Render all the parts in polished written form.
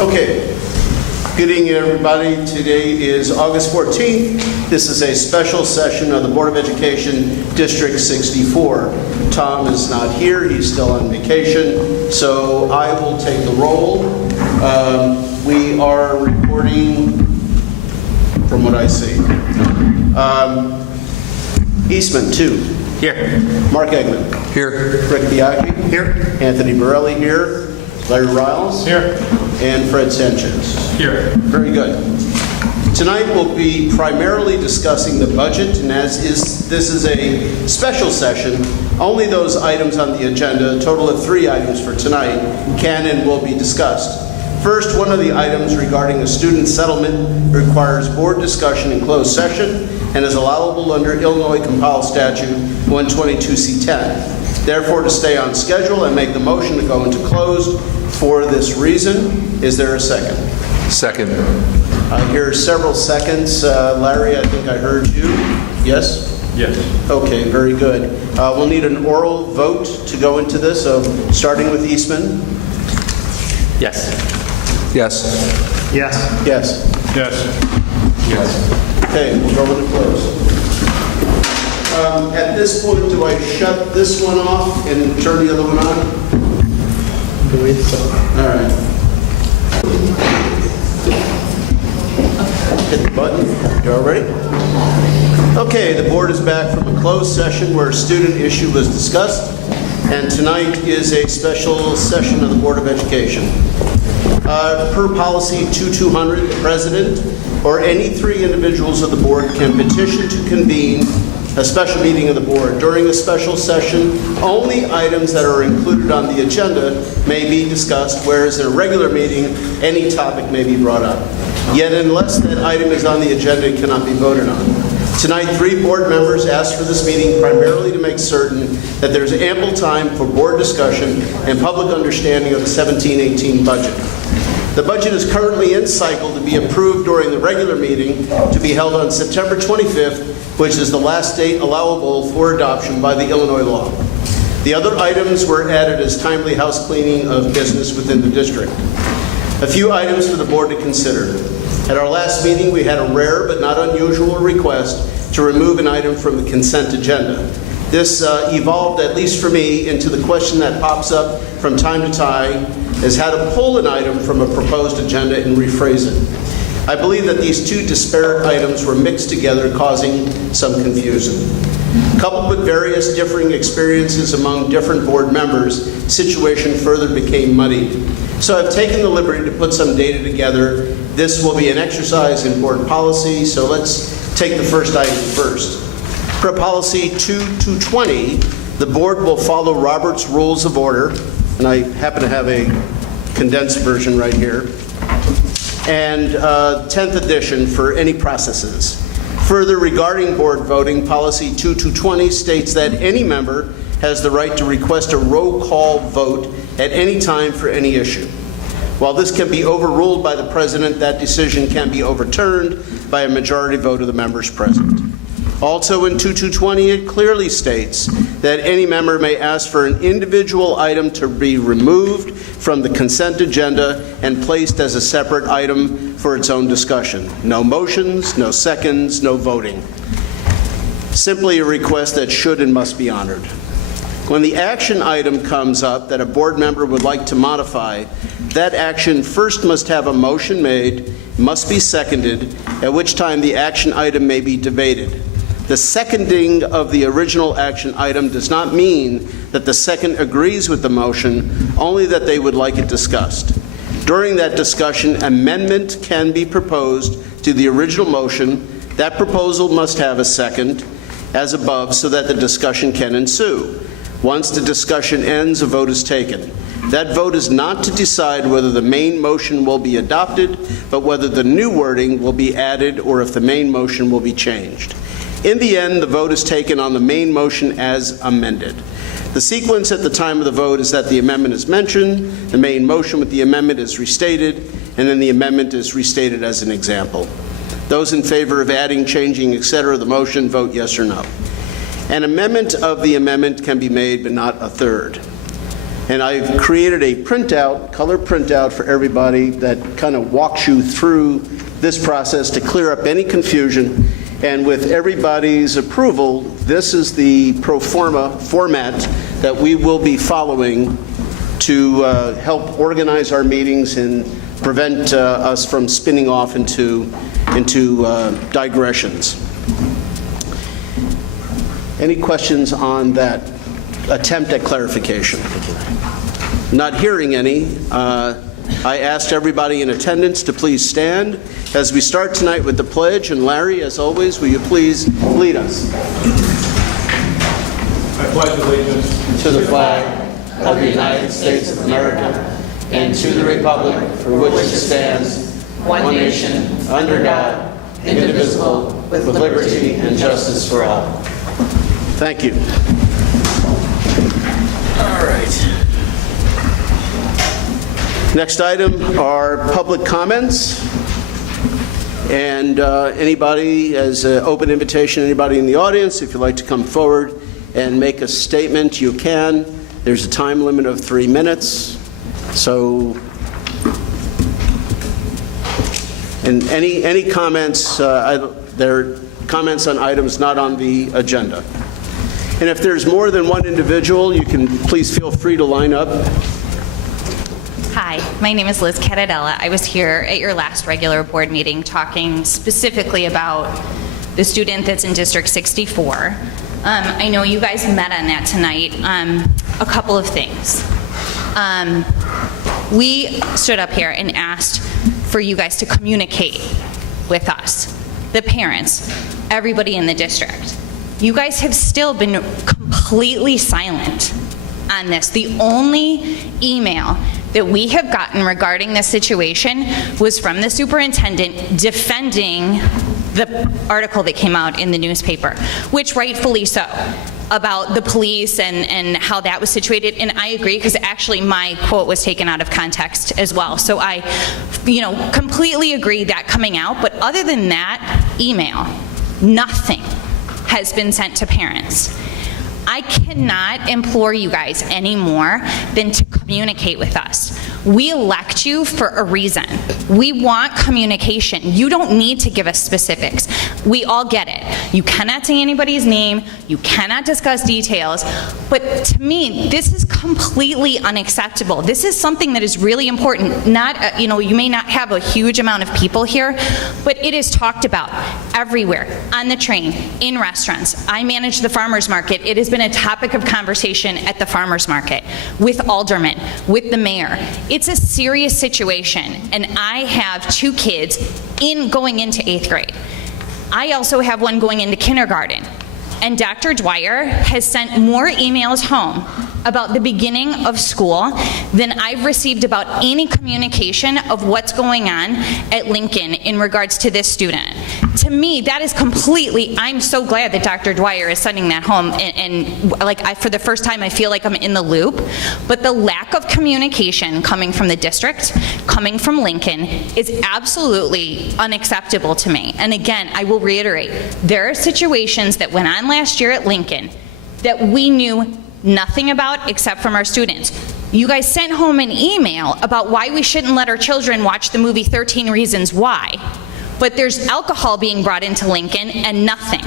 Okay. Good evening, everybody. Today is August 14th. This is a special session of the Board of Education, District 64. Tom is not here. He's still on vacation, so I will take the roll. We are recording, from what I see. Eastman, 2. Here. Mark Eggman. Here. Rick Biaggi. Here. Anthony Borelli here. Larry Riles. Here. And Fred Sanchez. Here. Very good. Tonight we'll be primarily discussing the budget, and this is a special session, only those items on the agenda, a total of 3 items for tonight, can and will be discussed. First, one of the items regarding a student settlement requires board discussion in closed session and is allowable under Illinois Compiled Statute 122C10. Therefore, to stay on schedule, I make the motion to go into closed for this reason. Is there a second? Second. I hear several seconds. Larry, I think I heard you. Yes? Yes. Okay, very good. We'll need an oral vote to go into this, so starting with Eastman. Yes. Yes. Yes. Yes. Yes. Yes. Okay, we'll go into close. At this point, do I shut this one off and turn the other one on? All right. Hit the button. You all ready? Okay, the board is back from a closed session where a student issue was discussed, and tonight is a special session of the Board of Education. Per policy 2200, the president or any 3 individuals of the board can petition to convene a special meeting of the board. During a special session, only items that are included on the agenda may be discussed, whereas in a regular meeting, any topic may be brought up. Yet unless that item is on the agenda, it cannot be voted on. Tonight, 3 board members asked for this meeting primarily to make certain that there's ample time for board discussion and public understanding of the 17-18 budget. The budget is currently in cycle to be approved during the regular meeting to be held on September 25th, which is the last date allowable for adoption by the Illinois law. The other items were added as timely house cleaning of business within the district. A few items for the board to consider. At our last meeting, we had a rare but not unusual request to remove an item from the consent agenda. This evolved, at least for me, into the question that pops up from time to time, is how to pull an item from a proposed agenda and rephrase it. I believe that these 2 disparate items were mixed together, causing some confusion. Coupled with various differing experiences among different board members, situation further became muddied. So I've taken the liberty to put some data together. This will be an exercise in board policy, so let's take the first item first. Per policy 2220, the board will follow Robert's Rules of Order, and I happen to have a condensed version right here, and 10th edition for any processes. Further, regarding board voting, policy 2220 states that any member has the right to request a roll call vote at any time for any issue. While this can be overruled by the president, that decision can be overturned by a majority vote of the members present. Also in 2220, it clearly states that any member may ask for an individual item to be removed from the consent agenda and placed as a separate item for its own discussion. No motions, no seconds, no voting. Simply a request that should and must be honored. When the action item comes up that a board member would like to modify, that action first must have a motion made, must be seconded, at which time the action item may be debated. The seconding of the original action item does not mean that the second agrees with the motion, only that they would like it discussed. During that discussion, amendment can be proposed to the original motion. That proposal must have a second, as above, so that the discussion can ensue. Once the discussion ends, a vote is taken. That vote is not to decide whether the main motion will be adopted, but whether the new wording will be added or if the main motion will be changed. In the end, the vote is taken on the main motion as amended. The sequence at the time of the vote is that the amendment is mentioned, the main motion with the amendment is restated, and then the amendment is restated as an example. Those in favor of adding, changing, etc. the motion, vote yes or no. An amendment of the amendment can be made, but not a third. And I've created a printout, color printout for everybody that kind of walks you through this process to clear up any confusion. And with everybody's approval, this is the pro forma format that we will be following to help organize our meetings and prevent us from spinning off into digressions. Any questions on that attempt at clarification? Not hearing any, I asked everybody in attendance to please stand as we start tonight with the pledge. And Larry, as always, will you please lead us? I pledge allegiance To the flag of the United States of America and to the republic for which it stands, one nation, under God, indivisible, with liberty and justice for all. Thank you. All right. Next item are public comments. And anybody, as an open invitation, anybody in the audience, if you'd like to come forward and make a statement, you can. There's a time limit of 3 minutes. So, and any comments, there are comments on items not on the agenda. And if there's more than one individual, you can please feel free to line up. Hi, my name is Liz Catadella. I was here at your last regular board meeting talking specifically about the student that's in District 64. I know you guys met on that tonight. A couple of things. We stood up here and asked for you guys to communicate with us, the parents, everybody in the district. You guys have still been completely silent on this. The only email that we have gotten regarding this situation was from the superintendent defending the article that came out in the newspaper, which rightfully so, about the police and how that was situated. And I agree, because actually my quote was taken out of context as well. So I, completely agree that coming out. But other than that email, nothing has been sent to parents. I cannot implore you guys any more than to communicate with us. We elect you for a reason. We want communication. You don't need to give us specifics. We all get it. You cannot say anybody's name. You cannot discuss details. But to me, this is completely unacceptable. This is something that is really important. Not, you may not have a huge amount of people here, but it is talked about everywhere, on the train, in restaurants. I manage the farmers market. It has been a topic of conversation at the farmers market, with aldermen, with the mayor. It's a serious situation, and I have 2 kids going into 8th grade. I also have one going into kindergarten. And Dr. Dwyer has sent more emails home about the beginning of school than I've received about any communication of what's going on at Lincoln in regards to this student. To me, that is completely, I'm so glad that Dr. Dwyer is sending that home, and for the first time, I feel like I'm in the loop. But the lack of communication coming from the district, coming from Lincoln, is absolutely unacceptable to me. And again, I will reiterate, there are situations that went on last year at Lincoln that we knew nothing about except from our students. You guys sent home an email about why we shouldn't let our children watch the movie 13 Reasons Why, but there's alcohol being brought into Lincoln and nothing.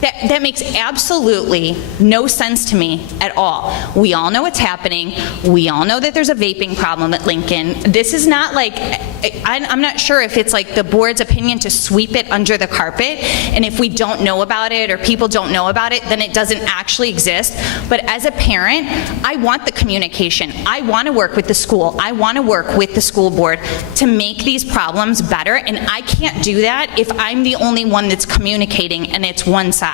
That makes absolutely no sense to me at all. We all know what's happening. We all know that there's a vaping problem at Lincoln. This is not like, I'm not sure if it's like the board's opinion to sweep it under the carpet, and if we don't know about it or people don't know about it, then it doesn't actually exist. But as a parent, I want the communication. I want to work with the school. I want to work with the school board to make these problems better, and I can't do that if I'm the only one that's communicating and it's one side.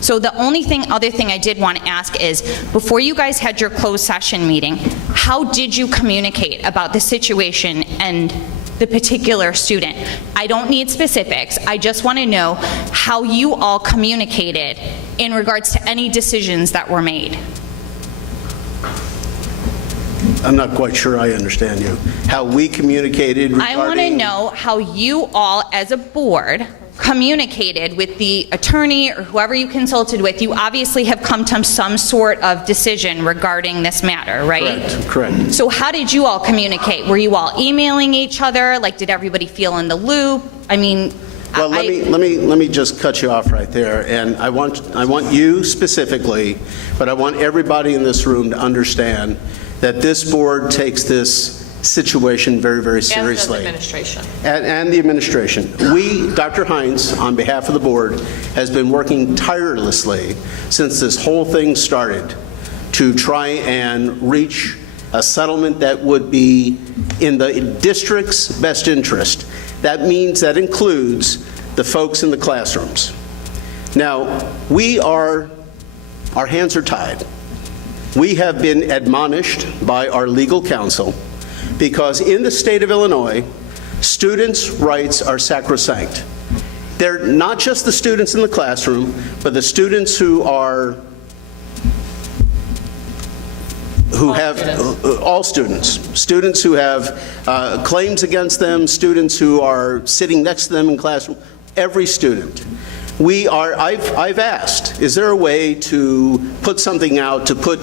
So the other thing I did want to ask is, before you guys had your closed session meeting, how did you communicate about the situation and the particular student? I don't need specifics. I just want to know how you all communicated in regards to any decisions that were made. I'm not quite sure I understand you. How we communicated regarding... I want to know how you all, as a board, communicated with the attorney or whoever you consulted with, you obviously have come to some sort of decision regarding this matter, right? Correct. So how did you all communicate? Were you all emailing each other? Like, did everybody feel in the loop? I mean, Well, let me just cut you off right there, and I want you specifically, but I want everybody in this room to understand that this board takes this situation very, very seriously. And the administration. And the administration. We, Dr. Hines, on behalf of the board, has been working tirelessly since this whole thing started to try and reach a settlement that would be in the district's best interest. That means that includes the folks in the classrooms. Now, our hands are tied. We have been admonished by our legal counsel because in the state of Illinois, students' rights are sacrosanct. They're not just the students in the classroom, but the students who have all students who have claims against them, students who are sitting next to them in classroom, every student. I've asked, is there a way to put something out to put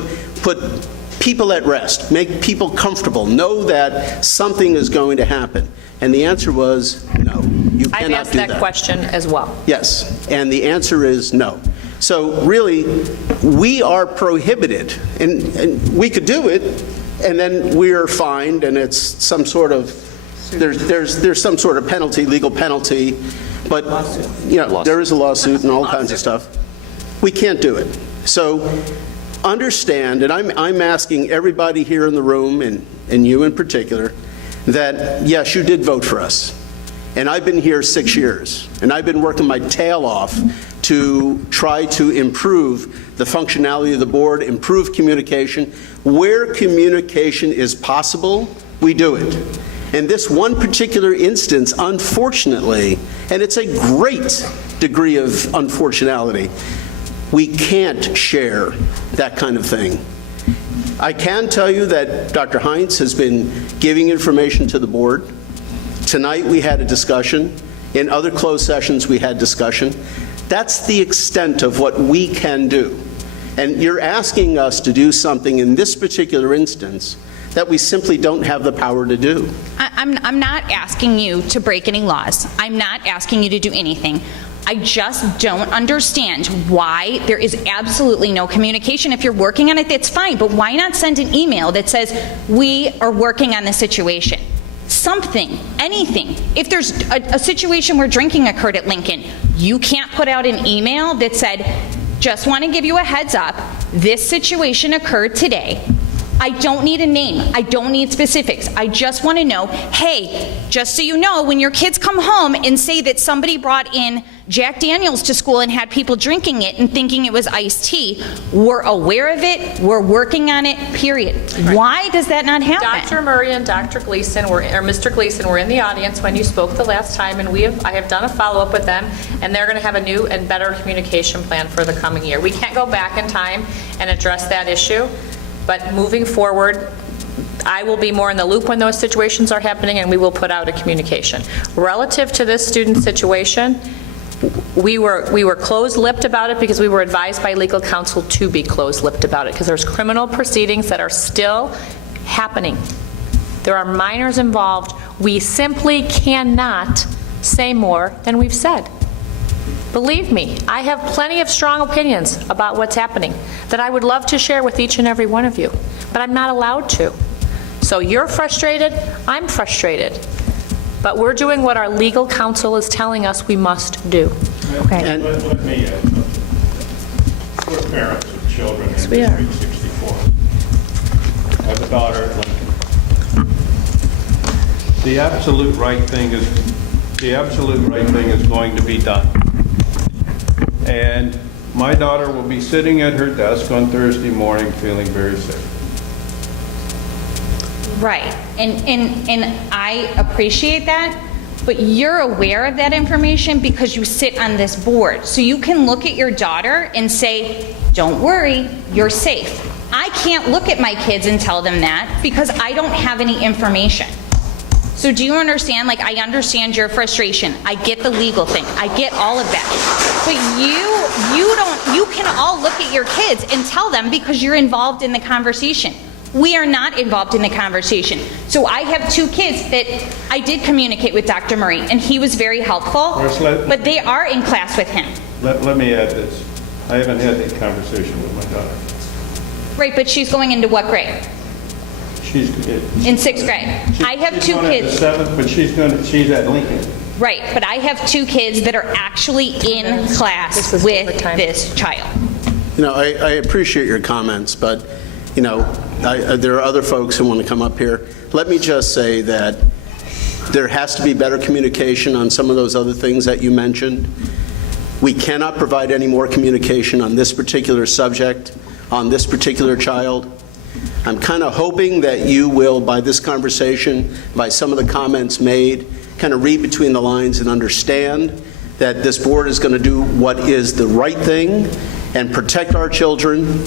people at rest, make people comfortable, know that something is going to happen? And the answer was no. You cannot do that. I've asked that question as well. Yes, and the answer is no. So really, we are prohibited, and we could do it, and then we are fined, and it's some sort of, there's some sort of penalty, legal penalty, but there is a lawsuit and all kinds of stuff. We can't do it. So understand, and I'm asking everybody here in the room, and you in particular, that yes, you did vote for us. And I've been here 6 years, and I've been working my tail off to try to improve the functionality of the board, improve communication. Where communication is possible, we do it. In this one particular instance, unfortunately, and it's a great degree of unfortunality, we can't share that kind of thing. I can tell you that Dr. Hines has been giving information to the board. Tonight we had a discussion. In other closed sessions we had discussion. That's the extent of what we can do. And you're asking us to do something in this particular instance that we simply don't have the power to do. I'm not asking you to break any laws. I'm not asking you to do anything. I just don't understand why there is absolutely no communication. If you're working on it, that's fine, but why not send an email that says, we are working on the situation? Something, anything. If there's a situation where drinking occurred at Lincoln, you can't put out an email that said, just want to give you a heads up, this situation occurred today. I don't need a name. I don't need specifics. I just want to know, hey, just so you know, when your kids come home and say that somebody brought in Jack Daniels to school and had people drinking it and thinking it was iced tea, we're aware of it, we're working on it, period. Right. Why does that not happen? Dr. Murray and Dr. Gleason or Mr. Gleason were in the audience when you spoke the last time, and I have done a follow-up with them, and they're going to have a new and better communication plan for the coming year. We can't go back in time and address that issue, but moving forward, I will be more in the loop when those situations are happening, and we will put out a communication. Relative to this student situation, we were closed-lipped about it because we were advised by legal counsel to be closed-lipped about it because there's criminal proceedings that are still happening. There are minors involved. We simply cannot say more than we've said. Believe me, I have plenty of strong opinions about what's happening that I would love to share with each and every one of you, but I'm not allowed to. So you're frustrated, I'm frustrated. But we're doing what our legal counsel is telling us we must do. Okay. And Let me add something. We're parents of children in we are. District 64. I have a daughter at Lincoln. The absolute right thing is going to be done. And my daughter will be sitting at her desk on Thursday morning feeling very sick. Right, and I appreciate that, but you're aware of that information because you sit on this board. So you can look at your daughter and say, don't worry, you're safe. I can't look at my kids and tell them that because I don't have any information. So do you understand? Like, I understand your frustration. I get the legal thing. I get all of that. But you can all look at your kids and tell them because you're involved in the conversation. We are not involved in the conversation. So I have 2 kids that I did communicate with Dr. Murray, and he was very helpful, but they are in class with him. Let me add this. I haven't had that conversation with my daughter. Right, but she's going into what grade? She's In 6th grade. I have 2 kids. She's going into 7th, but she's at Lincoln. Right, but I have 2 kids that are actually in class with this child. You know, I appreciate your comments, but, you know, there are other folks who want to come up here. Let me just say that there has to be better communication on some of those other things that you mentioned. We cannot provide any more communication on this particular subject, on this particular child. I'm kind of hoping that you will, by this conversation, by some of the comments made, kind of read between the lines and understand that this board is going to do what is the right thing and protect our children.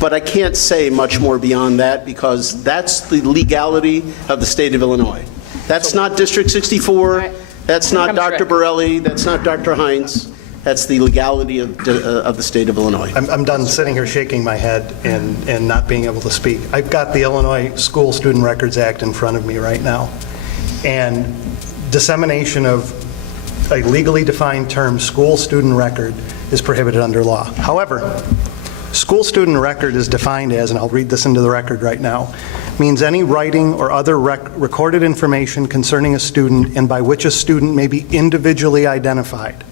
But I can't say much more beyond that because that's the legality of the state of Illinois. That's not District 64. That's not Dr. Borelli. That's not Dr. Heinz. That's the legality of the state of Illinois. I'm done sitting here shaking my head and not being able to speak. I've got the Illinois School Student Records Act in front of me right now. And dissemination of a legally defined term, school student record, is prohibited under law. However, school student record is defined as, and I'll read this into the record right now, means any writing or other recorded information concerning a student and by which a student may be individually identified,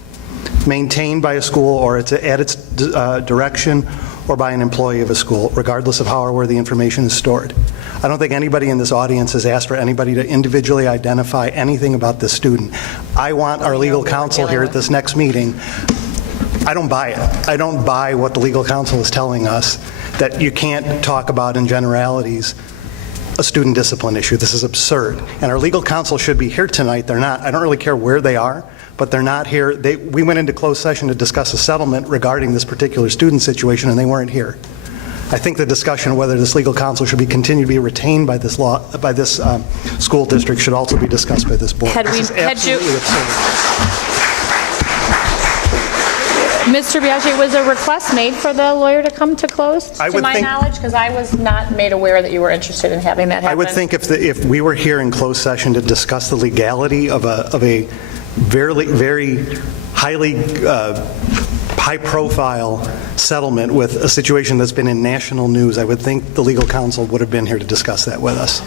maintained by a school or at its direction or by an employee of a school, regardless of how or where the information is stored. I don't think anybody in this audience has asked for anybody to individually identify anything about this student. I want our legal counsel here at this next meeting. I don't buy it. I don't buy what the legal counsel is telling us, that you can't talk about in generalities a student discipline issue. This is absurd. And our legal counsel should be here tonight. They're not. I don't really care where they are, but they're not here. We went into closed session to discuss a settlement regarding this particular student situation, and they weren't here. I think the discussion of whether this legal counsel should continue to be retained by this school district should also be discussed by this board. This is absolutely absurd. Mr. Biaggi, was a request made for the lawyer to come to close, to my knowledge? Because I was not made aware that you were interested in having that happen. I would think if we were here in closed session to discuss the legality of a very highly high-profile settlement with a situation that's been in national news, I would think the legal counsel would have been here to discuss that with us.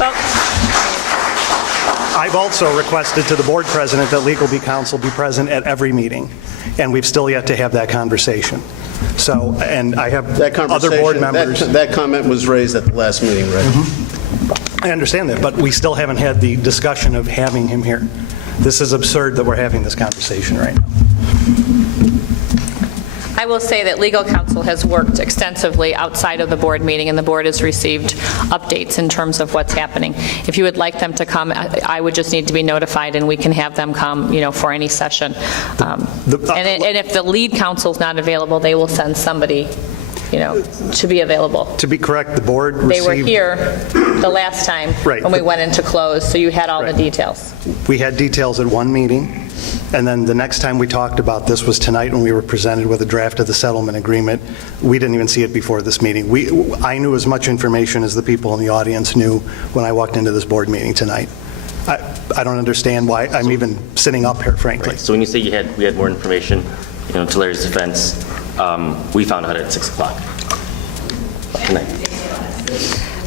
Well, I've also requested to the board president that legal counsel be present at every meeting, and we've still yet to have that conversation. So, and I have other board members. That comment was raised at the last meeting, right? Mm-hmm. I understand that, but we still haven't had the discussion of having him here. This is absurd that we're having this conversation right now. I will say that legal counsel has worked extensively outside of the board meeting, and the board has received updates in terms of what's happening. If you would like them to come, I would just need to be notified, and we can have them come, for any session. And if the lead counsel's not available, they will send somebody, to be available. To be correct, the board received... They were here the last time when we went into close, so you had all the details. We had details at one meeting, and then the next time we talked about this was tonight when we were presented with a draft of the settlement agreement. We didn't even see it before this meeting. I knew as much information as the people in the audience knew when I walked into this board meeting tonight. I don't understand why I'm even sitting up here, frankly. Right. So when you say we had more information, to Larry's defense, we found out at 6 o'clock tonight.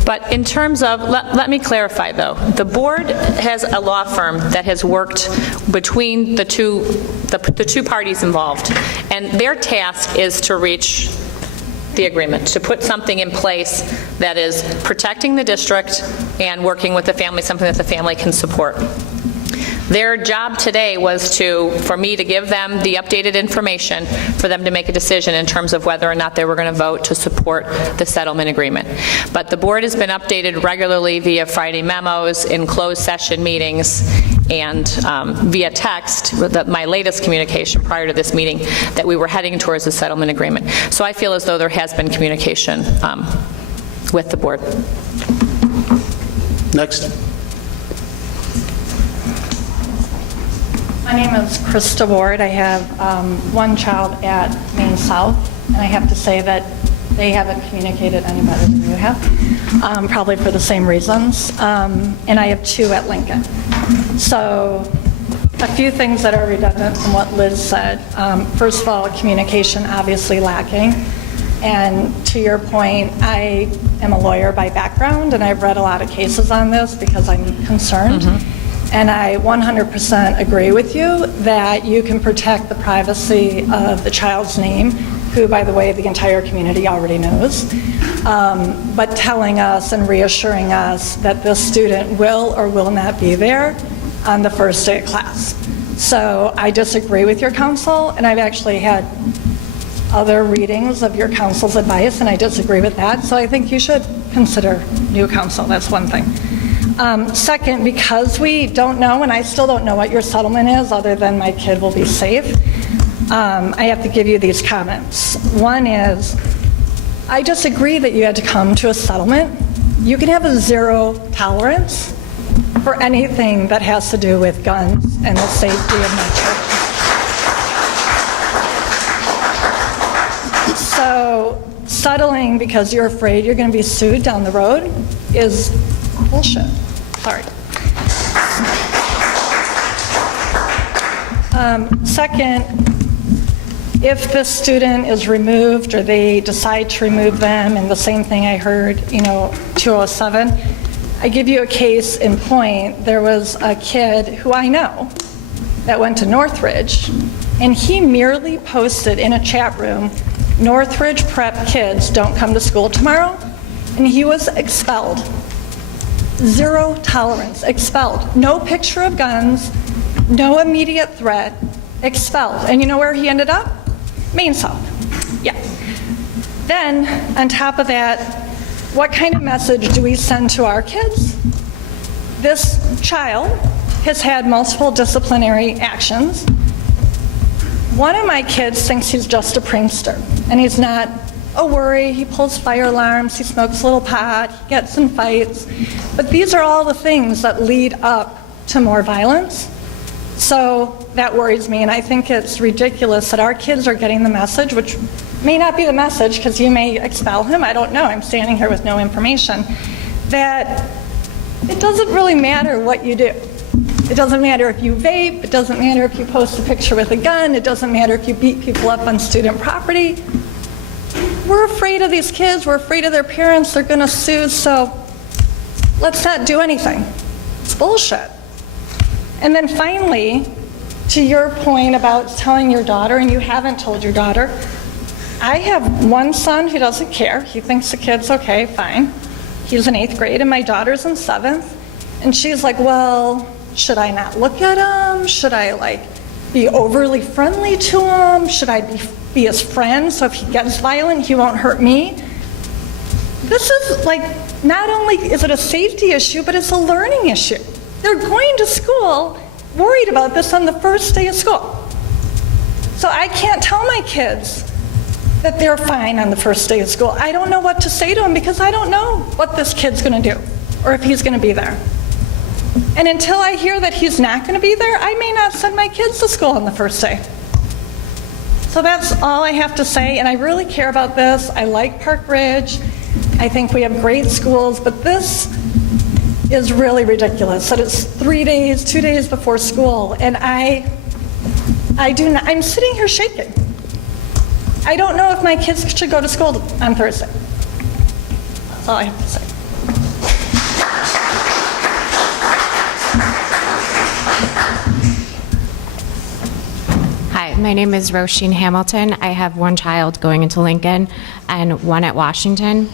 But in terms of, let me clarify though, the board has a law firm that has worked between the two parties involved, and their task is to reach the agreement, to put something in place that is protecting the district and working with the family, something that the family can support. Their job today was for me to give them the updated information for them to make a decision in terms of whether or not they were going to vote to support the settlement agreement. But the board has been updated regularly via Friday memos, in closed session meetings, and via text, my latest communication prior to this meeting, that we were heading towards a settlement agreement. So I feel as though there has been communication with the board. Next. My name is Krista Ward. I have one child at Maine South, and I have to say that they haven't communicated any better than you have, probably for the same reasons. And I have two at Lincoln. So a few things that are redundant from what Liz said. First of all, communication obviously lacking. And to your point, I am a lawyer by background, and I've read a lot of cases on this because I'm concerned. And I 100% agree with you that you can protect the privacy of the child's name, who, by the way, the entire community already knows, but telling us and reassuring us that this student will or will not be there on the first day of class. So I disagree with your counsel, and I've actually had other readings of your counsel's advice, and I disagree with that. So I think you should consider new counsel. That's one thing. Second, because we don't know, and I still don't know what your settlement is other than my kid will be safe, I have to give you these comments. One is, I disagree that you had to come to a settlement. You can have a zero tolerance for anything that has to do with guns and the safety of my children. So settling because you're afraid you're going to be sued down the road is bullshit. Sorry. Second, if the student is removed or they decide to remove them, and the same thing I heard, 207, I give you a case in point. There was a kid who I know that went to Northridge, and he merely posted in a chat room, Northridge prep kids don't come to school tomorrow, and he was expelled. Zero tolerance, expelled. No picture of guns, no immediate threat, expelled. And you know where he ended up? Maine South. Yeah. Then, on top of that, what kind of message do we send to our kids? This child has had multiple disciplinary actions. One of my kids thinks he's just a prankster, and he's not a worry. He pulls fire alarms, he smokes a little pot, he gets in fights. But these are all the things that lead up to more violence. So that worries me, and I think it's ridiculous that our kids are getting the message, which may not be the message because you may expel him, I don't know, I'm standing here with no information, that it doesn't really matter what you do. It doesn't matter if you vape, it doesn't matter if you post a picture with a gun, it doesn't matter if you beat people up on student property. We're afraid of these kids, we're afraid of their parents, they're gonna sue, so let's not do anything. It's bullshit. And then finally, to your point about telling your daughter, and you haven't told your daughter, I have one son who doesn't care. He thinks the kid's okay, fine. He's in 8th grade, and my daughter's in 7th. And she's like, well, should I not look at him? Should I be overly friendly to him? Should I be his friend so if he gets violent, he won't hurt me? This is not only is it a safety issue, but it's a learning issue. They're going to school worried about this on the first day of school. So I can't tell my kids that they're fine on the first day of school. I don't know what to say to them because I don't know what this kid's going to do or if he's going to be there. And until I hear that he's not going to be there, I may not send my kids to school on the first day. So that's all I have to say, and I really care about this. I like Park Ridge. I think we have great schools, but this is really ridiculous that it's 2 days before school, and I'm sitting here shaking. I don't know if my kids should go to school on Thursday. That's all I have to say. Hi, my name is Roisin Hamilton. I have one child going into Lincoln and one at Washington.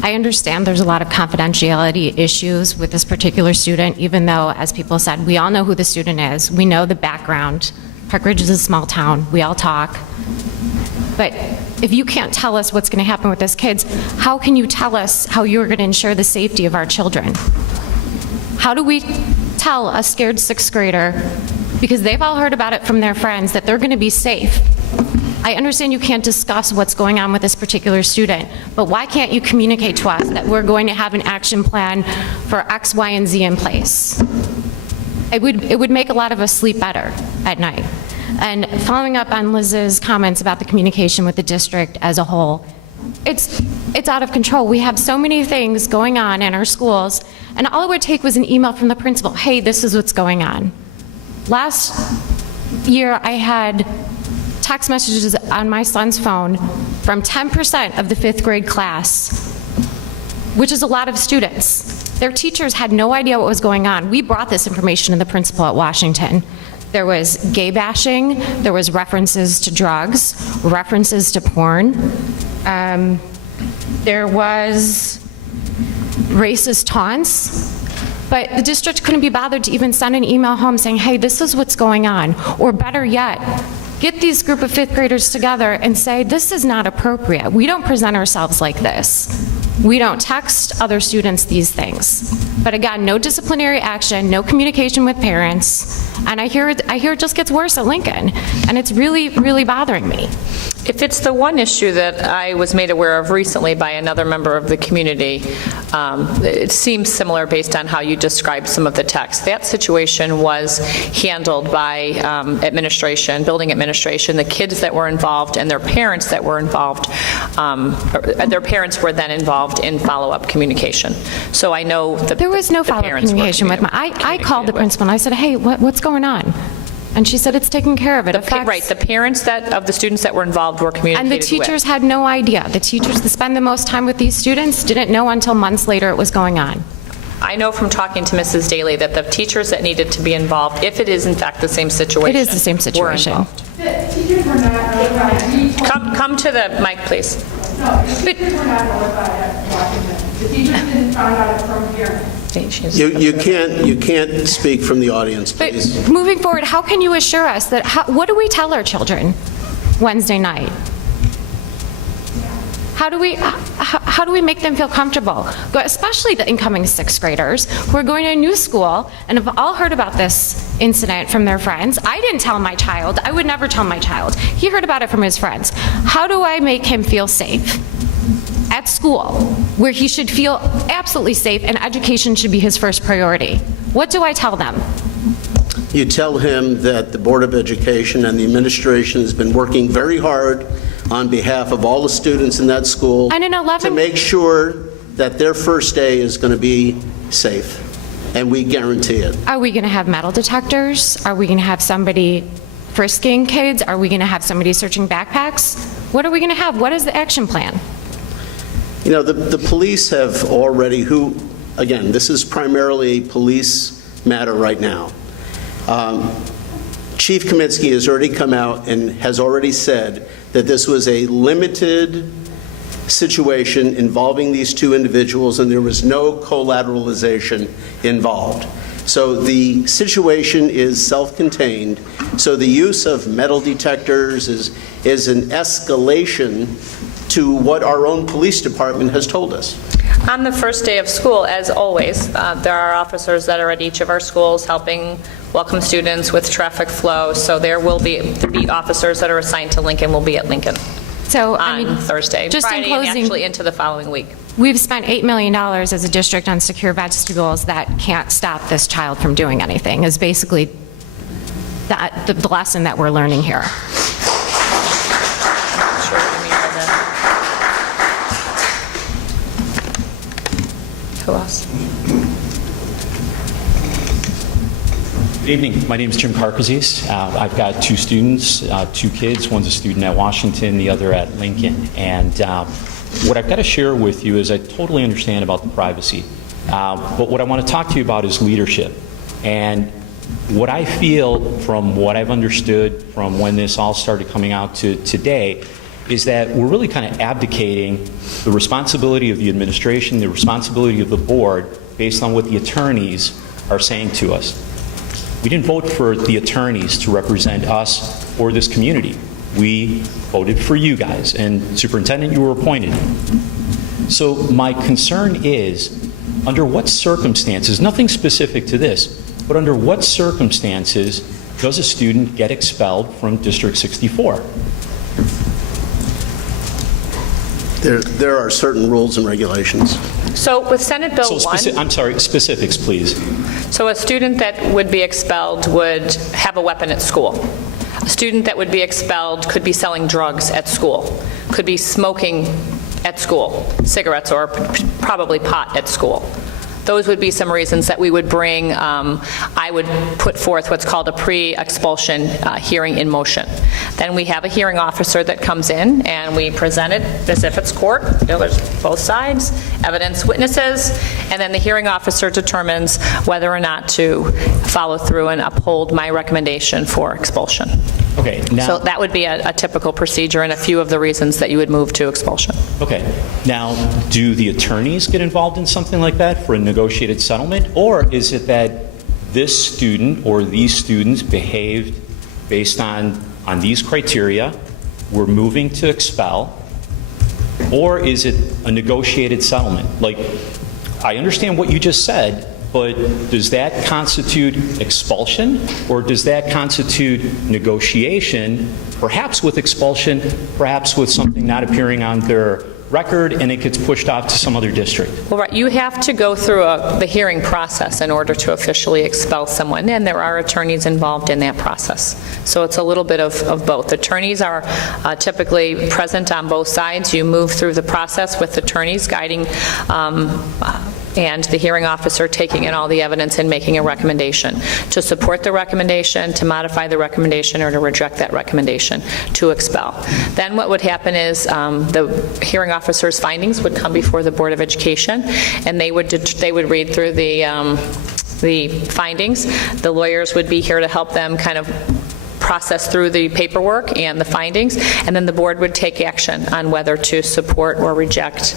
I understand there's a lot of confidentiality issues with this particular student, even though, as people said, we all know who the student is. We know the background. Park Ridge is a small town. We all talk. But if you can't tell us what's going to happen with this kid, how can you tell us how you're going to ensure the safety of our children? How do we tell a scared 6th grader, because they've all heard about it from their friends, that they're going to be safe? I understand you can't discuss what's going on with this particular student, but why can't you communicate to us that we're going to have an action plan for X, Y, and Z in place? It would make a lot of us sleep better at night. And following up on Liz's comments about the communication with the district as a whole, it's out of control. We have so many things going on in our schools, and all it would take was an email from the principal, hey, this is what's going on. Last year, I had text messages on my son's phone from 10% of the 5th grade class, which is a lot of students. Their teachers had no idea what was going on. We brought this information to the principal at Washington. There was gay bashing, there was references to drugs, references to porn, there was racist taunts, but the district couldn't be bothered to even send an email home saying, hey, this is what's going on, or better yet, get these group of 5th graders together and say, this is not appropriate. We don't present ourselves like this. We don't text other students these things. But again, no disciplinary action, no communication with parents, and I hear it just gets worse at Lincoln, and it's really, really bothering me. If it's the one issue that I was made aware of recently by another member of the community, it seems similar based on how you described some of the text. That situation was handled by administration, building administration, the kids that were involved and their parents that were involved, their parents were then involved in follow-up communication. So I know that there was no follow-up communication with my, I called the principal and I said, hey, what's going on? And she said it's taken care of. Right, the parents of the students that were involved were communicated with. And the teachers had no idea. The teachers that spend the most time with these students didn't know until months later it was going on. I know from talking to Mrs. Daly that the teachers that needed to be involved, if it is in fact the same situation, it is the same situation. were involved. The teachers were not notified. Come to the mic, please. No, the teachers were not notified at Washington. The teachers didn't find out from parents. You can't speak from the audience, please. But moving forward, how can you assure us that, what do we tell our children Wednesday night? How do we make them feel comfortable? Especially the incoming 6th graders who are going to a new school and have all heard about this incident from their friends. I didn't tell my child. I would never tell my child. He heard about it from his friends. How do I make him feel safe at school, where he should feel absolutely safe and education should be his first priority? What do I tell them? You tell him that the Board of Education and the administration has been working very hard on behalf of all the students in that school to make sure that their first day is going to be safe, and we guarantee it. Are we going to have metal detectors? Are we going to have somebody frisking kids? Are we going to have somebody searching backpacks? What are we going to have? What is the action plan? You know, the police have already, again, this is primarily a police matter right now. Chief Kaminsky has already come out and has already said that this was a limited situation involving these two individuals and there was no collateralization involved. So the situation is self-contained. So the use of metal detectors is an escalation to what our own police department has told us. On the first day of school, as always, there are officers that are at each of our schools helping welcome students with traffic flow. So there will be the beat officers that are assigned to Lincoln will be at Lincoln on Thursday, just Friday, in closing, and actually into the following week. We've spent $8 million as a district on secure vegetables that can't stop this child from doing anything, is basically the lesson that we're learning here. Who else? Good evening. My name is Jim Carcazes. I've got two students, two kids. One's a student at Washington, the other at Lincoln. And what I've got to share with you is I totally understand about the privacy. But what I want to talk to you about is leadership. And what I feel from what I've understood from when this all started coming out to today is that we're really kind of abdicating the responsibility of the administration, the responsibility of the board, based on what the attorneys are saying to us. We didn't vote for the attorneys to represent us or this community. We voted for you guys, and Superintendent, you were appointed. So my concern is, under what circumstances, nothing specific to this, but under what circumstances does a student get expelled from District 64? There are certain rules and regulations. So with Senate Bill 1, I'm sorry, specifics, please. so a student that would be expelled would have a weapon at school. A student that would be expelled could be selling drugs at school, could be smoking at school, cigarettes or probably pot at school. Those would be some reasons that we would bring, I would put forth what's called a pre-expulsion hearing in motion. Then we have a hearing officer that comes in and we present it as if it's court. You know, there's both sides, evidence, witnesses, and then the hearing officer determines whether or not to follow through and uphold my recommendation for expulsion. Okay, now... So that would be a typical procedure and a few of the reasons that you would move to expulsion. Okay. Now, do the attorneys get involved in something like that for a negotiated settlement? Or is it that this student or these students behaved based on these criteria, we're moving to expel? Or is it a negotiated settlement? Like, I understand what you just said, but does that constitute expulsion, or does that constitute negotiation, perhaps with expulsion, perhaps with something not appearing on their record, and it gets pushed off to some other district? Well, right, you have to go through the hearing process in order to officially expel someone, and there are attorneys involved in that process. So it's a little bit of both. Attorneys are typically present on both sides. You move through the process with attorneys guiding and the hearing officer taking in all the evidence and making a recommendation to support the recommendation, to modify the recommendation, or to reject that recommendation to expel. Then what would happen is the hearing officer's findings would come before the Board of Education, and they would read through the findings. The lawyers would be here to help them kind of process through the paperwork and the findings, and then the board would take action on whether to support or reject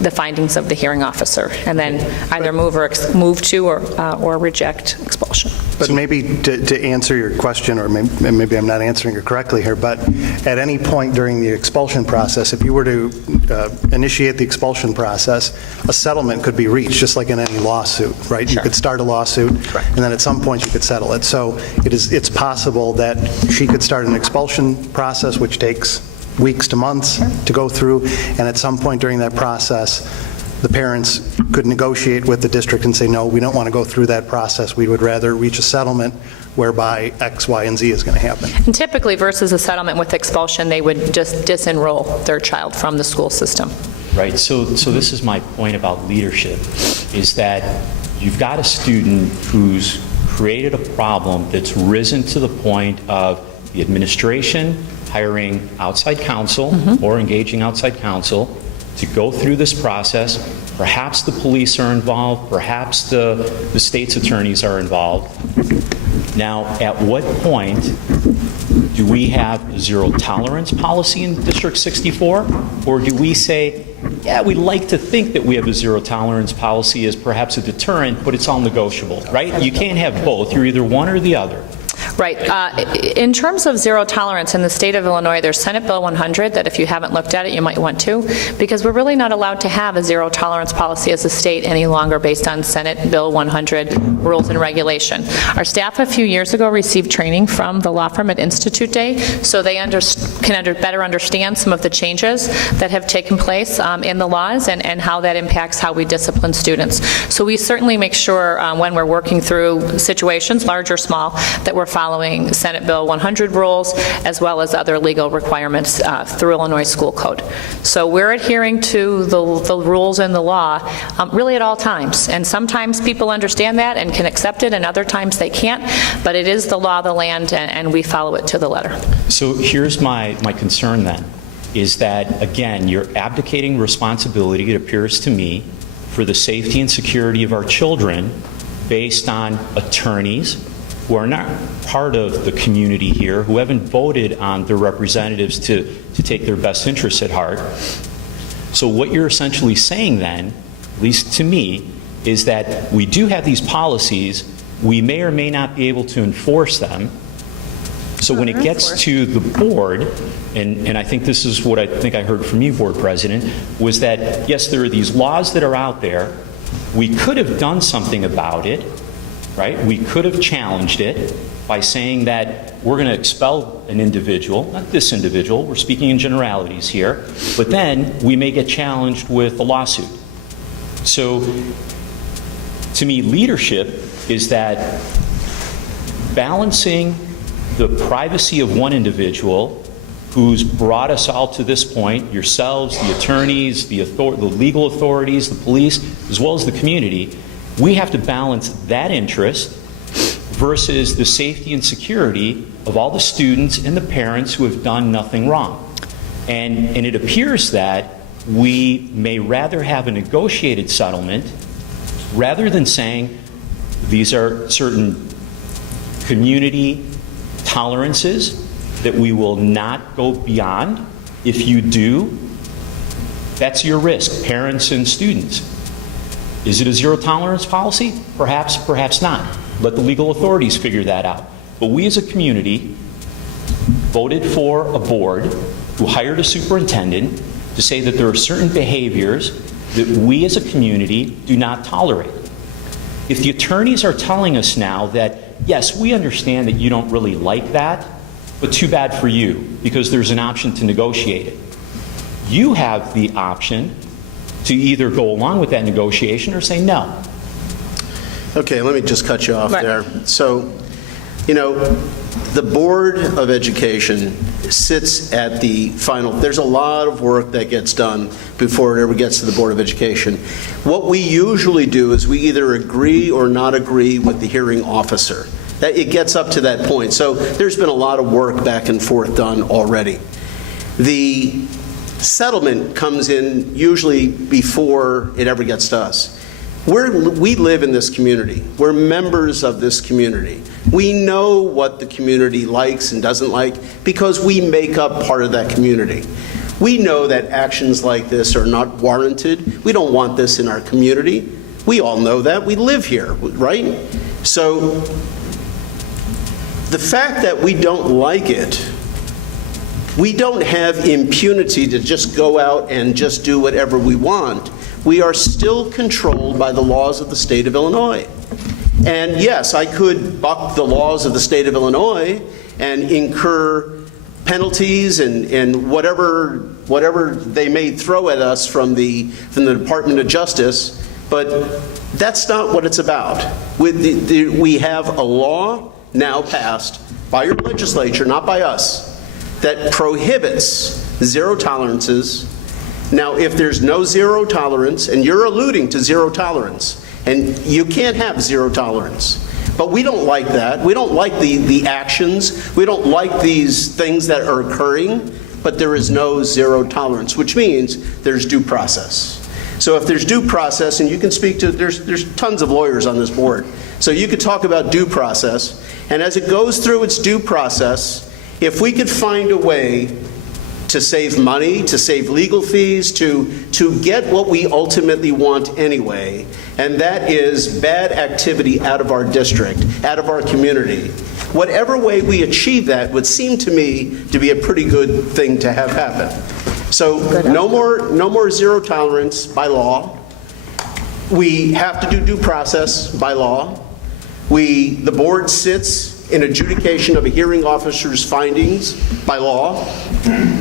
the findings of the hearing officer, and then either move to or reject expulsion. But maybe to answer your question, or maybe I'm not answering it correctly here, but at any point during the expulsion process, if you were to initiate the expulsion process, a settlement could be reached, just like in any lawsuit, right? Sure. You could start a lawsuit, and then at some point you could settle it. So it's possible that she could start an expulsion process, which takes weeks to months to go through, and at some point during that process, the parents could negotiate with the district and say, no, we don't want to go through that process. We would rather reach a settlement whereby X, Y, and Z is going to happen. And typically, versus a settlement with expulsion, they would just disenroll their child from the school system. Right, so this is my point about leadership, is that you've got a student who's created a problem that's risen to the point of the administration hiring outside counsel or engaging outside counsel to go through this process. Perhaps the police are involved, perhaps the state's attorneys are involved. Now, at what point do we have a zero tolerance policy in District 64? Or do we say, yeah, we like to think that we have a zero tolerance policy as perhaps a deterrent, but it's all negotiable, right? You can't have both. You're either one or the other. Right. In terms of zero tolerance in the state of Illinois, there's Senate Bill 100 that if you haven't looked at it, you might want to, because we're really not allowed to have a zero tolerance policy as a state any longer based on Senate Bill 100 rules and regulation. Our staff a few years ago received training from the law firm at Institute Day, so they can better understand some of the changes that have taken place in the laws and how that impacts how we discipline students. So we certainly make sure when we're working through situations, large or small, that we're following Senate Bill 100 rules as well as other legal requirements through Illinois School Code. So we're adhering to the rules and the law really at all times. And sometimes people understand that and can accept it, and other times they can't. But it is the law of the land, and we follow it to the letter. So here's my concern then, is that, again, you're abdicating responsibility, it appears to me, for the safety and security of our children based on attorneys who are not part of the community here, who haven't voted on their representatives to take their best interests at heart. So what you're essentially saying then, at least to me, is that we do have these policies, we may or may not be able to enforce them. So when it gets to the board, and I think this is what I think I heard from you, Board President, was that, yes, there are these laws that are out there, we could have done something about it, right? We could have challenged it by saying that we're going to expel an individual, not this individual, we're speaking in generalities here, but then we may get challenged with a lawsuit. So, to me, leadership is that balancing the privacy of one individual who's brought us all to this point, yourselves, the attorneys, the legal authorities, the police, as well as the community. We have to balance that interest versus the safety and security of all the students and the parents who have done nothing wrong. And it appears that we may rather have a negotiated settlement rather than saying these are certain community tolerances that we will not go beyond. If you do, that's your risk, parents and students. Is it a zero tolerance policy? Perhaps, perhaps not. Let the legal authorities figure that out. But we as a community voted for a board who hired a superintendent to say that there are certain behaviors that we as a community do not tolerate. If the attorneys are telling us now that, yes, we understand that you don't really like that, but too bad for you, because there's an option to negotiate it. You have the option to either go along with that negotiation or say no. Okay, let me just cut you off there. So, you know, the Board of Education sits at the final, there's a lot of work that gets done before it ever gets to the Board of Education. What we usually do is we either agree or not agree with the hearing officer. That it gets up to that point. So there's been a lot of work back and forth done already. The settlement comes in usually before it ever gets to us. We live in this community. We're members of this community. We know what the community likes and doesn't like because we make up part of that community. We know that actions like this are not warranted. We don't want this in our community. We all know that. We live here, right? So the fact that we don't like it, we don't have impunity to just go out and just do whatever we want. We are still controlled by the laws of the state of Illinois. And yes, I could buck the laws of the state of Illinois and incur penalties and whatever they may throw at us from the Department of Justice, but that's not what it's about. We have a law now passed by your legislature, not by us, that prohibits zero tolerances. Now, if there's no zero tolerance, and you're alluding to zero tolerance, and you can't have zero tolerance, but we don't like that. We don't like the actions. We don't like these things that are occurring, but there is no zero tolerance, which means there's due process. So if there's due process, and you can speak to, there's tons of lawyers on this board, so you could talk about due process, and as it goes through its due process, if we could find a way to save money, to save legal fees, to get what we ultimately want anyway, and that is bad activity out of our district, out of our community. Whatever way we achieve that would seem to me to be a pretty good thing to have happen. So no more zero tolerance by law. We have to do due process by law. The board sits in adjudication of a hearing officer's findings by law.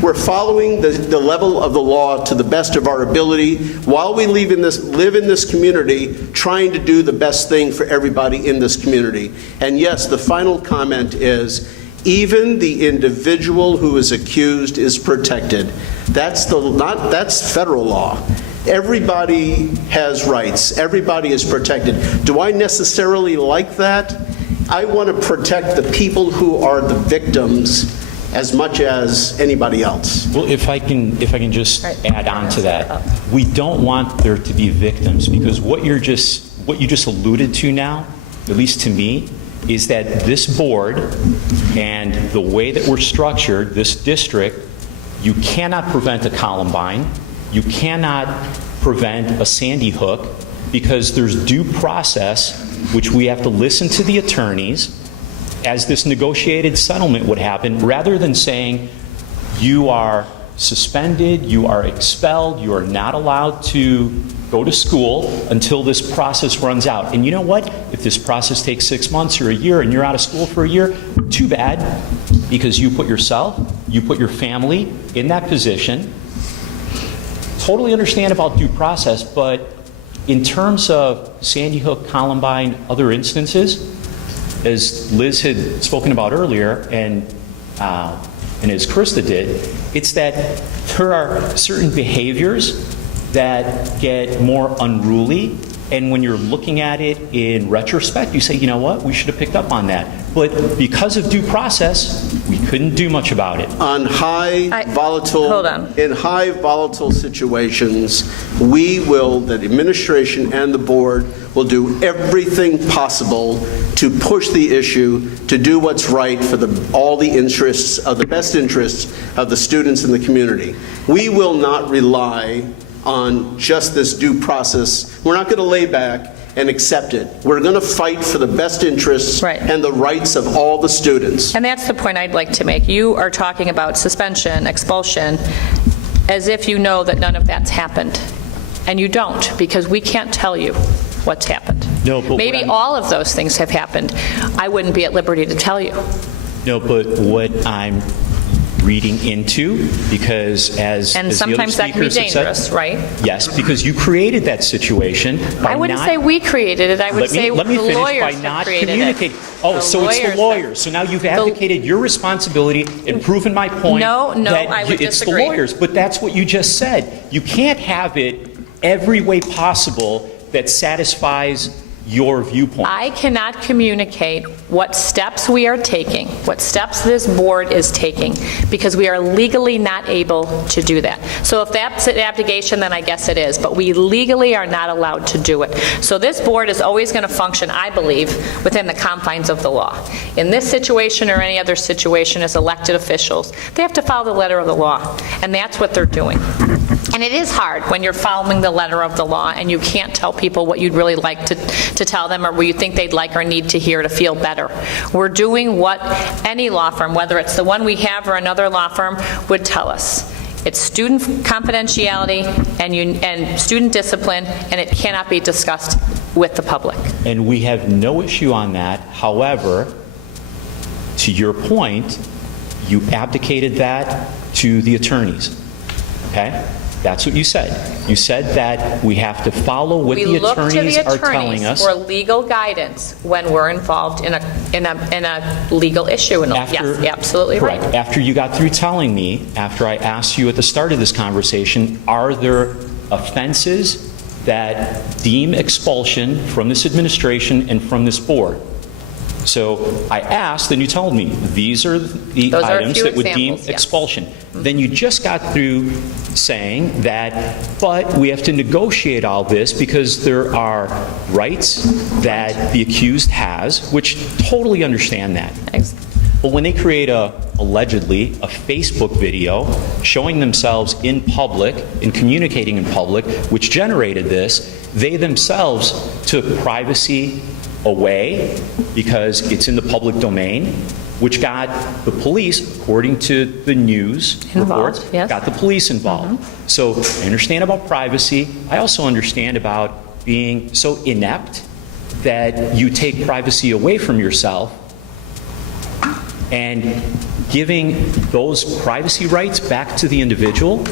We're following the level of the law to the best of our ability while we live in this community, trying to do the best thing for everybody in this community. And yes, the final comment is, even the individual who is accused is protected. That's federal law. Everybody has rights. Everybody is protected. Do I necessarily like that? I want to protect the people who are the victims as much as anybody else. Well, if I can just add on to that, we don't want there to be victims, because what you just alluded to now, at least to me, is that this board and the way that we're structured, this district, you cannot prevent a Columbine, you cannot prevent a Sandy Hook, because there's due process, which we have to listen to the attorneys as this negotiated settlement would happen, rather than saying you are suspended, you are expelled, you are not allowed to go to school until this process runs out. And you know what? If this process takes 6 months or a year and you're out of school for a year, too bad, because you put yourself, you put your family in that position. Totally understand about due process, but In terms of Sandy Hook, Columbine, other instances, as Liz had spoken about earlier, and as Krista did, it's that there are certain behaviors that get more unruly, and when you're looking at it in retrospect, you say, you know what, we should have picked up on that. But because of due process, we couldn't do much about it. On Hold on. in high volatile situations, the administration and the board will do everything possible to push the issue, to do what's right for all the interests of the best interests of the students in the community. We will not rely on just this due process. We're not going to lay back and accept it. We're going to fight for the best interests and the rights of all the students. And that's the point I'd like to make. You are talking about suspension, expulsion, as if you know that none of that's happened. And you don't, because we can't tell you what's happened. No, but maybe all of those things have happened. I wouldn't be at liberty to tell you. No, but what I'm reading into, because as And the other sometimes that can be speakers have dangerous, said, right? Yes, because you created that situation by I wouldn't not- say we created it. I would say let me the finish lawyers by have not created communicating. it. Oh, The so it's the lawyers lawyers. So now you've advocated your responsibility and proven my point. No, that I would it's disagree. the lawyers. But that's what you just said. You can't have it every way possible that satisfies your viewpoint. I cannot communicate what steps we are taking, what steps this board is taking, because we are legally not able to do that. So if that's an abdication, then I guess it is, but we legally are not allowed to do it. So this board is always going to function, I believe, within the confines of the law. In this situation or any other situation, as elected officials, they have to follow the letter of the law, and that's what they're doing. And it is hard when you're following the letter of the law and you can't tell people what you'd really like to tell them or what you think they'd like or need to hear to feel better. We're doing what any law firm, whether it's the one we have or another law firm, would tell us. It's student confidentiality and student discipline, and it cannot be discussed with the public. And we have no issue on that. However, to your point, you abdicated that to the attorneys. Okay? That's what you said. You said that we have to follow what the attorneys are telling us. We look to the attorneys for legal guidance when we're involved in a legal issue. And yes, absolutely right. Correct. After you got through telling me, after I asked you at the start of this conversation, are there offenses that deem expulsion from this administration and from this board? So I asked, and you told me, these are the items that would deem expulsion. Then you just got through saying that, but we have to negotiate all this because there are rights that the accused has, which totally understand that. But when they create allegedly a Facebook video showing themselves in public and communicating in public, which generated this, they themselves took privacy away because it's in the public domain, which got the police, according to the news reports, got the police involved. So I understand about privacy. I also understand about being so inept that you take privacy away from yourself and giving those privacy rights back to the individual,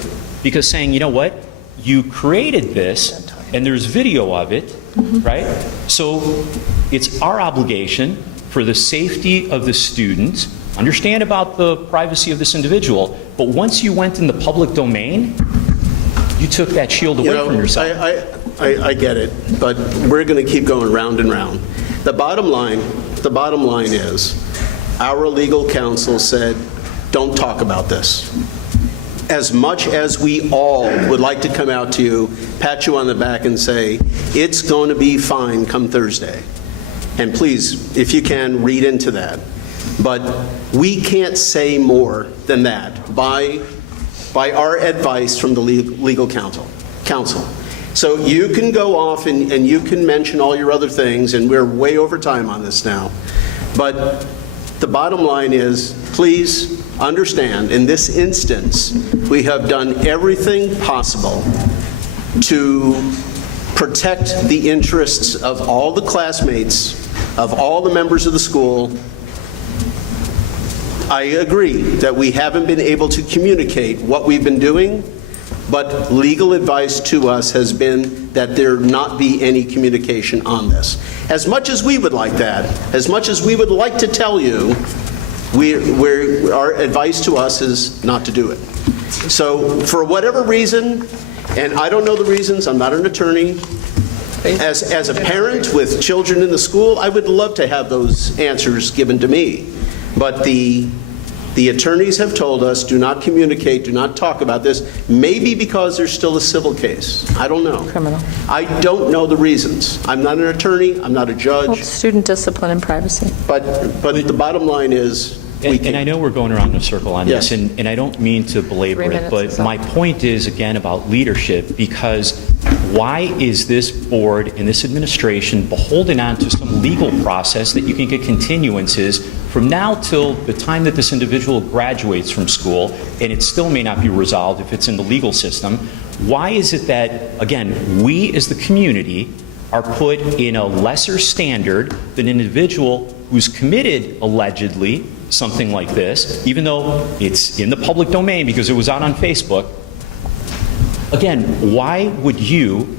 because saying, you know what, you created this and there's video of it, right? So it's our obligation for the safety of the students, understand about the privacy of this individual, but once you went in the public domain, you took that shield away from yourself. I get it, but we're going to keep going round and round. The bottom line is, our legal counsel said, don't talk about this. As much as we all would like to come out to you, pat you on the back and say, it's going to be fine come Thursday. And please, if you can, read into that. But we can't say more than that by our advice from the legal counsel. So you can go off and you can mention all your other things, and we're way over time on this now. But the bottom line is, please understand, in this instance, we have done everything possible to protect the interests of all the classmates, of all the members of the school. I agree that we haven't been able to communicate what we've been doing, but legal advice to us has been that there not be any communication on this. As much as we would like that, as much as we would like to tell you, our advice to us is not to do it. So for whatever reason, and I don't know the reasons, I'm not an attorney, as a parent with children in the school, I would love to have those answers given to me. But the attorneys have told us, do not communicate, do not talk about this, maybe because there's still a civil case. I don't know. Criminal. I don't know the reasons. I'm not an attorney, I'm not a judge, Student discipline and privacy. but the bottom line is, And I know we're going around in a circle on Yes. this, and I don't mean to belabor 3 it, minutes but is up. my point is, again, about leadership, because why is this board and this administration beholden on to some legal process that you can get continuances from now till the time that this individual graduates from school, and it still may not be resolved if it's in the legal system? Why is it that, again, we as the community are put in a lesser standard than an individual who's committed, allegedly, something like this, even though it's in the public domain because it was out on Facebook? Again, why would you,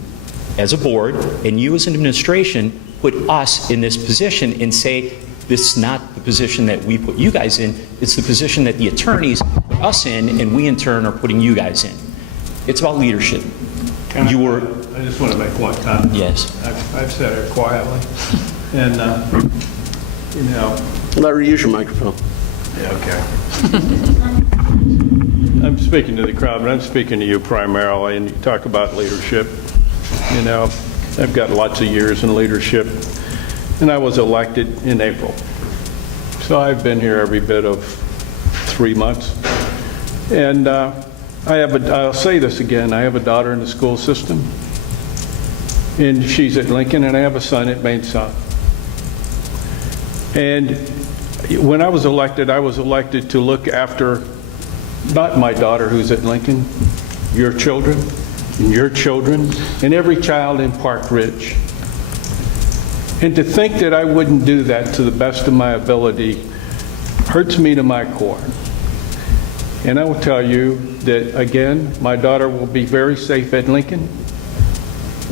as a board, and you as an administration, put us in this position and say, this is not the position that we put you guys in, it's the position that the attorneys put us in, and we in turn are putting you guys in? It's about leadership. I just want to make one comment. Yes. I've said it quietly, and, you know, Larry, use your microphone. yeah, okay. I'm speaking to the crowd, but I'm speaking to you primarily, and you talk about leadership. You know, I've got lots of years in leadership, and I was elected in April. So I've been here every bit of 3 months. And I'll say this again, I have a daughter in the school system, and she's at Lincoln, and I have a son at Maine South. And when I was elected to look after not my daughter who's at Lincoln, your children, and every child in Park Ridge. And to think that I wouldn't do that to the best of my ability hurts me to my core. And I will tell you that, again, my daughter will be very safe at Lincoln.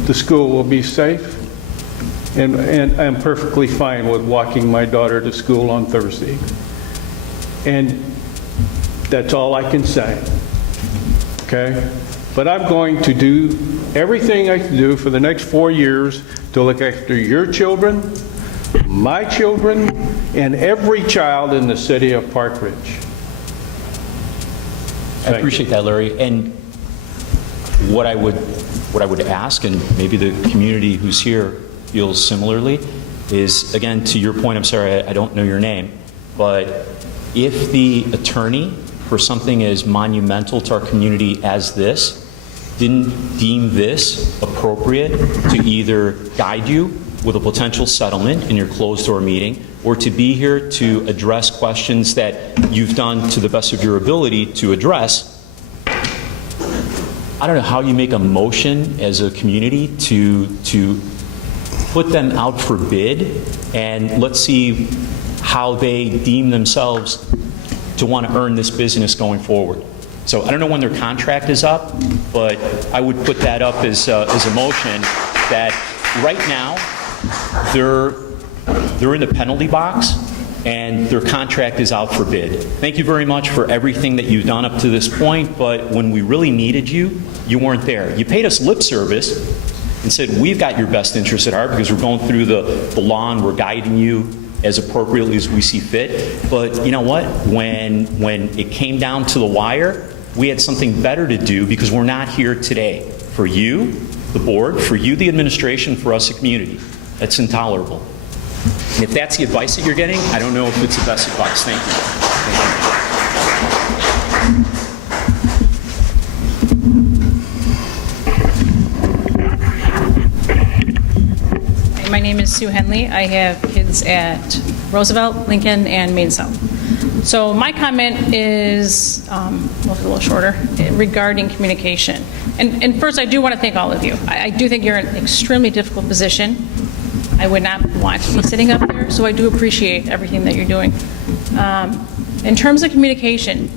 The school will be safe. And I'm perfectly fine with walking my daughter to school on Thursday. And that's all I can say. Okay? But I'm going to do everything I can do for the next 4 years to look after your children, my children, and every child in the city of Park Ridge. I appreciate that, Larry. And what I would ask, and maybe the community who's here feels similarly, is, again, to your point, I'm sorry, I don't know your name, but if the attorney for something as monumental to our community as this didn't deem this appropriate to either guide you with a potential settlement in your closed-door meeting, or to be here to address questions that you've done to the best of your ability to address, I don't know how you make a motion as a community to put them out for bid, and let's see how they deem themselves to want to earn this business going forward. So I don't know when their contract is up, but I would put that up as a motion that right now they're in the penalty box and their contract is out for bid. Thank you very much for everything that you've done up to this point, but when we really needed you, you weren't there. You paid us lip service and said, we've got your best interest at heart because we're going through the law and we're guiding you as appropriately as we see fit. But you know what? When it came down to the wire, we had something better to do because we're not here today. For you, the board, for you, the administration, for us, the community. That's intolerable. And if that's the advice that you're getting, I don't know if it's the best advice. Thank you. My name is Sue Henley. I have kids at Roosevelt, Lincoln, and Maine South. So my comment is a little shorter regarding communication. And first, I do want to thank all of you. I do think you're in an extremely difficult position. I would not want to be sitting up there, so I do appreciate everything that you're doing. In terms of communication,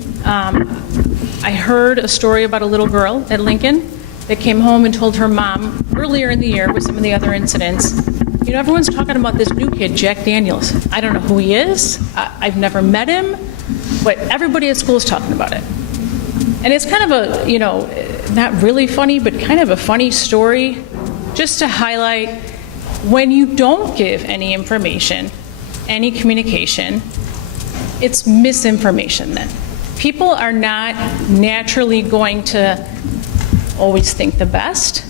I heard a story about a little girl at Lincoln that came home and told her mom earlier in the year with some of the other incidents, you know, everyone's talking about this new kid, Jack Daniels. I don't know who he is. I've never met him, but everybody at school is talking about it. And it's kind of a, you know, not really funny, but kind of a funny story just to highlight when you don't give any information, any communication, it's misinformation then. People are not naturally going to always think the best,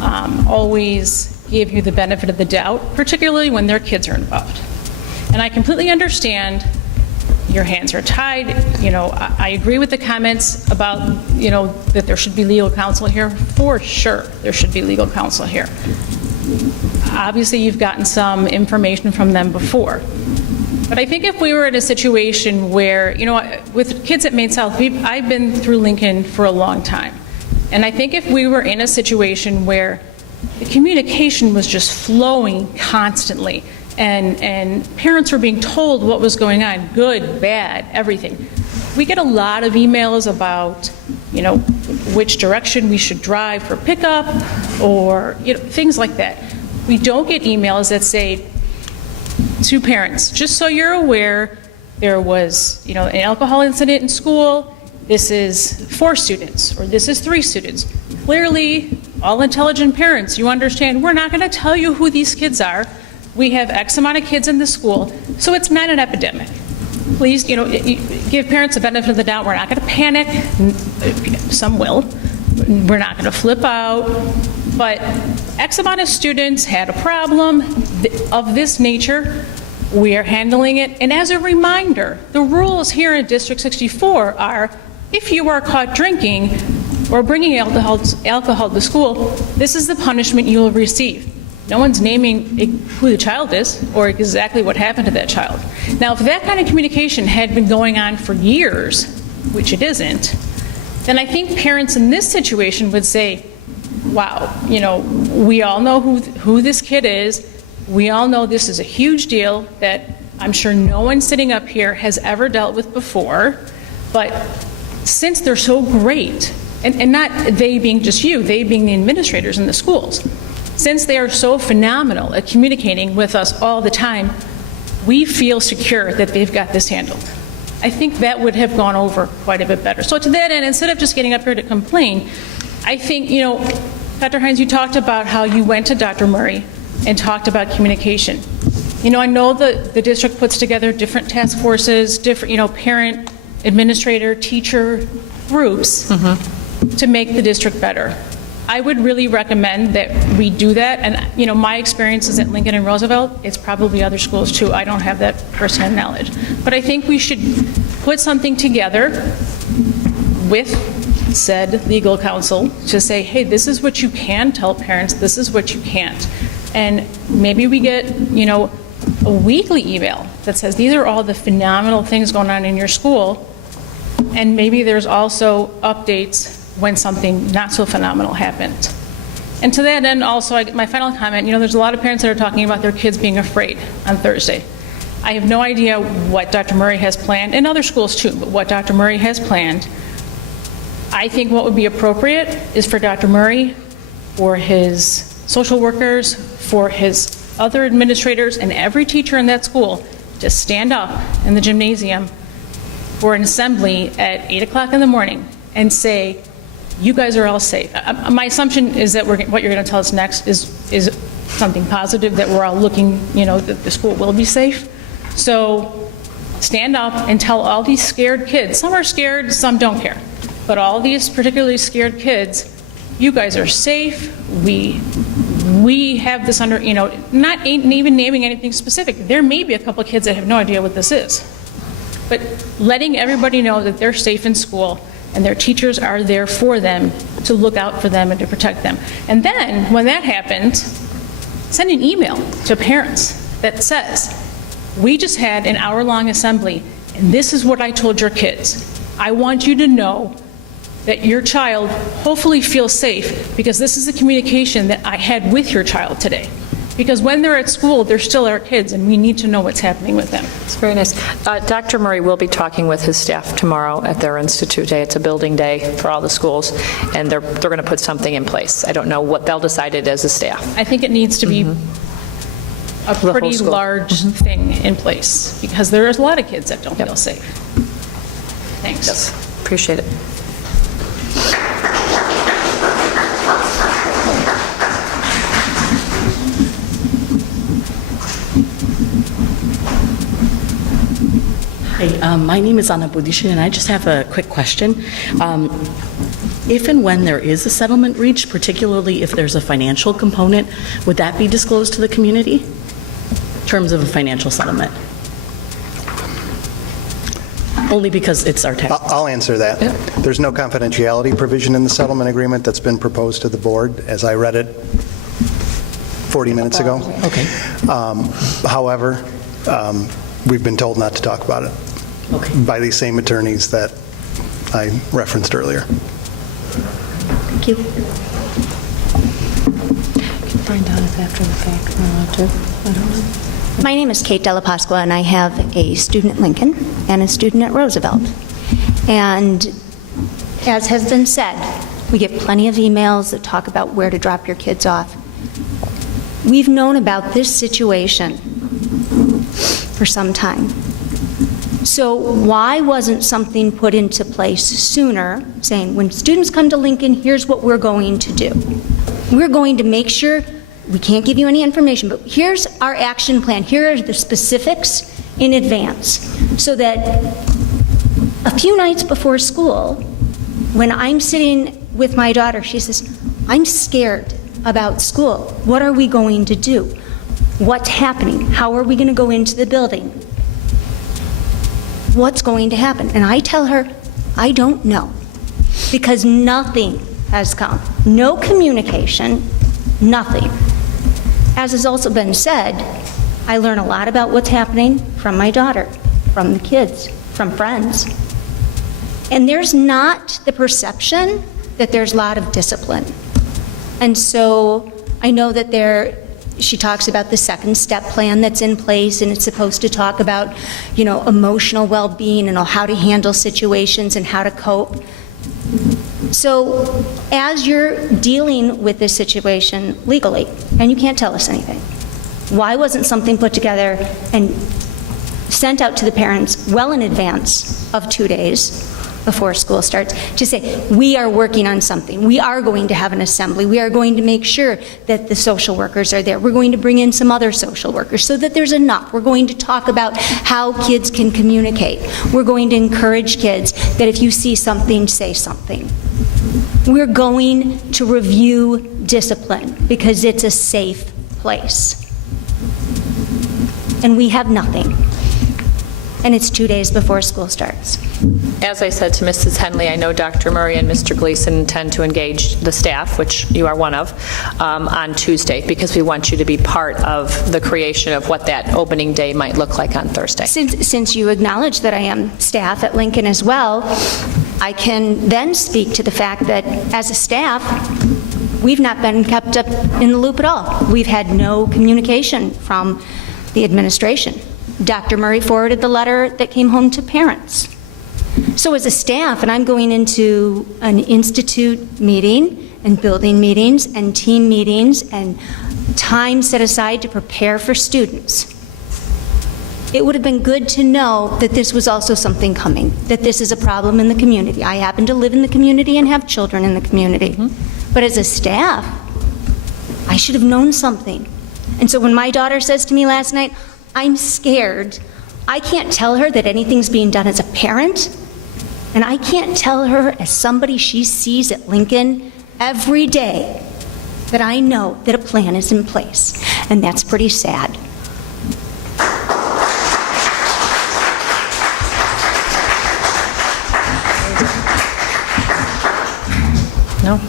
always give you the benefit of the doubt, particularly when their kids are involved. And I completely understand your hands are tied. You know, I agree with the comments about, you know, that there should be legal counsel here. For sure, there should be legal counsel here. Obviously, you've gotten some information from them before. But I think if we were in a situation where, you know, with kids at Maine South, I've been through Lincoln for a long time. And I think if we were in a situation where the communication was just flowing constantly, and parents were being told what was going on, good, bad, everything. We get a lot of emails about, you know, which direction we should drive for pickup, or, you know, things like that. We don't get emails that say to parents, just so you're aware, there was, you know, an alcohol incident in school, this is 4 students, or this is 3 students. Clearly, all intelligent parents, you understand, we're not going to tell you who these kids are. We have X amount of kids in the school, so it's not an epidemic. Please, you know, give parents the benefit of the doubt. We're not going to panic. Some will. We're not going to flip out. But X amount of students had a problem of this nature. We are handling it. And as a reminder, the rules here in District 64 are, if you are caught drinking or bringing alcohol to school, this is the punishment you will receive. No one's naming who the child is or exactly what happened to that child. Now, if that kind of communication had been going on for years, which it isn't, then I think parents in this situation would say, wow, you know, we all know who this kid is. We all know this is a huge deal that I'm sure no one sitting up here has ever dealt with before. But since they're so great, and not they being just you, they being the administrators in the schools, since they are so phenomenal at communicating with us all the time, we feel secure that they've got this handled. I think that would have gone over quite a bit better. So to that end, instead of just getting up here to complain, I think, you know, Dr. Hines, you talked about how you went to Dr. Murray and talked about communication. You know, I know the district puts together different task forces, different, you know, parent, administrator, teacher groups to make the district better. I would really recommend that we do that. And, you know, my experience is at Lincoln and Roosevelt. It's probably other schools too. I don't have that firsthand knowledge. But I think we should put something together with said legal counsel to say, hey, this is what you can tell parents, this is what you can't. And maybe we get, you know, a weekly email that says these are all the phenomenal things going on in your school. And maybe there's also updates when something not so phenomenal happened. And to that end also, my final comment, you know, there's a lot of parents that are talking about their kids being afraid on Thursday. I have no idea what Dr. Murray has planned, and other schools too, but what Dr. Murray has planned. I think what would be appropriate is for Dr. Murray, for his social workers, for his other administrators, and every teacher in that school to stand up in the gymnasium for an assembly at 8 o'clock in the morning and say, you guys are all safe. My assumption is that what you're going to tell us next is something positive, that we're all looking, you know, that the school will be safe. So stand up and tell all these scared kids, some are scared, some don't care, but all these particularly scared kids, you guys are safe. We have this under, you know, not even naming anything specific. There may be a couple of kids that have no idea what this is. But letting everybody know that they're safe in school and their teachers are there for them, to look out for them and to protect them. And then, when that happens, send an email to parents that says, we just had an hour-long assembly, and this is what I told your kids. I want you to know that your child hopefully feels safe, because this is the communication that I had with your child today. Because when they're at school, they're still our kids, and we need to know what's happening with them. It's very nice. Dr. Murray will be talking with his staff tomorrow at their Institute Day. It's a building day for all the schools, and they're going to put something in place. I don't know what they'll decide it as a staff. I think it needs to be a whole pretty school. large thing in place, because there's a lot of kids that don't feel safe. Thanks. Yes, appreciate it. Hi, my name is Anna Budishin, and I just have a quick question. If and when there is a settlement reached, particularly if there's a financial component, would that be disclosed to the community in terms of a financial settlement? Only because it's our tax. I'll answer that. There's no confidentiality provision in the settlement agreement that's been proposed to the board, as I read it 40 minutes ago. Okay. However, we've been told not to talk about it by these same attorneys that I referenced earlier. Thank you. Find out if after the fact we're allowed to. I don't know. My name is Kate Della Pasqua, and I have a student at Lincoln and a student at Roosevelt. And as has been said, we get plenty of emails that talk about where to drop your kids off. We've known about this situation for some time. So why wasn't something put into place sooner, saying, when students come to Lincoln, here's what we're going to do. We're going to make sure, we can't give you any information, but here's our action plan. Here are the specifics in advance, so that a few nights before school, when I'm sitting with my daughter, she says, I'm scared about school. What are we going to do? What's happening? How are we going to go into the building? What's going to happen? And I tell her, I don't know, because nothing has come. No communication, nothing. As has also been said, I learn a lot about what's happening from my daughter, from the kids, from friends. And there's not the perception that there's a lot of discipline. And so I know that she talks about the second step plan that's in place, and it's supposed to talk about, emotional well-being and how to handle situations and how to cope. So as you're dealing with this situation legally, and you can't tell us anything, why wasn't something put together and sent out to the parents well in advance of 2 days before school starts to say, we are working on something. We are going to have an assembly. We are going to make sure that the social workers are there. We're going to bring in some other social workers so that there's enough. We're going to talk about how kids can communicate. We're going to encourage kids that if you see something, say something. We're going to review discipline because it's a safe place. And we have nothing. And it's 2 days before school starts. As I said to Mrs. Henley, I know Dr. Murray and Mr. Gleason intend to engage the staff, which you are one of, on Tuesday, because we want you to be part of the creation of what that opening day might look like on Thursday. Since you acknowledge that I am staff at Lincoln as well, I can then speak to the fact that as a staff, we've not been kept up in the loop at all. We've had no communication from the administration. Dr. Murray forwarded the letter that came home to parents. So as a staff, and I'm going into an institute meeting and building meetings and team meetings and time set aside to prepare for students, it would have been good to know that this was also something coming, that this is a problem in the community. I happen to live in the community and have children in the community. But as a staff, I should have known something. And so when my daughter says to me last night, I'm scared, I can't tell her that anything's being done as a parent, and I can't tell her as somebody she sees at Lincoln every day that I know that a plan is in place. And that's pretty sad. No?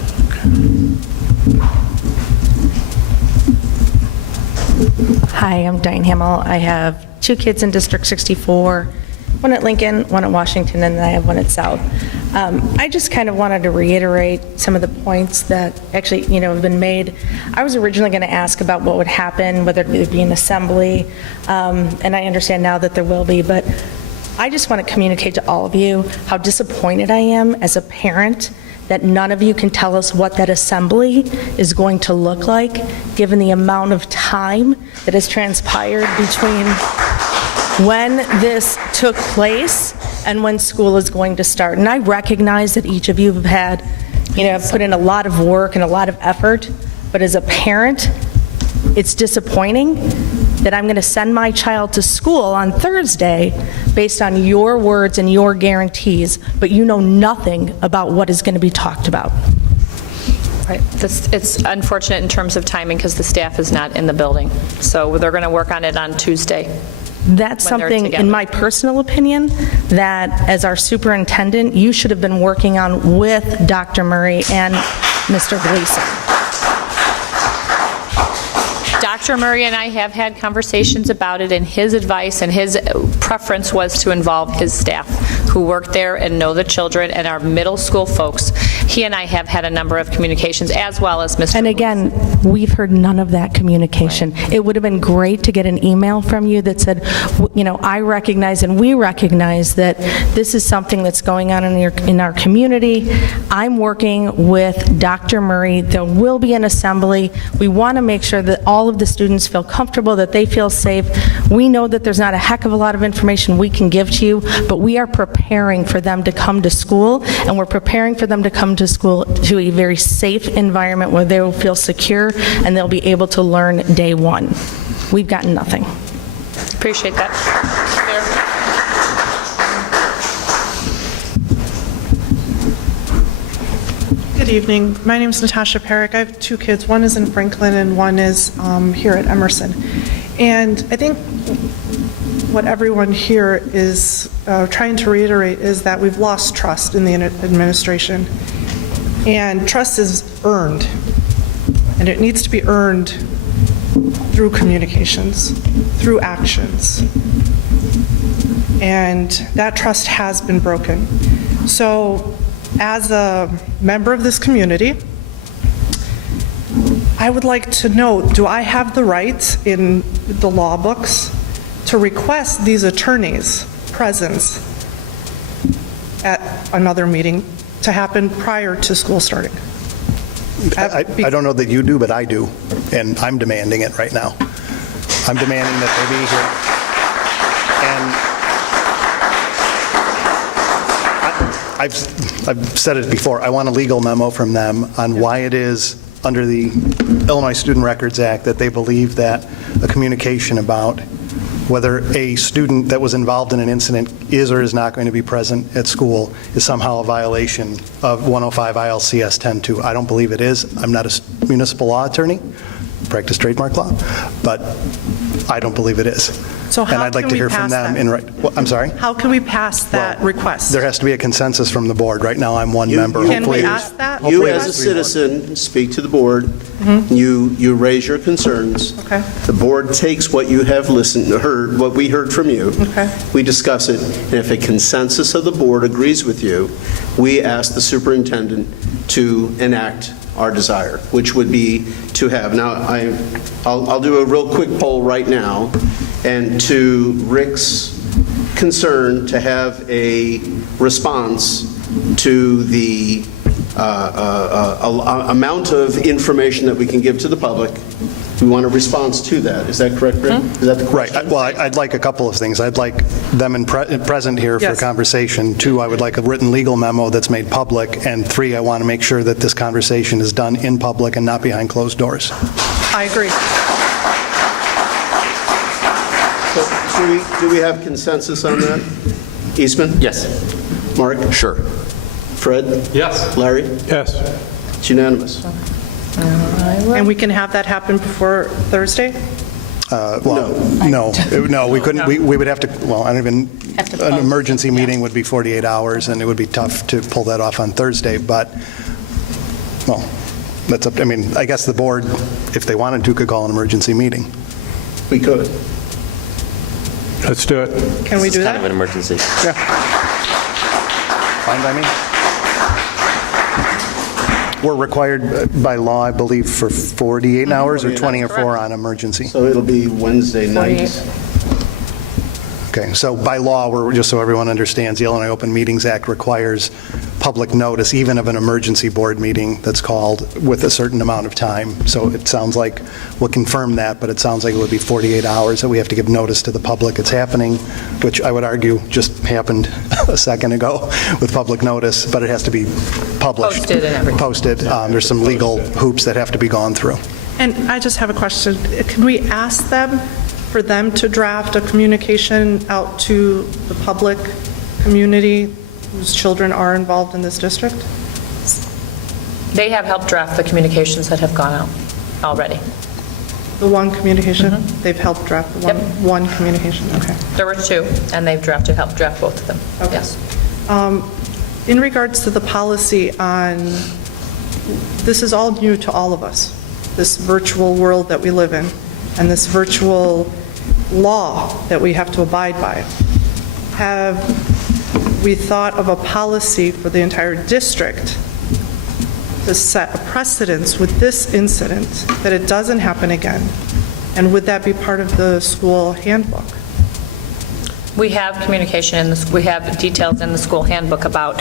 Hi, I'm Diane Hamill. I have 2 kids in District 64, one at Lincoln, one at Washington, and I have one at South. I just kind of wanted to reiterate some of the points that actually, have been made. I was originally going to ask about what would happen, whether it be an assembly, and I understand now that there will be, but I just want to communicate to all of you how disappointed I am as a parent that none of you can tell us what that assembly is going to look like, given the amount of time that has transpired between when this took place and when school is going to start. And I recognize that each of you have had, have put in a lot of work and a lot of effort, but as a parent, it's disappointing that I'm going to send my child to school on Thursday based on your words and your guarantees, but you know nothing about what is going to be talked about. Right. It's unfortunate in terms of timing because the staff is not in the building. So they're going to work on it on Tuesday. That's something, in my personal opinion, that as our superintendent, you should have been working on with Dr. Murray and Mr. Gleason. Dr. Murray and I have had conversations about it, and his advice and his preference was to involve his staff who work there and know the children and our middle school folks. He and I have had a number of communications, as well as Mr. And again, we've heard none of that communication. Right. It would have been great to get an email from you that said, I recognize and we recognize that this is something that's going on in our community. I'm working with Dr. Murray. There will be an assembly. We want to make sure that all of the students feel comfortable, that they feel safe. We know that there's not a heck of a lot of information we can give to you, but we are preparing for them to come to school, and we're preparing for them to come to school to a very safe environment where they will feel secure and they'll be able to learn day one. We've gotten nothing. Appreciate that. Good evening. My name is Natasha Perrick. I have two kids. One is in Franklin and one is here at Emerson. And I think what everyone here is trying to reiterate is that we've lost trust in the administration. And trust is earned. And it needs to be earned through communications, through actions. And that trust has been broken. So, as a member of this community, I would like to know, do I have the right in the law books to request these attorneys' presence at another meeting to happen prior to school starting? I don't know that you do, but I do, and I'm demanding it right now. I'm demanding that they be here. And I've said it before, I want a legal memo from them on why it is under the Illinois Student Records Act that they believe that a communication about whether a student that was involved in an incident is or is not going to be present at school is somehow a violation of 105 ILCS 10-2. I don't believe it is. I'm not a municipal law attorney, practice trademark law, but I don't believe it is. So how and I'd like can to we hear pass from them that? in right. Well, I'm sorry? How can we pass that request? There has to be a consensus from the board. Right now, I'm one member. Can we ask that? You as a citizen speak to the board. Mm-hmm. You raise your concerns. Okay. The board takes what you have heard, what we heard from you. Okay. We discuss it, and if a consensus of the board agrees with you, we ask the superintendent to enact our desire, which would be to have. Now, I'll do a real quick poll right now, and to Rick's concern to have a response to the amount of information that we can give to the public. We want a response to that. Is that correct, Rick? Is that the question? Right. Well, I'd like a couple of things. I'd like them present here for conversation. 2, I would like a written legal memo that's made public. And 3, I want to make sure that this conversation is done in public and not behind closed doors. I agree. So, do we have consensus on that? Eastman? Yes. Mark? Sure. Fred? Yes. Larry? Yes. It's unanimous. And we can have that happen before Thursday? No, we couldn't. We would have to, well, I don't even, an emergency meeting would be 48 hours, and it would be tough to pull that off on Thursday, but, well, that's up, I mean, I guess the board, if they wanted to, could call an emergency meeting. We could. Let's do it. Can we do It's that? kind of an emergency. Yeah. Fine by me. We're required by law, I believe, for 48 hours or 24 on emergency. So it'll be Wednesday night. Okay, so by law, just so everyone understands, the Illinois Open Meetings Act requires public notice, even of an emergency board meeting that's called with a certain amount of time. So it sounds like, we'll confirm that, but it sounds like it would be 48 hours that we have to give notice to the public it's happening, which I would argue just happened a second ago with public notice, but it has to be published. Posted and everything. Posted. There's some legal hoops that have to be gone through. And I just have a question. Can we ask them for them to draft a communication out to the public community whose children are involved in this district? They have helped draft the communications that have gone out already. The one communication? They've helped draft the one communication, okay. There were two, and they've helped draft both of them. Okay. Yes. In regards to the policy on, this is all new to all of us, this virtual world that we live in, and this virtual law that we have to abide by. Have we thought of a policy for the entire district to set a precedence with this incident, that it doesn't happen again? And would that be part of the school handbook? We have communication, we have details in the school handbook about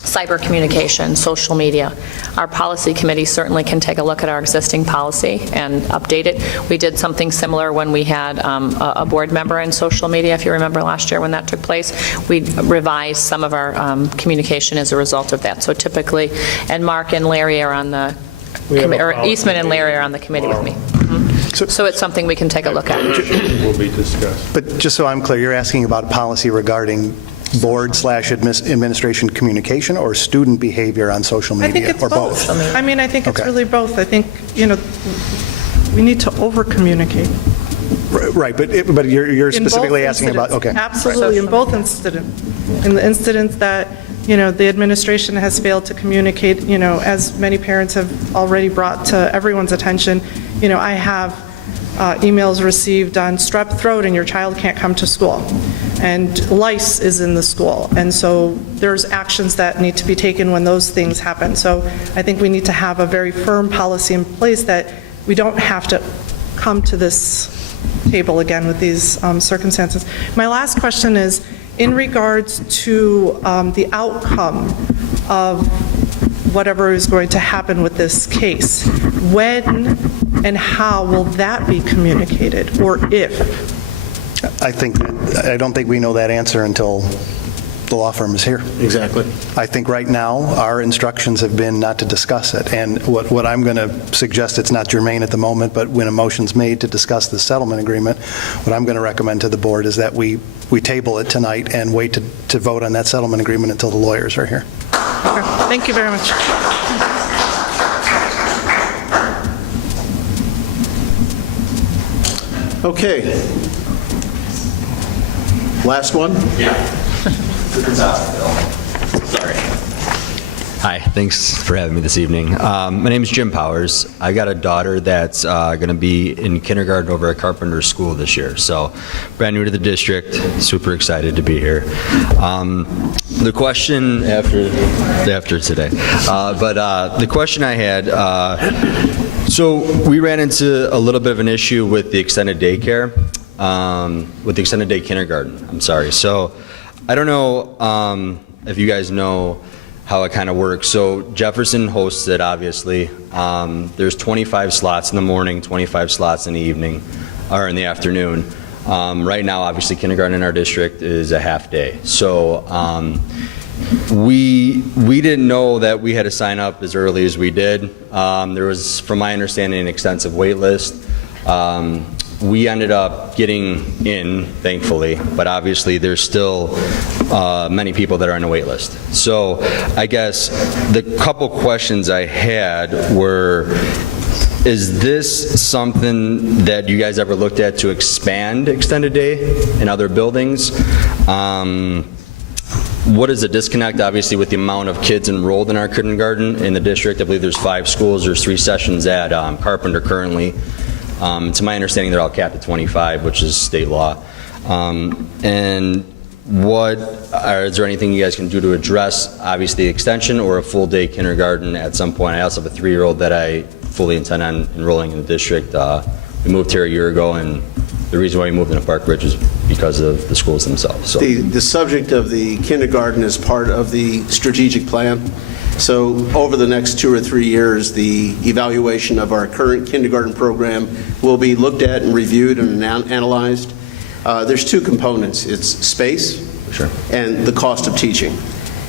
cyber communication, social media. Our policy committee certainly can take a look at our existing policy and update it. We did something similar when we had a board member in social media, if you remember last year when that took place. We revised some of our communication as a result of that. So typically, and Mark and Larry are on the, or Eastman and Larry are on the committee with me. So it's something we can take a look at. Will be discussed. But just so I'm clear, you're asking about policy regarding board/administration communication or student behavior on social media? I think it's or both. I mean, I think it's really both. I think, we need to over-communicate. Right, but you're specifically asking about, okay. Absolutely, in both incidents. In the incidents that, the administration has failed to communicate, as many parents have already brought to everyone's attention, I have emails received on strep throat and your child can't come to school. And lice is in the school. And so there's actions that need to be taken when those things happen. So I think we need to have a very firm policy in place that we don't have to come to this table again with these circumstances. My last question is, in regards to the outcome of whatever is going to happen with this case, when and how will that be communicated, or if? I don't think we know that answer until the law firm is here. Exactly. I think right now, our instructions have been not to discuss it. And what I'm going to suggest, it's not germane at the moment, but when a motion's made to discuss the settlement agreement, what I'm going to recommend to the board is that we table it tonight and wait to vote on that settlement agreement until the lawyers are here. Okay. Thank you very much. Okay. Last one? Sorry. Hi, thanks for having me this evening. My name is Jim Powers. I got a daughter that's going to be in kindergarten over at Carpenter School this year, so brand new to the district, super excited to be here. The question after today, but the question I had, so we ran into a little bit of an issue with the extended daycare, with the extended day kindergarten, I'm sorry. So I don't know if you guys know how it kind of works. So Jefferson hosts it, obviously. There's 25 slots in the morning, 25 slots in the evening, or in the afternoon. Right now, obviously, kindergarten in our district is a half day. So we didn't know that we had to sign up as early as we did. There was, from my understanding, an extensive wait list. We ended up getting in, thankfully, but obviously there's still many people that are on the wait list. So I guess the couple questions I had were, is this something that you guys ever looked at to expand extended day in other buildings? What is the disconnect, obviously, with the amount of kids enrolled in our kindergarten in the district? I believe there's 5 schools, there's 3 sessions at Carpenter currently. To my understanding, they're all capped at 25, which is state law. And Is there anything you guys can do to address, obviously, extension or a full-day kindergarten at some point? I also have a 3-year-old that I fully intend on enrolling in the district. We moved here a year ago, and the reason why we moved into Park Ridge is because of the schools themselves. So. The subject of the kindergarten is part of the strategic plan. So over the next 2 or 3 years, the evaluation of our current kindergarten program will be looked at and reviewed and analyzed. There's 2 components. It's space and the cost of teaching.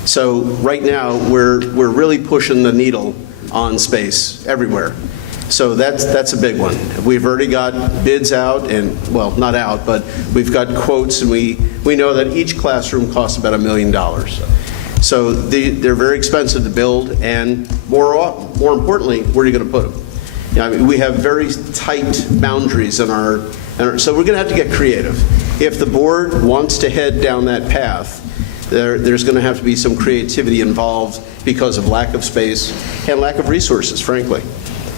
So right now, we're really pushing the needle on space everywhere. So that's a big one. We've already got bids out, and, well, not out, but we've got quotes, and we know that each classroom costs about $1 million. So they're very expensive to build, and more importantly, where are you going to put them? You know, I mean, we have very tight boundaries in our, so we're going to have to get creative. If the board wants to head down that path, there's going to have to be some creativity involved because of lack of space and lack of resources, frankly.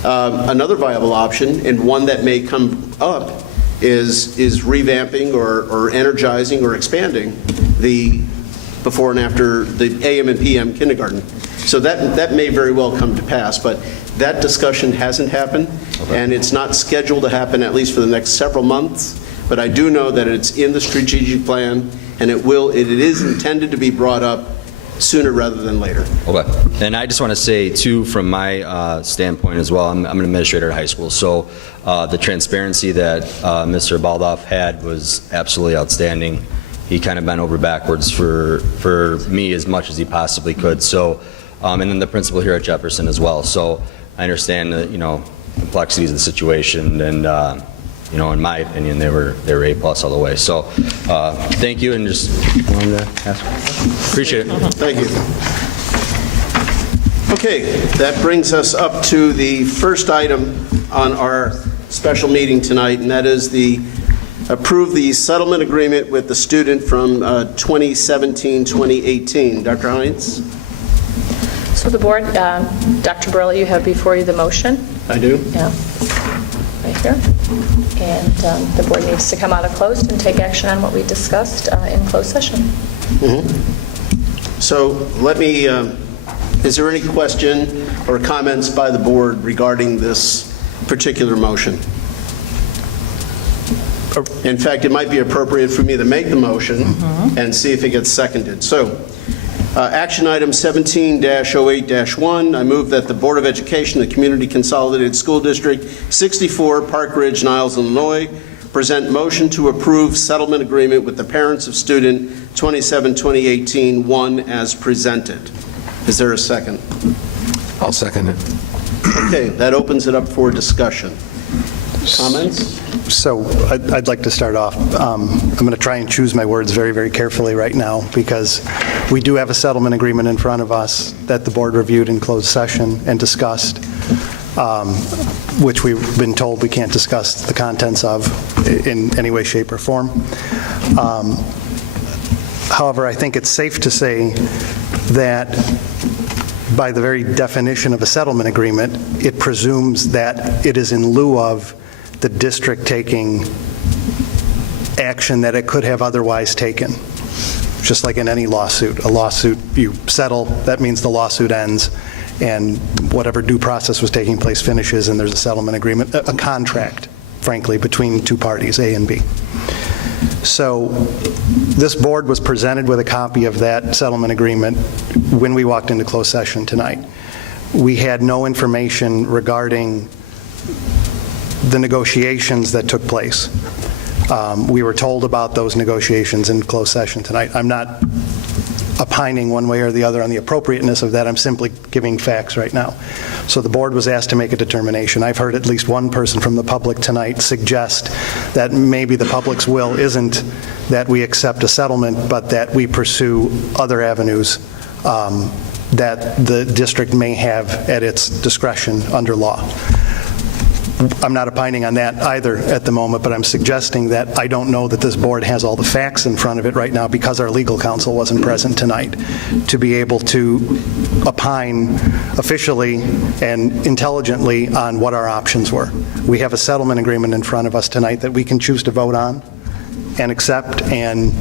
Another viable option, and one that may come up, is revamping or energizing or expanding the before and after the AM and PM kindergarten. So that may very well come to pass, but that discussion hasn't happened, and it's not scheduled to happen at least for the next several months. But I do know that it's in the strategic plan, and it is intended to be brought up sooner rather than later. Okay. And I just want to say, too, from my standpoint as well, I'm an administrator at high school, so the transparency that Mr. Baldoff had was absolutely outstanding. He kind of bent over backwards for me as much as he possibly could. So, and then the principal here at Jefferson as well. So I understand the complexities of the situation, and in my opinion, they were A+ all the way. So thank you, and just wanted to ask. Appreciate it. Thank you. Okay, that brings us up to the first item on our special meeting tonight, and that is approve the settlement agreement with the student from 2017-2018. Dr. Hines? So the board, Dr. Burley, you have before you the motion. I do. Yeah, right here. And the board needs to come out of closed and take action on what we discussed in closed session. So let me, is there any question or comments by the board regarding this particular motion? In fact, it might be appropriate for me to make the motion and see if it gets seconded. So, action item 17-08-1, I move that the Board of Education of the Community Consolidated School District 64, Park Ridge, Niles, Illinois, present motion to approve settlement agreement with the parents of student 27-2018-1 as presented. Is there a second? I'll second it. Okay, that opens it up for discussion. Comments? So I'd like to start off. I'm going to try and choose my words very, very carefully right now, because we do have a settlement agreement in front of us that the board reviewed in closed session and discussed, which we've been told we can't discuss the contents of in any way, shape, or form. However, I think it's safe to say that by the very definition of a settlement agreement, it presumes that it is in lieu of the district taking action that it could have otherwise taken. Just like in any lawsuit. A lawsuit, you settle, that means the lawsuit ends, and whatever due process was taking place finishes, and there's a settlement agreement, a contract, frankly, between two parties, A and B. So this board was presented with a copy of that settlement agreement when we walked into closed session tonight. We had no information regarding the negotiations that took place. We were told about those negotiations in closed session tonight. I'm not opining one way or the other on the appropriateness of that. I'm simply giving facts right now. So the board was asked to make a determination. I've heard at least one person from the public tonight suggest that maybe the public's will isn't that we accept a settlement, but that we pursue other avenues that the district may have at its discretion under law. I'm not opining on that either at the moment, but I'm suggesting that I don't know that this board has all the facts in front of it right now, because our legal counsel wasn't present tonight, to be able to opine officially and intelligently on what our options were. We have a settlement agreement in front of us tonight that we can choose to vote on and accept and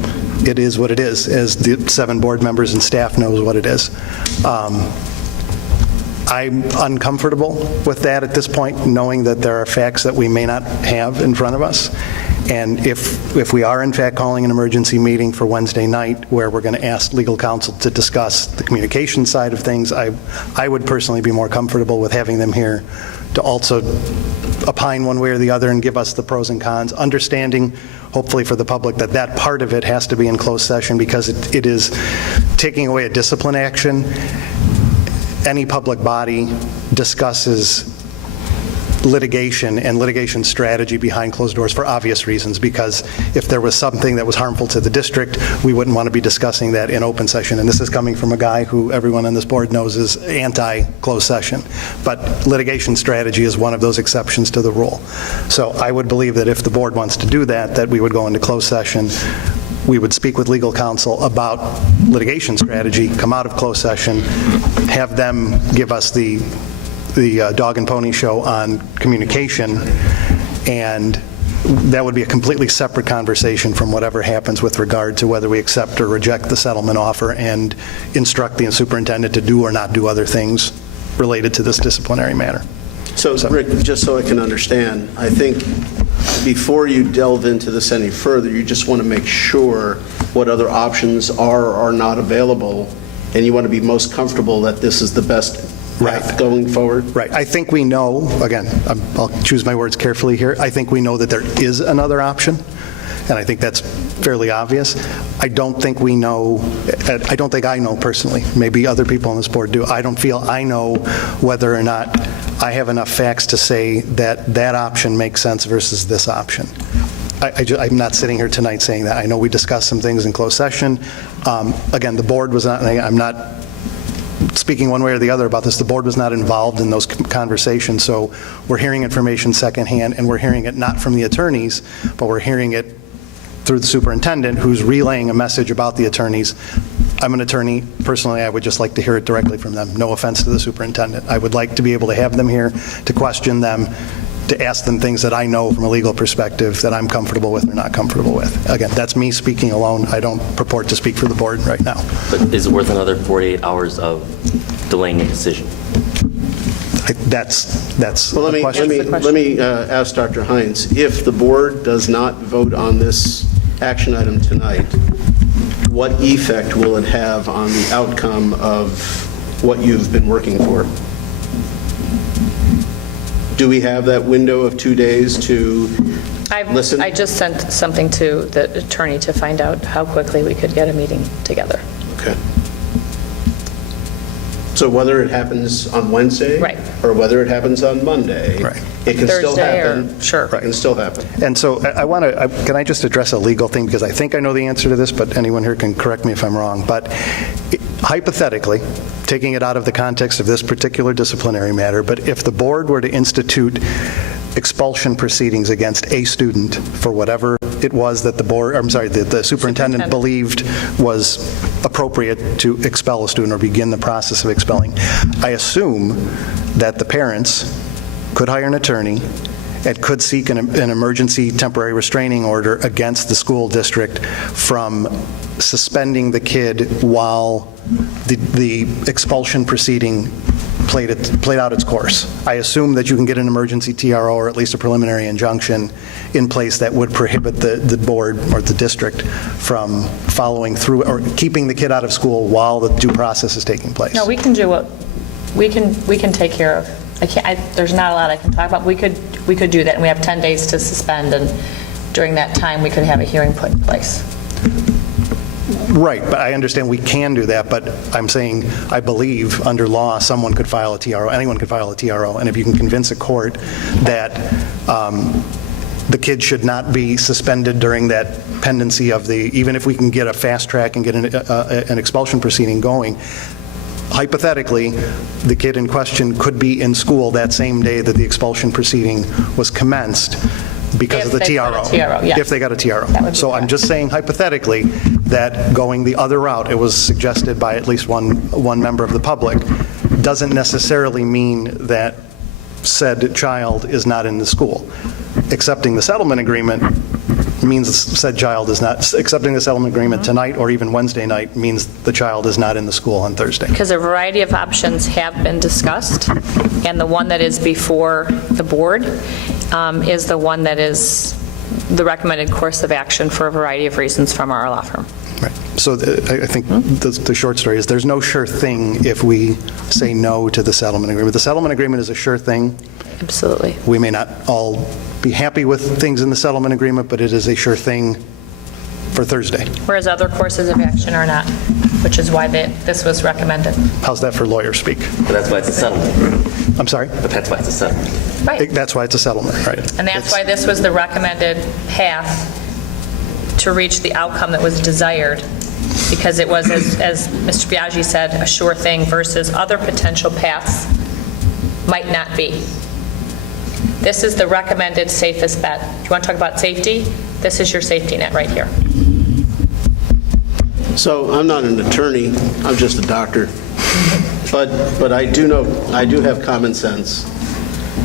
it is what it is, as the 7 board members and staff knows what it is. I'm uncomfortable with that at this point, knowing that there are facts that we may not have in front of us. And if we are in fact calling an emergency meeting for Wednesday night where we're going to ask legal counsel to discuss the communication side of things, I would personally be more comfortable with having them here to also opine one way or the other and give us the pros and cons, understanding, hopefully for the public, that that part of it has to be in closed session because it is taking away a discipline action. Any public body discusses litigation and litigation strategy behind closed doors for obvious reasons, because if there was something that was harmful to the district, we wouldn't want to be discussing that in open session. And this is coming from a guy who everyone on this board knows is anti-closed session. But litigation strategy is one of those exceptions to the rule. So I would believe that if the board wants to do that, that we would go into closed session. We would speak with legal counsel about litigation strategy, come out of closed session, have them give us the dog and pony show on communication, and that would be a completely separate conversation from whatever happens with regard to whether we accept or reject the settlement offer and instruct the superintendent to do or not do other things related to this disciplinary matter. So, Rick, just so I can understand, I think before you delve into this any further, you just want to make sure what other options are or are not available, and you want to be most comfortable that this is the best path going forward? Right. I think we know, again, I'll choose my words carefully here, I think we know that there is another option, and I think that's fairly obvious. I don't think we know, I don't think I know personally, maybe other people on this board do, I don't feel I know whether or not I have enough facts to say that that option makes sense versus this option. I'm not sitting here tonight saying that. I know we discussed some things in closed session. Again, the board was not, I'm not speaking one way or the other about this, the board was not involved in those conversations, so we're hearing information secondhand, and we're hearing it not from the attorneys, but we're hearing it through the superintendent, who's relaying a message about the attorneys. I'm an attorney. Personally, I would just like to hear it directly from them. No offense to the superintendent. I would like to be able to have them here to question them, to ask them things that I know from a legal perspective that I'm comfortable with or not comfortable with. Again, that's me speaking alone. I don't purport to speak for the board right now. But is it worth another 48 hours of delaying a decision? That's well, a question. Let me ask Dr. Hines, if the board does not vote on this action item tonight, what effect will it have on the outcome of what you've been working for? Do we have that window of 2 days to listen? I just sent something to the attorney to find out how quickly we could get a meeting together. Okay. So whether it happens on Wednesday, right, or whether it happens on Monday, right, it can still happen. Sure. It can still happen. And so can I just address a legal thing, because I think I know the answer to this, but anyone here can correct me if I'm wrong. But hypothetically, taking it out of the context of this particular disciplinary matter, but if the board were to institute expulsion proceedings against a student for whatever it was that the superintendent believed was appropriate to expel a student or begin the process of expelling, I assume that the parents could hire an attorney and could seek an emergency temporary restraining order against the school district from suspending the kid while the expulsion proceeding played out its course. I assume that you can get an emergency TRO or at least a preliminary injunction in place that would prohibit the board or the district from following through or keeping the kid out of school while the due process is taking place. No, we can do what we can take care of. There's not a lot I can talk about. We could do that, and we have 10 days to suspend, and during that time we could have a hearing put in place. Right, but I understand we can do that, but I'm saying I believe under law someone could file a TRO, anyone could file a TRO, and if you can convince a court that the kid should not be suspended during that pendency of even if we can get a fast track and get an expulsion proceeding going, hypothetically, the kid in question could be in school that same day that the expulsion proceeding was commenced because of the TRO. If they got a TRO. So I'm just saying hypothetically that going the other route, it was suggested by at least one member of the public, doesn't necessarily mean that said child is not in the school. Accepting the settlement agreement means said child is not, accepting the settlement agreement tonight or even Wednesday night means the child is not in the school on Thursday. Because a variety of options have been discussed, and the one that is before the board is the one that is the recommended course of action for a variety of reasons from our law firm. Right. So I think the short story is there's no sure thing if we say no to the settlement agreement. The settlement agreement is a sure thing. Absolutely. We may not all be happy with things in the settlement agreement, but it is a sure thing for Thursday. Whereas other courses of action are not, which is why this was recommended. How's that for lawyer speak? But that's why it's a settlement. I'm sorry? But that's why it's a settlement. Right. That's why it's a settlement, right? And that's why this was the recommended path to reach the outcome that was desired, because it was, as Mr. Biaggi said, a sure thing versus other potential paths might not be. This is the recommended safest bet. Do you want to talk about safety? This is your safety net right here. So I'm not an attorney, I'm just a doctor. But I do know, I do have common sense.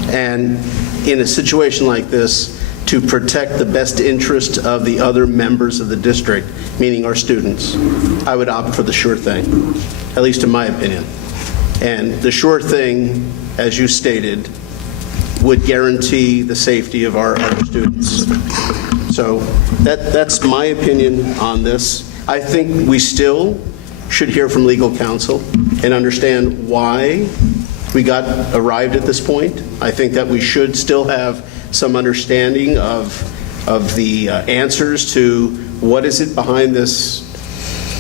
And in a situation like this, to protect the best interest of the other members of the district, meaning our students, I would opt for the sure thing, at least in my opinion. And the sure thing, as you stated, would guarantee the safety of our students. So that's my opinion on this. I think we still should hear from legal counsel and understand why we got arrived at this point. I think that we should still have some understanding of the answers to what is it behind this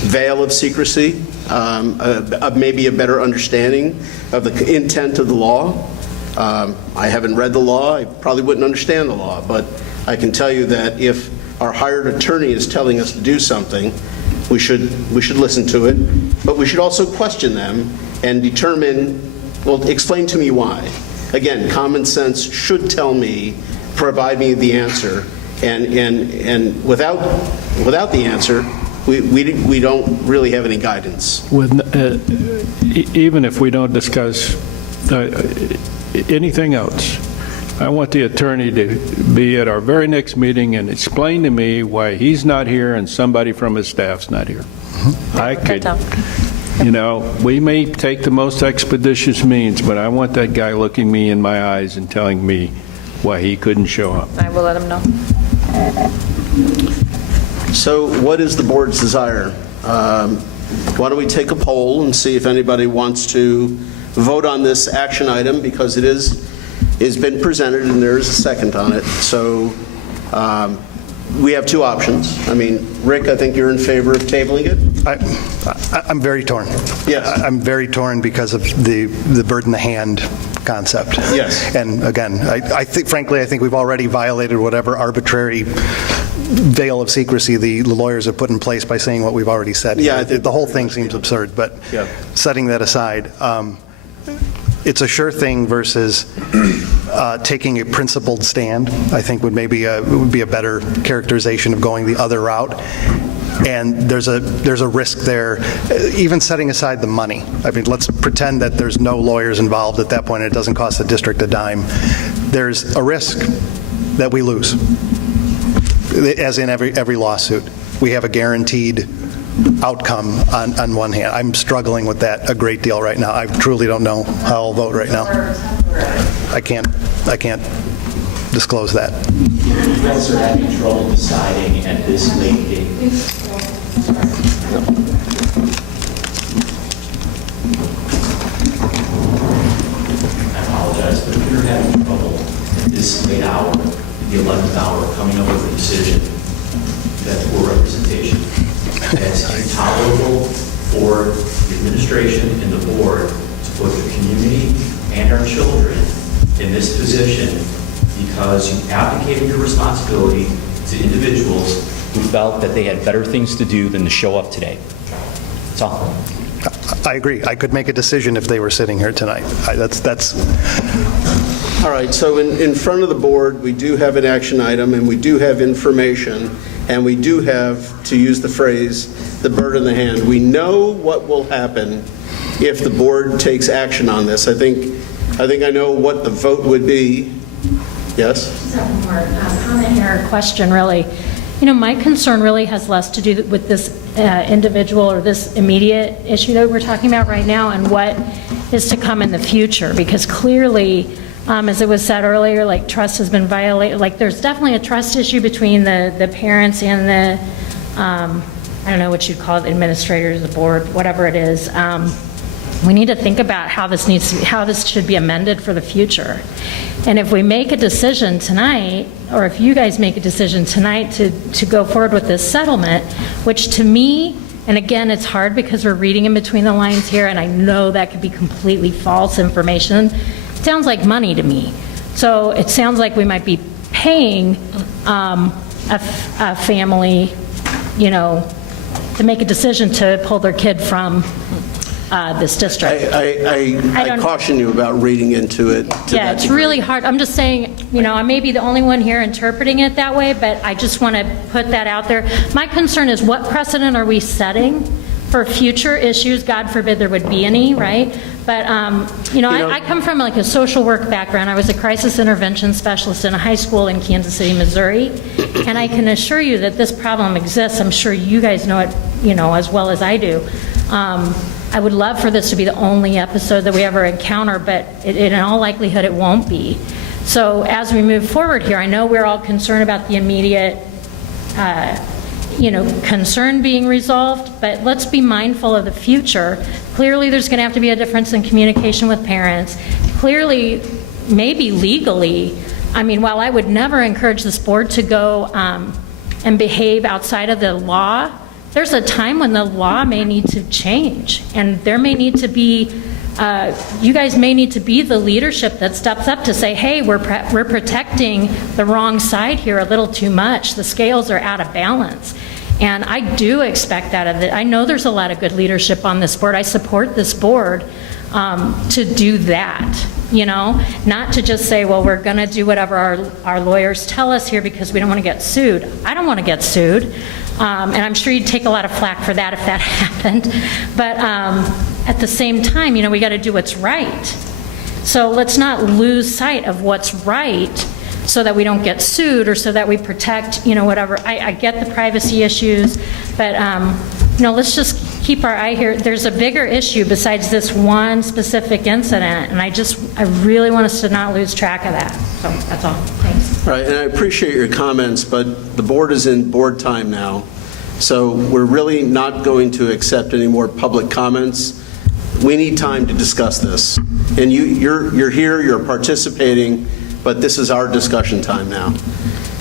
veil of secrecy, maybe a better understanding of the intent of the law. I haven't read the law, I probably wouldn't understand the law, but I can tell you that if our hired attorney is telling us to do something, we should listen to it, but we should also question them and determine, well, explain to me why. Again, common sense should tell me, provide me the answer, and without the answer, we don't really have any guidance. Even if we don't discuss anything else, I want the attorney to be at our very next meeting and explain to me why he's not here and somebody from his staff's not here. I could, we may take the most expeditious means, but I want that guy looking me in my eyes and telling me why he couldn't show up. I will let him know. So what is the board's desire? Why don't we take a poll and see if anybody wants to vote on this action item, because it is been presented and there is a second on it. So we have two options. I mean, Rick, I think you're in favor of tabling it? I'm very torn. Yes. I'm very torn because of the bird in the hand concept. Yes. And again, I think, frankly, I think we've already violated whatever arbitrary veil of secrecy the lawyers have put in place by saying what we've already said. Yeah, the whole thing seems absurd, but setting that aside, it's a sure thing versus taking a principled stand, I think would be a better characterization of going the other route. And there's a risk there, even setting aside the money. I mean, let's pretend that there's no lawyers involved at that point and it doesn't cost the district a dime. There's a risk that we lose, as in every lawsuit. We have a guaranteed outcome on one hand. I'm struggling with that a great deal right now. I truly don't know how I'll vote right now. I can't disclose that. You guys are having trouble deciding at this late date. I apologize, but if you're having trouble at this late hour, the 11th hour, coming up with a decision, that's poor representation. That's intolerable for the administration and the board to put the community and our children in this position because you abdicated your responsibility to individuals who felt that they had better things to do than to show up today. That's all. I agree. I could make a decision if they were sitting here tonight. That's. All right, so in front of the board, we do have an action item, and we do have information, and we do have, to use the phrase, the bird in the hand. We know what will happen if the board takes action on this. I think I know what the vote would be. Yes? Comment here, question really. My concern really has less to do with this individual or this immediate issue that we're talking about right now and what is to come in the future, because clearly, as it was said earlier, like trust has been violated. Like there's definitely a trust issue between the parents and the, I don't know what you'd call it, administrators, the board, whatever it is. We need to think about how this should be amended for the future. And if we make a decision tonight, or if you guys make a decision tonight to go forward with this settlement, which to me, and again, it's hard because we're reading in between the lines here, and I know that could be completely false information. It sounds like money to me. So it sounds like we might be paying a family, to make a decision to pull their kid from this district. I caution you about reading into it. Yeah, it's really hard. I'm just saying, I may be the only one here interpreting it that way, but I just want to put that out there. My concern is what precedent are we setting for future issues? God forbid there would be any, right? But, I come from like a social work background. I was a crisis intervention specialist in a high school in Kansas City, Missouri, and I can assure you that this problem exists. I'm sure you guys know it, as well as I do. I would love for this to be the only episode that we ever encounter, but in all likelihood it won't be. So as we move forward here, I know we're all concerned about the immediate concern being resolved, but let's be mindful of the future. Clearly there's going to have to be a difference in communication with parents. Clearly, maybe legally, while I would never encourage this board to go and behave outside of the law, there's a time when the law may need to change, and there may need to be, you guys may need to be the leadership that steps up to say, hey, we're protecting the wrong side here a little too much. The scales are out of balance. And I do expect that of it. I know there's a lot of good leadership on this board. I support this board to do that, not to just say, well, we're going to do whatever our lawyers tell us here because we don't want to get sued. I don't want to get sued. And I'm sure you'd take a lot of flack for that if that happened. But at the same time, we got to do what's right. So let's not lose sight of what's right so that we don't get sued or so that we protect, whatever. I get the privacy issues, but, let's just keep our eye here. There's a bigger issue besides this one specific incident, and I really want us to not lose track of that. So that's all. Thanks. Right, and I appreciate your comments, but the board is in board time now, so we're really not going to accept any more public comments. We need time to discuss this. And you're here, you're participating, but this is our discussion time now.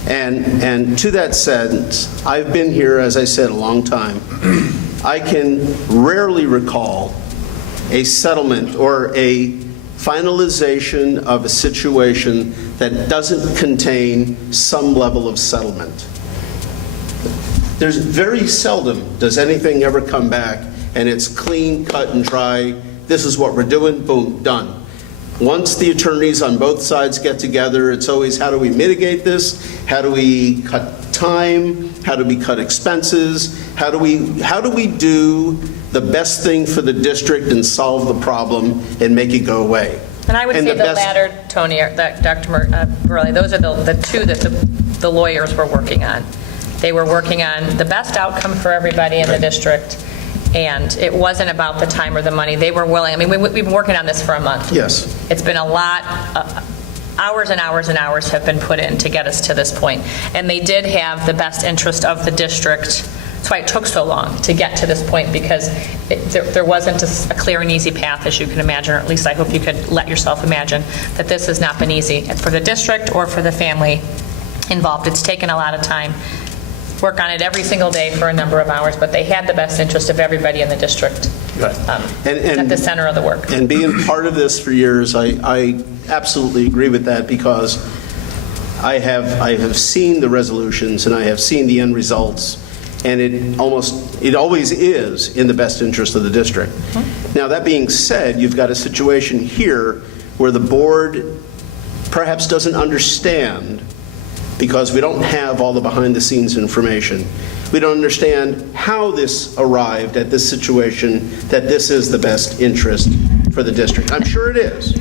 And to that sense, I've been here, as I said, a long time. I can rarely recall a settlement or a finalization of a situation that doesn't contain some level of settlement. There's very seldom does anything ever come back and it's clean, cut and dry. This is what we're doing, boom, done. Once the attorneys on both sides get together, it's always how do we mitigate this? How do we cut time? How do we cut expenses? How do we do the best thing for the district and solve the problem and make it go away? And I would say the latter, Tony, Dr. Burley, those are the two that the lawyers were working on. They were working on the best outcome for everybody in the district, and it wasn't about the time or the money. They were willing. We've been working on this for a month. Yes. It's been a lot. Hours and hours and hours have been put in to get us to this point. And they did have the best interest of the district. That's why it took so long to get to this point, because there wasn't a clear and easy path, as you can imagine, or at least I hope you could let yourself imagine that this has not been easy for the district or for the family involved. It's taken a lot of time. Work on it every single day for a number of hours, but they had the best interest of everybody in the district at the center of the work. And being part of this for years, I absolutely agree with that, because I have seen the resolutions and I have seen the end results, and it always is in the best interest of the district. Now, that being said, you've got a situation here where the board perhaps doesn't understand, because we don't have all the behind-the-scenes information. We don't understand how this arrived at this situation, that this is the best interest for the district. I'm sure it is.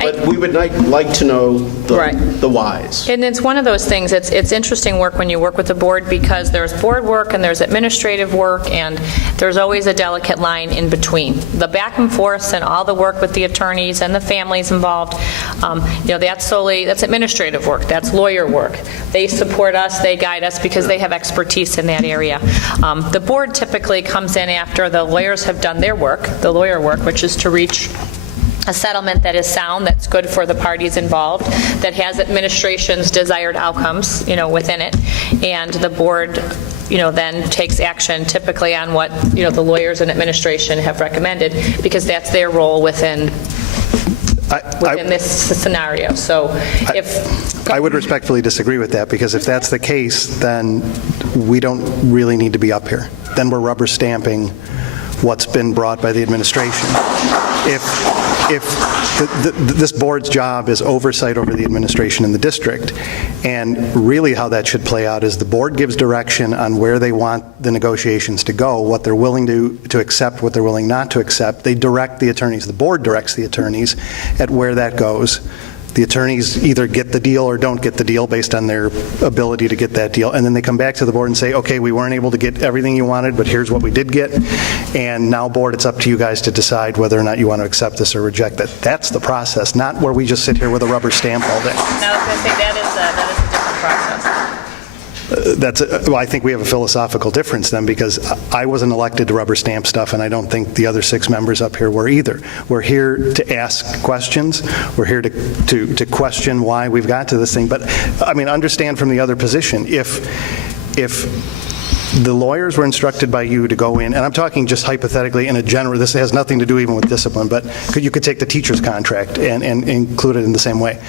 But we would like to know the whys. And it's one of those things, it's interesting work when you work with the board because there's board work and there's administrative work and there's always a delicate line in between. The back and forth and all the work with the attorneys and the families involved, that's administrative work, that's lawyer work. They support us, they guide us because they have expertise in that area. The board typically comes in after the lawyers have done their work, the lawyer work, which is to reach a settlement that is sound, that's good for the parties involved, that has administration's desired outcomes, within it, and the board, then takes action typically on what, the lawyers and administration have recommended, because that's their role within this scenario. So I would respectfully disagree with that, because if that's the case, then we don't really need to be up here. Then we're rubber stamping what's been brought by the administration. If this board's job is oversight over the administration in the district, and really how that should play out is the board gives direction on where they want the negotiations to go, what they're willing to accept, what they're willing not to accept. They direct the attorneys, the board directs the attorneys at where that goes. The attorneys either get the deal or don't get the deal based on their ability to get that deal, and then they come back to the board and say, okay, we weren't able to get everything you wanted, but here's what we did get, and now, board, it's up to you guys to decide whether or not you want to accept this or reject that. That's the process, not where we just sit here with a rubber stamp all day. Now, I was going to say that is a different process. I think we have a philosophical difference then, because I wasn't elected to rubber stamp stuff, and I don't think the other 6 members up here were either. We're here to ask questions. We're here to question why we've got to this thing. But, understand from the other position, if the lawyers were instructed by you to go in, and I'm talking just hypothetically in a general, this has nothing to do even with discipline, but you could take the teacher's contract and include it in the same way.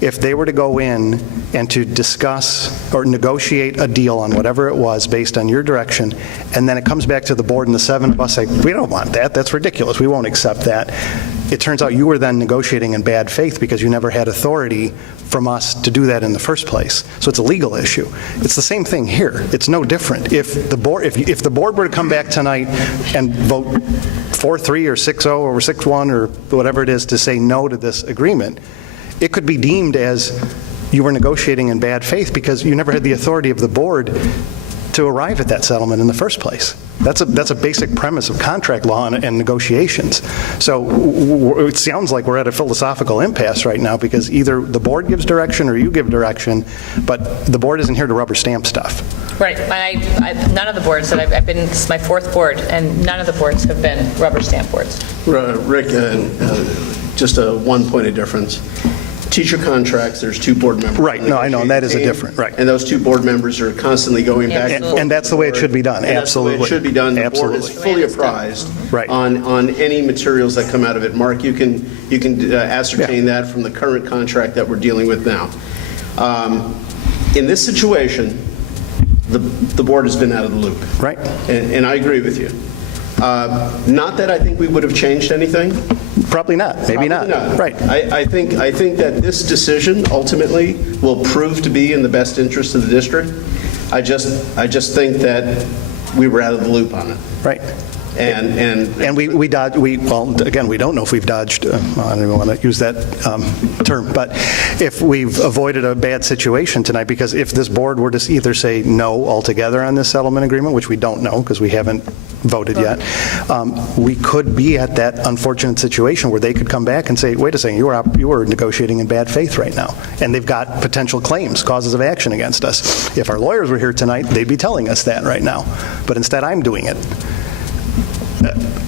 If they were to go in and to discuss or negotiate a deal on whatever it was based on your direction, and then it comes back to the board and the 7 of us say, we don't want that, that's ridiculous, we won't accept that. It turns out you were then negotiating in bad faith because you never had authority from us to do that in the first place. So it's a legal issue. It's the same thing here. It's no different. If the board were to come back tonight and vote 4-3 or 6-0 or 6-1 or whatever it is to say no to this agreement, it could be deemed as you were negotiating in bad faith because you never had the authority of the board to arrive at that settlement in the first place. That's a basic premise of contract law and negotiations. So it sounds like we're at a philosophical impasse right now, because either the board gives direction or you give direction, but the board isn't here to rubber stamp stuff. Right. None of the boards that I've been, this is my 4th board, and none of the boards have been rubber stamp boards. Rick, just one point of difference. Teacher contracts, there's 2 board members. Right, no, I know, and that is a different, right. And those 2 board members are constantly going back and forth. And that's the way it should be done, absolutely. That's the way it should be done. The Absolutely. board is fully apprised on any materials that come out of it. Mark, you can ascertain that from the current contract that we're dealing with now. In this situation, the board has been out of the loop. Right. And I agree with you. Not that I think we would have changed anything. Probably not. Maybe Probably not. Right. I think that this decision ultimately will prove to be in the best interest of the district. I just think that we were out of the loop on it. Right. And we dodged, well, again, we don't know if we've dodged, I don't even want to use that term, but if we've avoided a bad situation tonight, because if this board were to either say no altogether on this settlement agreement, which we don't know because we haven't voted yet, we could be at that unfortunate situation where they could come back and say, wait a second, you were negotiating in bad faith right now, and they've got potential claims, causes of action against us. If our lawyers were here tonight, they'd be telling us that right now, but instead I'm doing it.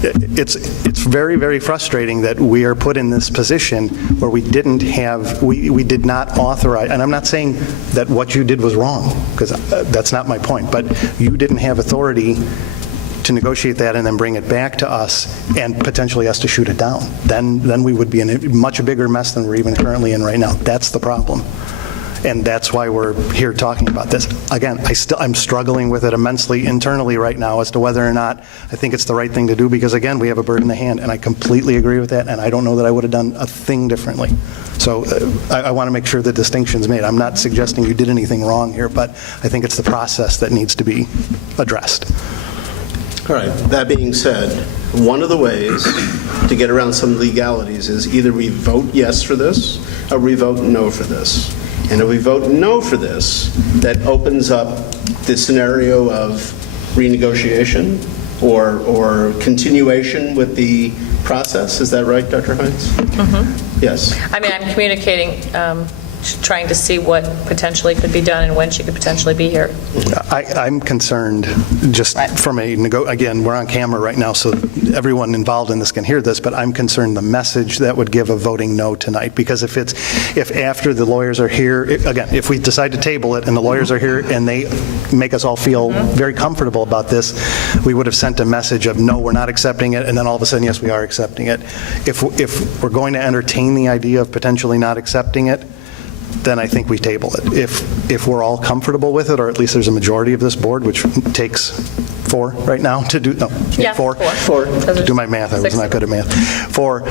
It's very, very frustrating that we are put in this position where we did not authorize, and I'm not saying that what you did was wrong, because that's not my point, but you didn't have authority to negotiate that and then bring it back to us and potentially us to shoot it down. Then we would be in a much bigger mess than we're even currently in right now. That's the problem. And that's why we're here talking about this. Again, I'm struggling with it immensely internally right now as to whether or not I think it's the right thing to do, because again, we have a bird in the hand, and I completely agree with that, and I don't know that I would have done a thing differently. So I want to make sure the distinction's made. I'm not suggesting you did anything wrong here, but I think it's the process that needs to be addressed. All right, that being said, one of the ways to get around some legalities is either we vote yes for this or we vote no for this. And if we vote no for this, that opens up the scenario of renegotiation or continuation with the process. Is that right, Dr. Hines? Mm-hmm. Yes. I mean, I'm communicating, trying to see what potentially could be done and when she could potentially be here. I'm concerned, just from again, we're on camera right now, so everyone involved in this can hear this, but I'm concerned the message that would give a voting no tonight, because if after the lawyers are here, again, if we decide to table it and the lawyers are here and they make us all feel very comfortable about this, we would have sent a message of no, we're not accepting it, and then all of a sudden, yes, we are accepting it. If we're going to entertain the idea of potentially not accepting it, then I think we table it. If we're all comfortable with it, or at least there's a majority of this board, which takes 4 right now to do, no, Yeah, 4. four. To do my math, I was not good at math. 4,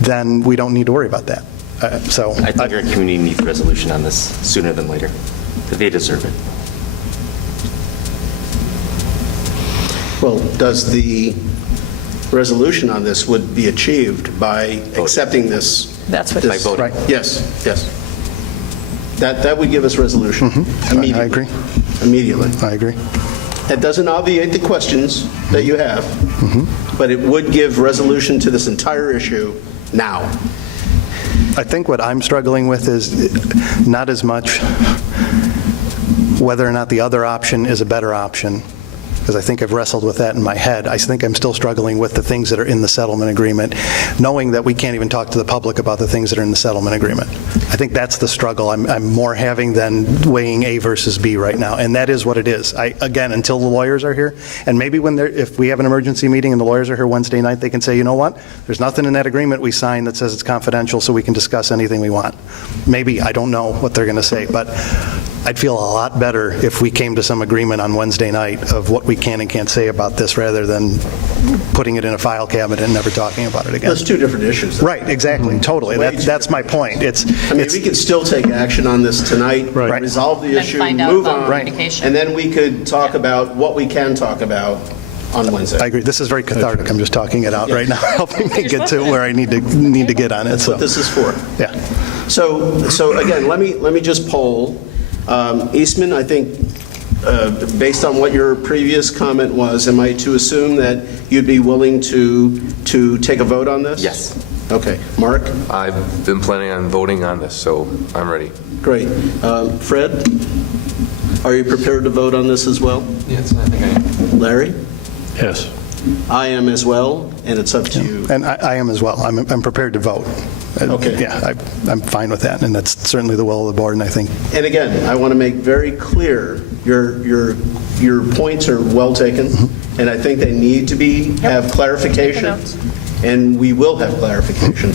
then we don't need to worry about that. I think our community needs a resolution on this sooner than later. They deserve it. Well, does the resolution on this would be achieved by accepting this? That's what this, by voting. Right. Yes, yes. That would give us resolution immediately. I agree. Immediately. I agree. That doesn't obviate the questions that you have, but it would give resolution to this entire issue now. I think what I'm struggling with is not as much whether or not the other option is a better option, because I think I've wrestled with that in my head. I think I'm still struggling with the things that are in the settlement agreement, knowing that we can't even talk to the public about the things that are in the settlement agreement. I think that's the struggle I'm more having than weighing A versus B right now, and that is what it is. Again, until the lawyers are here, and maybe if we have an emergency meeting and the lawyers are here Wednesday night, they can say, you know what, there's nothing in that agreement we signed that says it's confidential, so we can discuss anything we want. Maybe, I don't know what they're going to say, but I'd feel a lot better if we came to some agreement on Wednesday night of what we can and can't say about this, rather than putting it in a file cabinet and never talking about it again. There's two different issues, though. Right, exactly, totally. That's my point. We could still take action on this tonight, resolve the issue, move on, and then we could talk about what we can talk about on Wednesday. I agree. This is very cathartic. I'm just talking it out right now, helping me get to where I need to get on it. That's what this is for. Yeah. So again, let me just poll. Eastman, I think, based on what your previous comment was, am I to assume that you'd be willing to take a vote on this? Yes. Okay. Mark? I've been planning on voting on this, so I'm ready. Great. Fred? Are you prepared to vote on this as well? Yes, I think I am. Larry? Yes. I am as well, and it's up to you. And I am as well. I'm prepared to vote. Okay. Yeah, I'm fine with that, and that's certainly the will of the board, and I think. And again, I want to make very clear, your points are well taken, and I think they need to have clarification, and we will have clarification.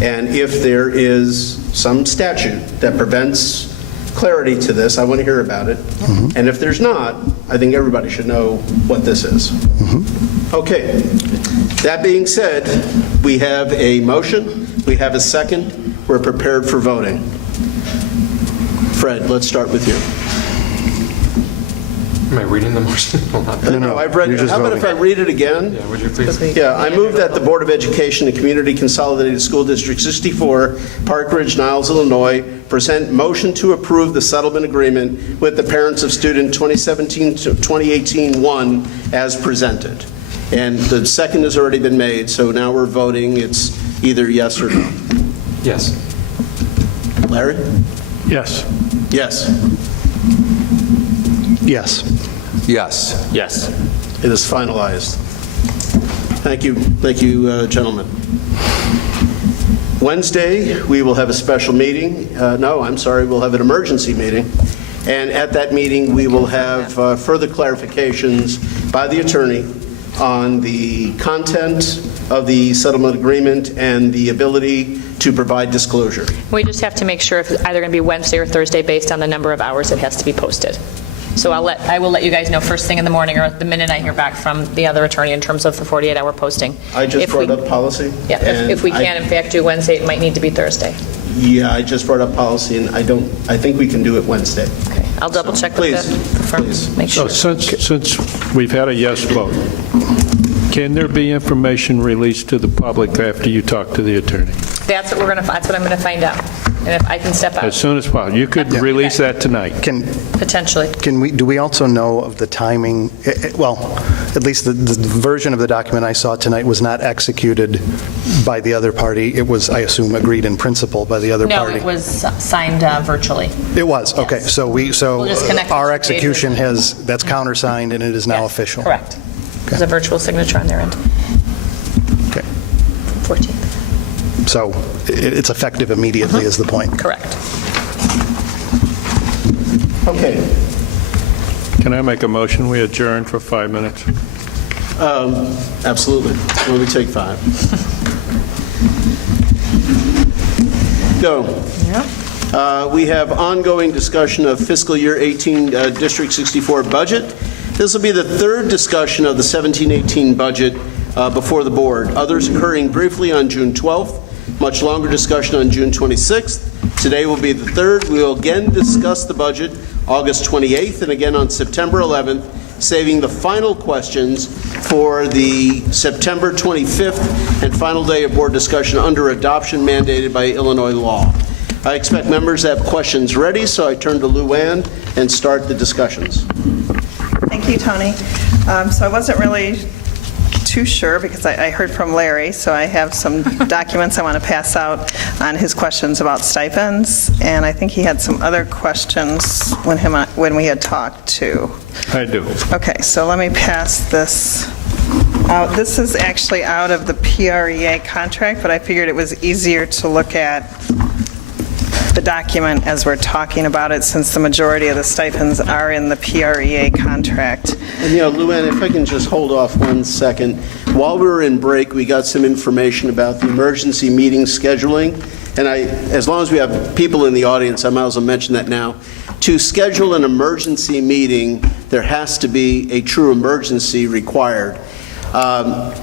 And if there is some statute that prevents clarity to this, I want to hear about it. And if there's not, I think everybody should know what this is. Okay. That being said, we have a motion, we have a second, we're prepared for voting. Fred, let's start with you. Am I reading the motion? No, I've read it. How about if I read it again? Yeah, would you please? Yeah, I move that the Board of Education and Community Consolidated School District 64, Park Ridge-Niles, Illinois, present motion to approve the settlement agreement with the parents of student 2017-2018-1 as presented. And the second has already been made, so now we're voting. It's either yes or no. Yes. Larry? Yes. Yes. Yes. Yes. Yes. It is finalized. Thank you, gentlemen. Wednesday, we will have a special meeting. We'll have an emergency meeting. And at that meeting, we will have further clarifications by the attorney on the content of the settlement agreement and the ability to provide disclosure. We just have to make sure if it's either going to be Wednesday or Thursday based on the number of hours it has to be posted. So I will let you guys know first thing in the morning or the minute I hear back from the other attorney in terms of the 48-hour posting. I just brought up policy. Yeah, if we can, in fact, do Wednesday, it might need to be Thursday. Yeah, I just brought up policy, and I think we can do it Wednesday. Okay. I'll double check with the firm, make So sure. since we've had a yes vote, can there be information released to the public after you talk to the attorney? That's what I'm going to find out. And if I can step out. As soon as possible. You could release that tonight. Potentially. Do we also know of the timing? Well, at least the version of the document I saw tonight was not executed by the other party. It was, I assume, agreed in principle by the other party. No, it was signed virtually. It was, okay. So We'll just connect our the execution that's countersigned and it is now official. Correct. There's a virtual signature on their end. Okay. 14th. So it's effective immediately is the point. Correct. Okay. Can I make a motion? We adjourn for 5 minutes. Absolutely. Well, we take 5. Go. We have ongoing discussion of fiscal year 18 District 64 budget. This will be the third discussion of the 17-18 budget before the board. Others occurring briefly on June 12th, much longer discussion on June 26th. Today will be the third. We will again discuss the budget August 28th and again on September 11th, saving the final questions for the September 25th and final day of board discussion under adoption mandated by Illinois law. I expect members to have questions ready, so I turn to Lou Ann and start the discussions. Thank you, Tony. So I wasn't really too sure because I heard from Larry, so I have some documents I want to pass out on his questions about stipends, and I think he had some other questions when we had talked too. I do. Okay, so let me pass this out. This is actually out of the PREA contract, but I figured it was easier to look at the document as we're talking about it, since the majority of the stipends are in the PREA contract. And Lou Ann, if I can just hold off 1 second. While we were in break, we got some information about the emergency meeting scheduling. And as long as we have people in the audience, I might as well mention that now. To schedule an emergency meeting, there has to be a true emergency required.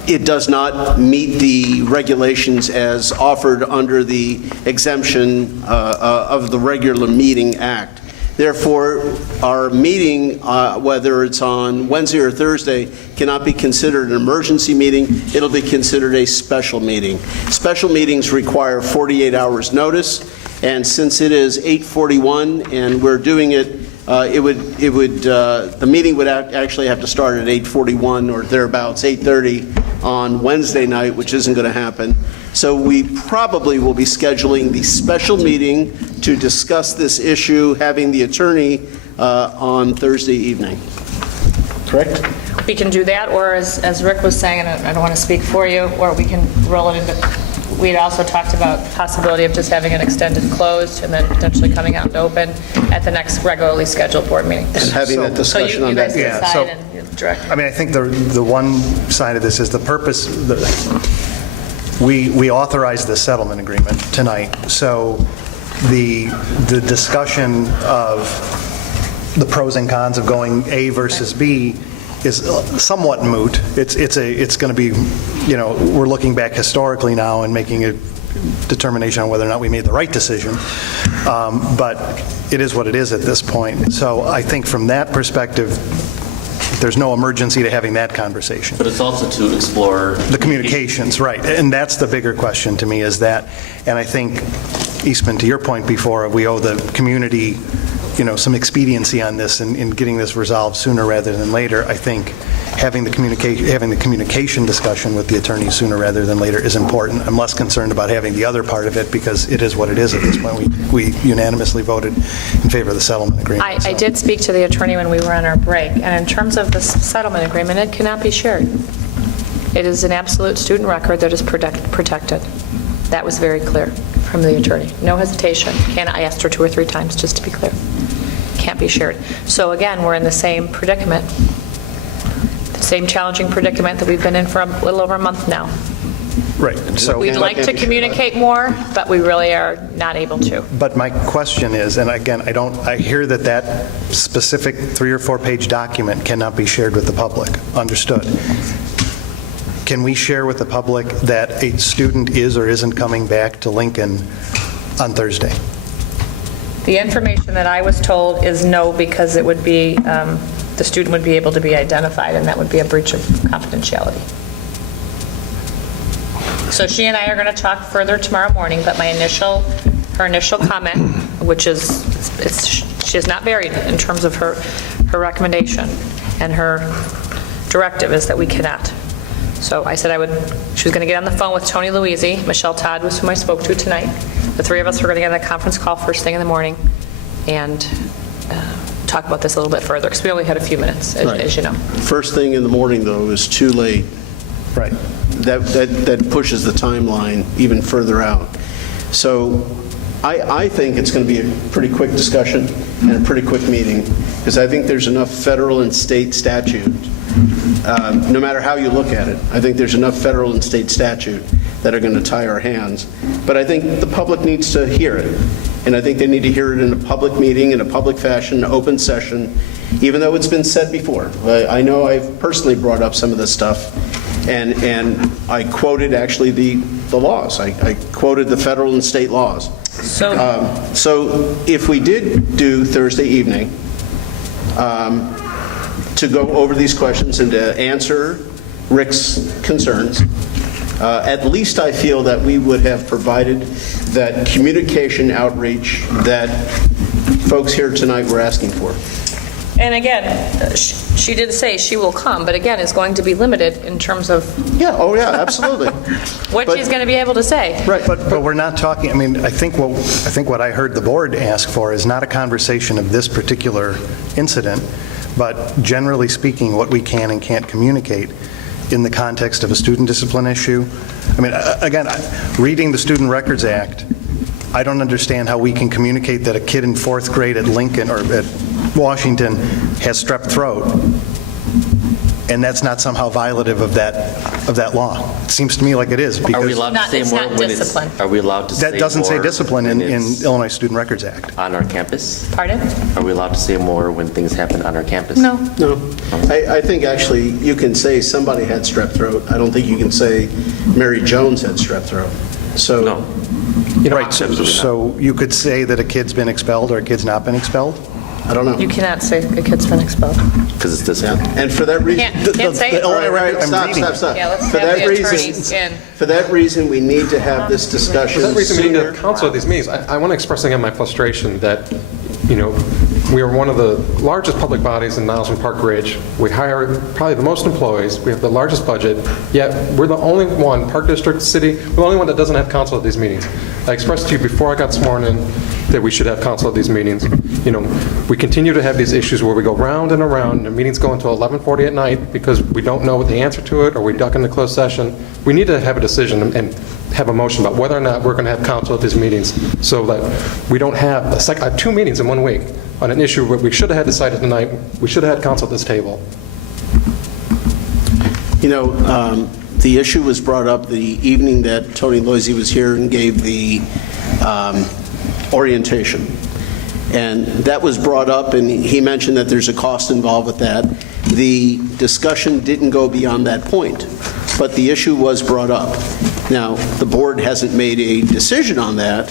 It does not meet the regulations as offered under the exemption of the regular meeting act. Therefore, our meeting, whether it's on Wednesday or Thursday, cannot be considered an emergency meeting. It'll be considered a special meeting. Special meetings require 48 hours notice, and since it is 8:41 and we're doing it, the meeting would actually have to start at 8:41 or thereabouts, 8:30 on Wednesday night, which isn't going to happen. So we probably will be scheduling the special meeting to discuss this issue, having the attorney on Thursday evening. Correct? We can do that, or as Rick was saying, and I don't want to speak for you, or we can roll it into, we had also talked about the possibility of just having an extended closed and then potentially coming out to open at the next regularly scheduled board meeting. And having that discussion on that. So you guys decide and you direct. I mean, I think the one side of this is the purpose, we authorized the settlement agreement tonight, so the discussion of the pros and cons of going A versus B is somewhat moot. It's going to be, we're looking back historically now and making a determination on whether or not we made the right decision, but it is what it is at this point. So I think from that perspective, there's no emergency to having that conversation. But it's also to explore the communications, right? And that's the bigger question to me is that, and I think, Eastman, to your point before, we owe the community, some expediency on this and getting this resolved sooner rather than later. I think having the communication discussion with the attorney sooner rather than later is important. I'm less concerned about having the other part of it because it is what it is at this point. We unanimously voted in favor of the settlement agreement. I did speak to the attorney when we were on our break, and in terms of the settlement agreement, it cannot be shared. It is an absolute student record that is protected. That was very clear from the attorney. No hesitation. I asked her 2 or 3 times just to be clear. Can't be shared. So again, we're in the same predicament, the same challenging predicament that we've been in for a little over a month now. Right. So we'd like to communicate more, but we really are not able to. But my question is, and again, I hear that specific 3 or 4 page document cannot be shared with the public. Understood. Can we share with the public that a student is or isn't coming back to Lincoln on Thursday? The information that I was told is no, because it would be, the student would be able to be identified, and that would be a breach of confidentiality. So she and I are going to talk further tomorrow morning, but her initial comment, which is, she is not varied in terms of her recommendation, and her directive is that we cannot. So I said she was going to get on the phone with Tony Louisi, Michelle Todd, whom I spoke to tonight. The three of us were going to get on a conference call first thing in the morning and talk about this a little bit further, because we only had a few minutes, as you know. First thing in the morning, though, is too late. Right. That pushes the timeline even further out. So I think it's going to be a pretty quick discussion and a pretty quick meeting, because I think there's enough federal and state statute, no matter how you look at it, I think there's enough federal and state statute that are going to tie our hands. But I think the public needs to hear it, and I think they need to hear it in a public meeting, in a public fashion, an open session, even though it's been said before. I know I've personally brought up some of this stuff, and I quoted actually the laws. I quoted the federal and state laws. So if we did do Thursday evening to go over these questions and to answer Rick's concerns, at least I feel that we would have provided that communication outreach that folks here tonight were asking for. And again, she did say she will come, but again, it's going to be limited in terms of... Yeah, oh yeah, absolutely. what she's going to be able to say. Right, but we're not talking, I mean, I think what I heard the board ask for is not a conversation of this particular incident, but generally speaking, what we can and can't communicate in the context of a student discipline issue. I mean, again, reading the Student Records Act, I don't understand how we can communicate that a kid in 4th grade at Lincoln or at Washington has strep throat, and that's not somehow violative of that law. It seems to me like it is. Are we allowed to say more when discipline. Are we allowed to say more? That doesn't say discipline in Illinois Student Records Act. On our campus? Pardon? Are we allowed to say more when things happen on our campus? No. No. I think actually you can say somebody had strep throat. I don't think you can say Mary Jones had strep throat. So, no. Right, so you could say that a kid's been expelled or a kid's not been expelled? I don't know. You cannot say a kid's been expelled. Because it's discipline. Yeah. And for that reason... Can't say it. Stop. Yeah, let's have the attorneys in. For that reason, we need to have this discussion For that reason, we need sooner. to counsel at these meetings. I want to express again my frustration that, we are one of the largest public bodies in Niles and Park Ridge. We hire probably the most employees. We have the largest budget, yet we're the only one, Park District, City, we're the only one that doesn't have counsel at these meetings. I expressed to you before I got sworn in that we should have counsel at these meetings. We continue to have these issues where we go round and around, and the meetings go until 11:40 at night because we don't know the answer to it, or we duck into closed session. We need to have a decision and have a motion about whether or not we're going to have counsel at these meetings so that we don't have 2 meetings in 1 week on an issue where we should have had decided tonight. We should have had counsel at this table. The issue was brought up the evening that Tony Loisy was here and gave the orientation. And that was brought up, and he mentioned that there's a cost involved with that. The discussion didn't go beyond that point, but the issue was brought up. Now, the board hasn't made a decision on that.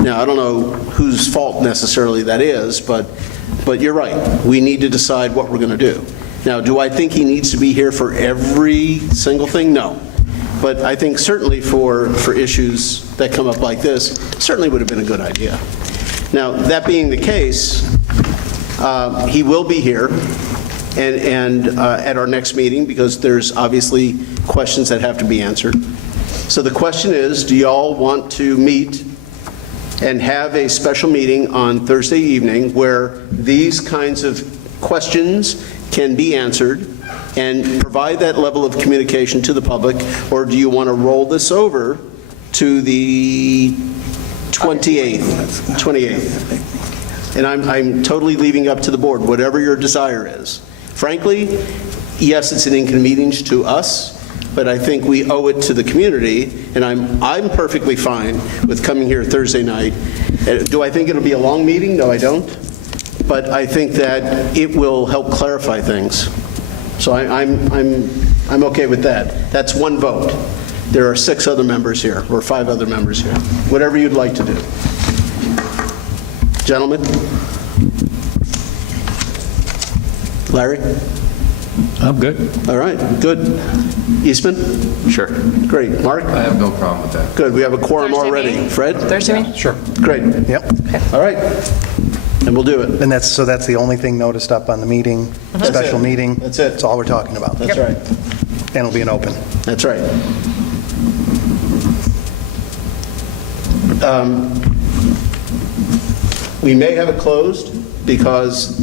Now, I don't know whose fault necessarily that is, but you're right. We need to decide what we're going to do. Now, do I think he needs to be here for every single thing? No. But I think certainly for issues that come up like this, certainly would have been a good idea. Now, that being the case, he will be here and at our next meeting because there's obviously questions that have to be answered. So the question is, do y'all want to meet and have a special meeting on Thursday evening where these kinds of questions can be answered and provide that level of communication to the public, or do you want to roll this over to the 28th? And I'm totally leaving up to the board, whatever your desire is. Frankly, yes, it's an inconvenience to us, but I think we owe it to the community, and I'm perfectly fine with coming here Thursday night. Do I think it'll be a long meeting? No, I don't. But I think that it will help clarify things. So I'm okay with that. That's one vote. There are 6 other members here, or 5 other members here. Whatever you'd like to do. Gentlemen? Larry? I'm good. All right, good. Eastman? Sure. Great. Mark? I have no problem with that. Good, we have a quorum Thursday already. meeting? Fred? Thursday meeting? Sure. Great. Yep. All right. And we'll do it. And that's the only thing noticed up on the meeting, special it. meeting. That's it. That's all we're talking about. That's right. And it'll be an open. That's right. We may have it closed because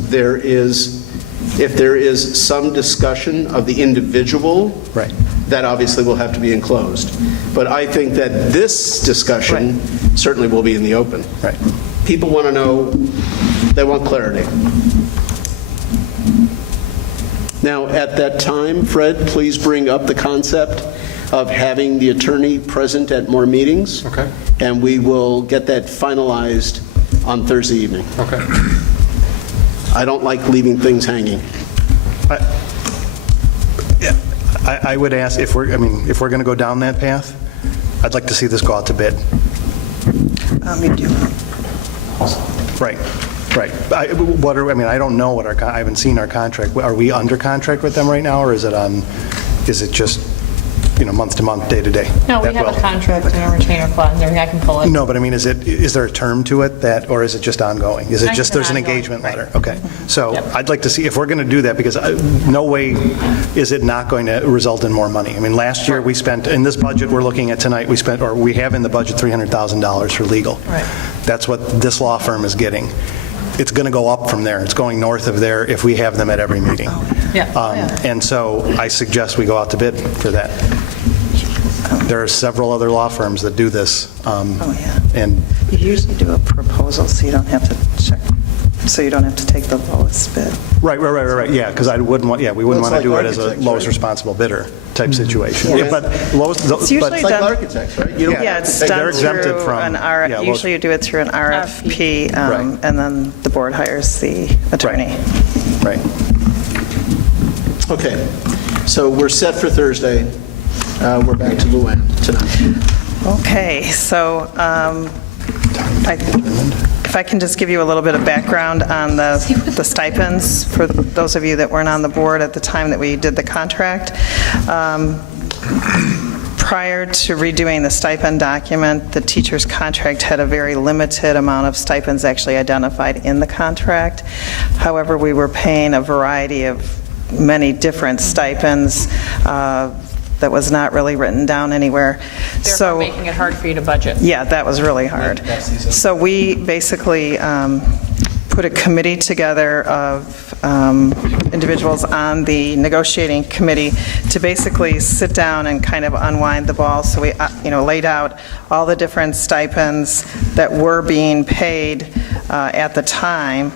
if there is some discussion of the individual, Right. that obviously will have to be enclosed. But I think that this discussion certainly will be in the open. Right. People want to know, they want clarity. Now, at that time, Fred, please bring up the concept of having the attorney present at more meetings. Okay. And we will get that finalized on Thursday evening. Okay. I don't like leaving things hanging. I would ask if we're going to go down that path, I'd like to see this go out to bid. Me too. Right. I don't know what I haven't seen our contract. Are we under contract with them right now, or is it just, month to month, day to day? No, we have a contract and a retainer clause, and everything. I can pull it. No, but is there a term to it or is it just ongoing? Is it just there's an ongoing, engagement letter? Okay. So I'd like to see if we're going to do that, because no way is it not going to result in more money. Last year we spent, in this budget we're looking at tonight, we have in the budget $300,000 for legal. Right. That's what this law firm is getting. It's going to go up from there. It's going north of there if we have them at every meeting. And so I suggest we go out to bid for that. There are several other law firms that do this. And You usually do a proposal, so you don't have to check, so you don't have to take the lowest bid. Right, yeah, because we wouldn't want to do it as a architects, lowest right? responsible bidder type situation. Yeah. But lowest, It's usually It's like done. architects, right? You don't Yeah, have to it's take- done They're exempted through from- an usually you do it through an RFP, and then the board hires the attorney. Right. Okay, so we're set for Thursday. We're back to Luann tonight. Okay, so if I can just give you a little bit of background on the stipends for those of you that weren't on the board at the time that we did the contract. Prior to redoing the stipend document, the teacher's contract had a very limited amount of stipends actually identified in the contract. However, we were paying a variety of many different stipends that was not really written down anywhere. Therefore, making it hard for you to budget. Yeah, that was really hard. So we basically put a committee together of individuals on the negotiating committee to basically sit down and kind of unwind the ball. So we laid out all the different stipends that were being paid at the time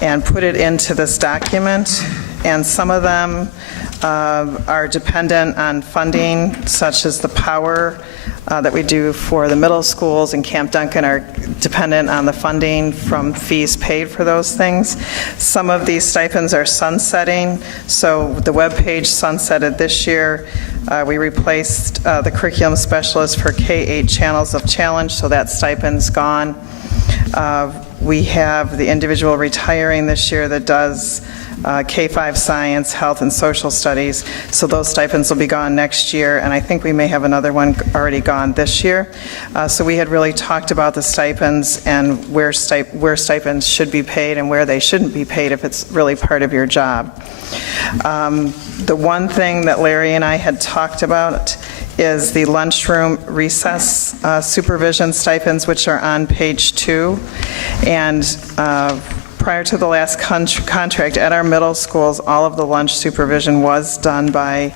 and put it into this document. And some of them are dependent on funding, such as the power that we do for the middle schools and Camp Duncan are dependent on the funding from fees paid for those things. Some of these stipends are sunsetting, so the webpage sunsetted this year. We replaced the curriculum specialist for K-8 Channels of Challenge, so that stipend's gone. We have the individual retiring this year that does K-5 science, health, and social studies. So those stipends will be gone next year, and I think we may have another one already gone this year. So we had really talked about the stipends and where stipends should be paid and where they shouldn't be paid if it's really part of your job. The one thing that Larry and I had talked about is the lunchroom recess supervision stipends, which are on page 2. And prior to the last contract at our middle schools, all of the lunch supervision was done by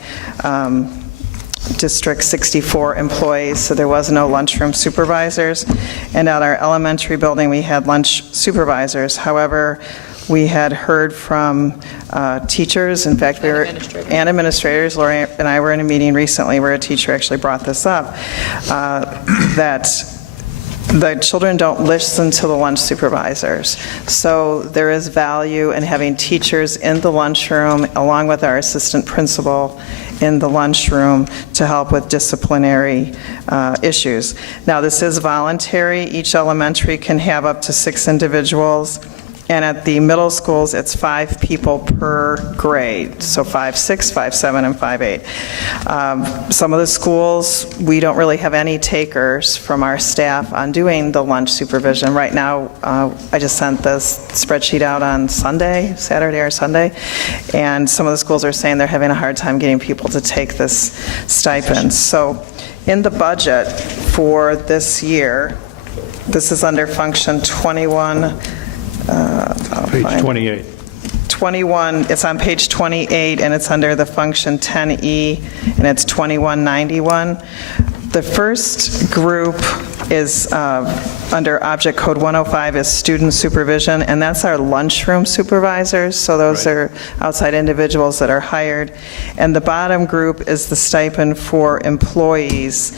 District 64 employees, so there was no lunchroom supervisors. And at our elementary building, we had lunch supervisors. However, we had heard from teachers, in fact, and administrators. Lori and I were in a meeting recently where a teacher actually brought this up, that the children don't listen to the lunch supervisors. So there is value in having teachers in the lunchroom along with our assistant principal in the lunchroom to help with disciplinary issues. Now, this is voluntary. Each elementary can have up to 6 individuals. And at the middle schools, it's 5 people per grade, so 5-6, 5-7, and 5-8. Some of the schools, we don't really have any takers from our staff on doing the lunch supervision. Right now, I just sent this spreadsheet out on Saturday or Sunday, and some of the schools are saying they're having a hard time getting people to take this stipend. So in the budget for this year, this is under function 21, Page 28. 21, it's on page 28, and it's under the function 10E, and it's 2191. The first group is under object code 105 is student supervision, and that's our lunchroom supervisors, so those are outside individuals that are hired. And the bottom group is the stipend for employees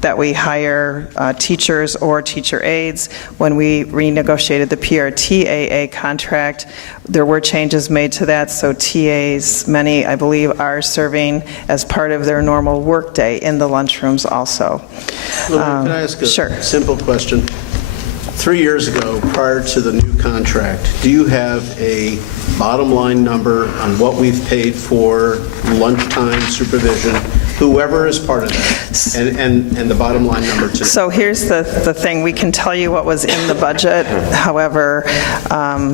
that we hire teachers or teacher aides. When we renegotiated the PRTAA contract, there were changes made to that, so TAs, many, I believe, are serving as part of their normal workday in the lunchrooms also. Can I ask a simple question? 3 years ago, prior to the new contract, do you have a bottom line number on what we've paid for lunchtime supervision, whoever is part of that, and the bottom line number too? So here's the thing, we can tell you what was in the budget, however, how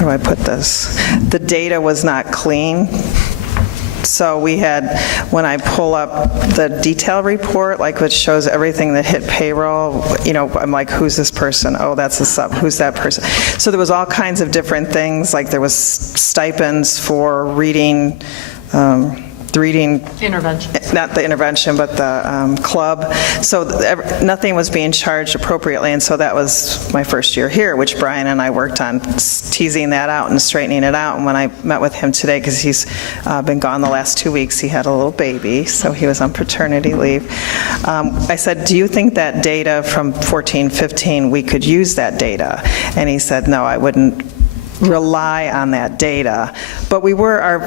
do I put this? The data was not clean. So we had, when I pull up the detail report, like which shows everything that hit payroll, you know, I'm like, who's this person? Oh, that's a sub. Who's that person? So there was all kinds of different things, like there was stipends for reading Intervention. Not the intervention, but the club. So nothing was being charged appropriately, and so that was my first year here, which Brian and I worked on teasing that out and straightening it out. And when I met with him today, because he's been gone the last 2 weeks, he had a little baby, so he was on paternity leave. I said, do you think that data from 14-15, we could use that data? And he said, no, I wouldn't rely on that data. But we were,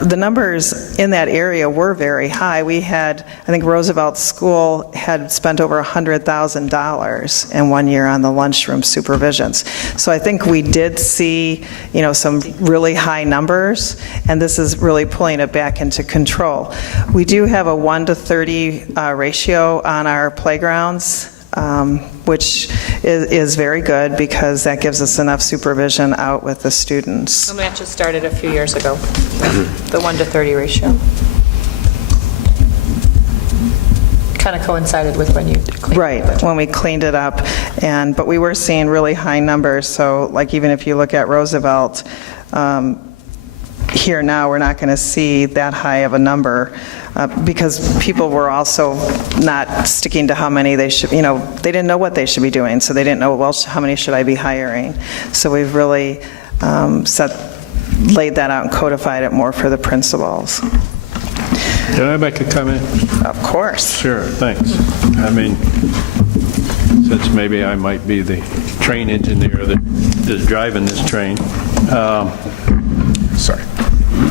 the numbers in that area were very high. We had, I think Roosevelt School had spent over $100,000 in 1 year on the lunchroom supervisions. So I think we did see, you know, some really high numbers, and this is really pulling it back into control. We do have a 1-to-30 ratio on our playgrounds, which is very good because that gives us enough supervision out with the students. The match just started a few years ago, the 1-to-30 ratio. Kind of coincided with when you cleaned Right, when we cleaned it up, but we were seeing really high numbers, so like even if you look at Roosevelt, here now we're not going to see that high of a number because people were also not sticking to how many they should, you know, they didn't know what they should be doing, so they didn't know, well, how many should I be hiring? So we've really laid that out and codified it more for the principals. Can I make a comment? Of course. Sure, thanks. I mean, since maybe I might be the train engineer that's driving this train. Sorry.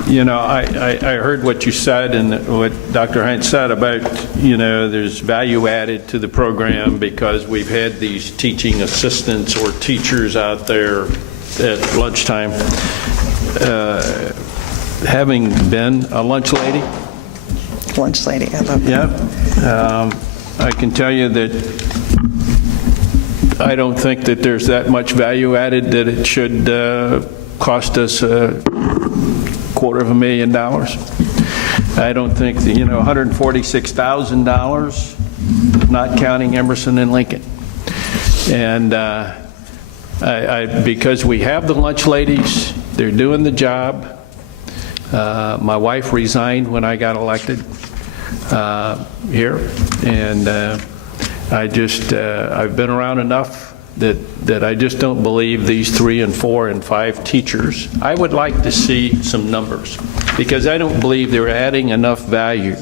You know, I heard what you said and what Dr. Heinz said about, you know, there's value added to the program because we've had these teaching assistants or teachers out there at lunchtime. Having been a lunch lady. Lunch lady, I love that. Yeah. I can tell you that I don't think that there's that much value added that it should cost us $250,000. I don't think that, you know, $146,000, not counting Emerson and Lincoln. And because we have the lunch ladies, they're doing the job. My wife resigned when I got elected here, and I've been around enough that I just don't believe these 3 and 4 and 5 teachers. I would like to see some numbers because I don't believe they're adding enough value.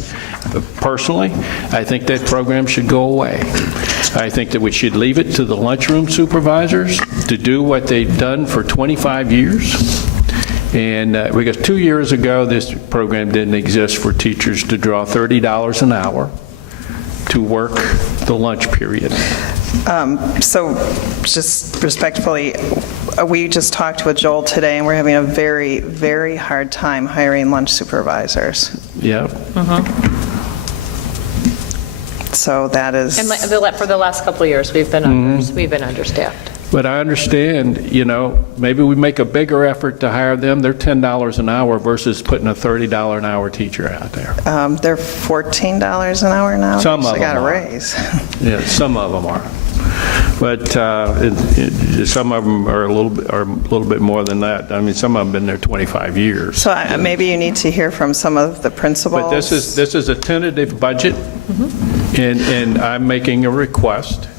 Personally, I think that program should go away. I think that we should leave it to the lunchroom supervisors to do what they've done for 25 years And because 2 years ago, this program didn't exist for teachers to draw $30 an hour to work the lunch period. So just respectfully, we just talked with Joel today, and we're having a very, very hard time hiring lunch supervisors. Yeah. So that is... And for the last couple of years, we've been understaffed. But I understand, maybe we make a bigger effort to hire them. They're $10 an hour versus putting a $30 an hour teacher out there. They're $14 an hour now? Some of They got them a are. raise. Yeah, some of them are. But some of them are a little bit more than that. I mean, some of them have been there 25 years. So maybe you need to hear from some of the principals. But this is a tentative budget, and I'm making a request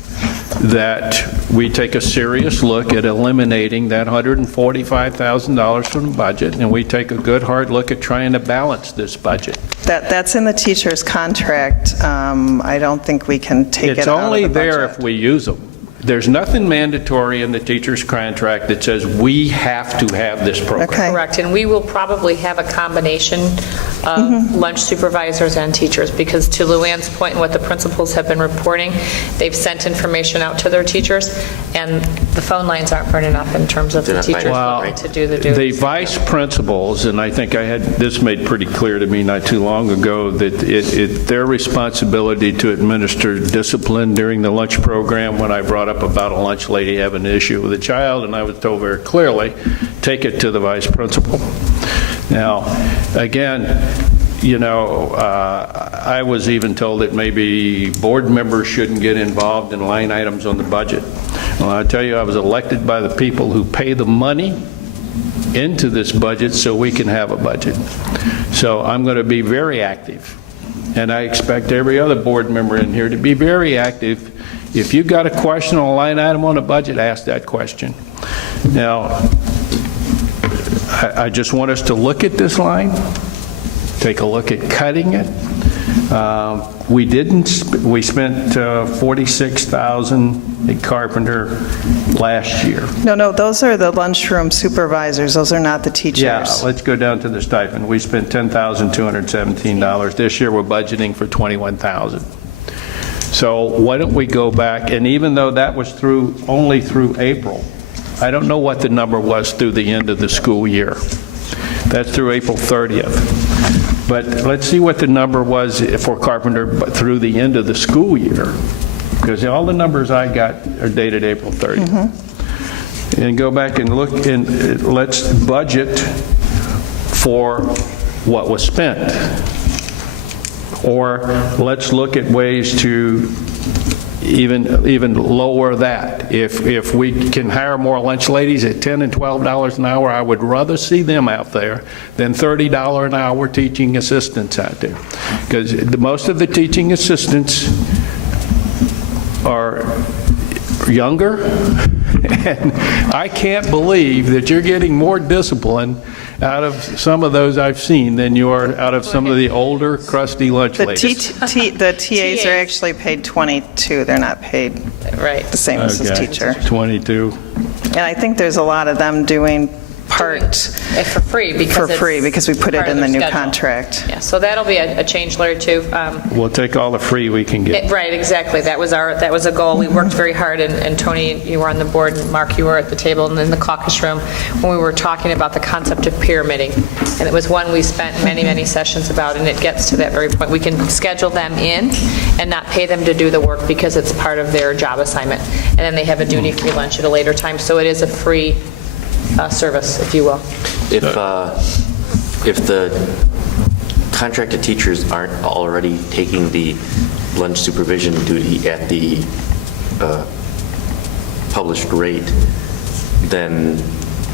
that we take a serious look at eliminating that $145,000 from the budget, and we take a good hard look at trying to balance this budget. That's in the teacher's contract. I don't think we can take it It's out of the only budget. there if we use them. There's nothing mandatory in the teacher's contract that says we have to have this program. Correct, and we will probably have a combination of lunch supervisors and teachers, because to Luann's point and what the principals have been reporting, they've sent information out to their teachers, and the phone lines aren't burning up in terms of the teachers wanting to do the duties. The vice principals, and I think I had this made pretty clear to me not too long ago, that it's their responsibility to administer discipline during the lunch program. When I brought up about a lunch lady having an issue with a child, and I was told very clearly, take it to the vice principal. Now, again, I was even told that maybe board members shouldn't get involved in line items on the budget. Well, I tell you, I was elected by the people who pay the money into this budget so we can have a budget. So I'm going to be very active, and I expect every other board member in here to be very active. If you've got a question on a line item on a budget, ask that question. Now, I just want us to look at this line, take a look at cutting it. We spent $46,000 at Carpenter last year. No, those are the lunchroom supervisors. Those are not the teachers. Yeah, let's go down to the stipend. We spent $10,217. This year, we're budgeting for $21,000. So why don't we go back, and even though that was only through April, I don't know what the number was through the end of the school year. That's through April 30th. But let's see what the number was for Carpenter through the end of the school year, because all the numbers I got are dated April 30th. And go back and look, and let's budget for what was spent. Or let's look at ways to even lower that. If we can hire more lunch ladies at $10 and $12 an hour, I would rather see them out there than $30 an hour teaching assistants out there. Because most of the teaching assistants are younger, and I can't believe that you're getting more discipline out of some of those I've seen than you are out of some of the older, crusty lunch ladies. The TAs are actually paid $22. They're not paid the same as the teacher. 22. And I think there's a lot of them doing part for free because we put it part of in the their new schedule. contract. Yeah, so that'll be a change, Larry, too. We'll take all the free we can get. Right, exactly. That was a goal. We worked very hard, and Tony, you were on the board, and Mark, you were at the table and in the caucus room when we were talking about the concept of pyramiding. And it was one we spent many, many sessions about, and it gets to that very point. We can schedule them in and not pay them to do the work because it's part of their job assignment. And then they have a duty-free lunch at a later time. So it is a free service, if you will. If the contracted teachers aren't already taking the lunch supervision duty at the published rate, then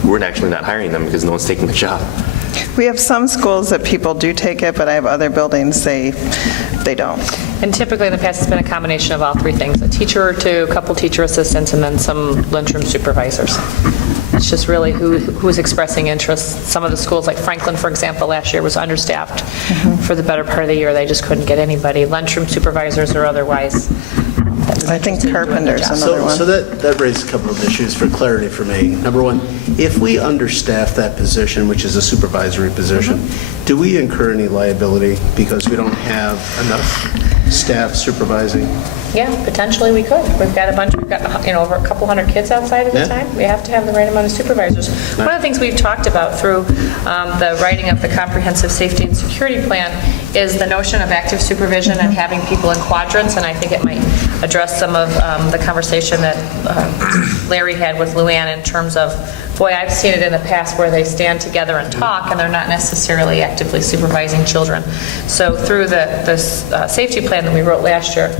we're actually not hiring them because no one's taking the job. We have some schools that people do take it, but I have other buildings they don't. And typically in the past, it's been a combination of all three things: a teacher or two, a couple teacher assistants, and then some lunchroom supervisors. It's just really who's expressing interest. Some of the schools, like Franklin, for example, last year was understaffed for the better part of the year. They just couldn't get anybody, lunchroom supervisors or otherwise. is I think interested in doing the Carpenter's job. another one. So that raises a couple of issues for clarity for me. Number one, if we understaff that position, which is a supervisory position, do we incur any liability because we don't have enough staff supervising? Yeah, potentially we could. We've got over a couple hundred kids outside at the time. We have to have the right amount of supervisors. One of the things we've talked about through the writing of the comprehensive safety and security plan is the notion of active supervision and having people in quadrants, and I think it might address some of the conversation that Larry had with Luann in terms of, boy, I've seen it in the past where they stand together and talk, and they're not necessarily actively supervising children. So through the safety plan that we wrote last year,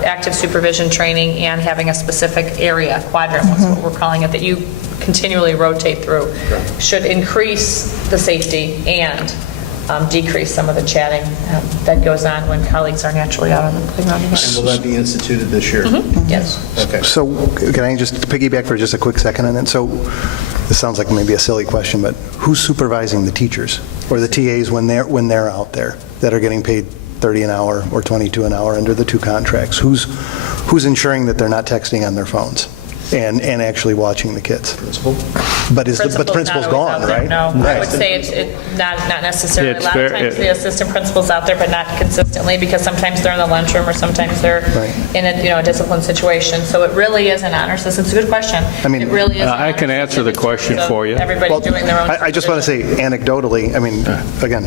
active supervision training and having a specific area, quadrant, that's what we're calling it, that you continually rotate through, should increase the safety and decrease some of the chatting that goes on when colleagues are naturally out on the playground. And will that be instituted this year? Yes. Okay. So can I just piggyback for just a quick second on that? So this sounds like maybe a silly question, but who's supervising the teachers or the TAs when they're out there that are getting paid $30 an hour or $22 an hour under the two contracts? Who's ensuring that they're not texting on their phones and actually watching the kids? Principal? But the principal's gone, right? No, I would say it's not necessarily. A lot of times the assistant principal's out there, but not consistently, because sometimes they're in the lunchroom or sometimes they're in a discipline situation. So it really is an honor system. It's a good question. I mean, it really is. I can answer the question for you. Everybody's doing their own. I just want to say anecdotally, I mean, again,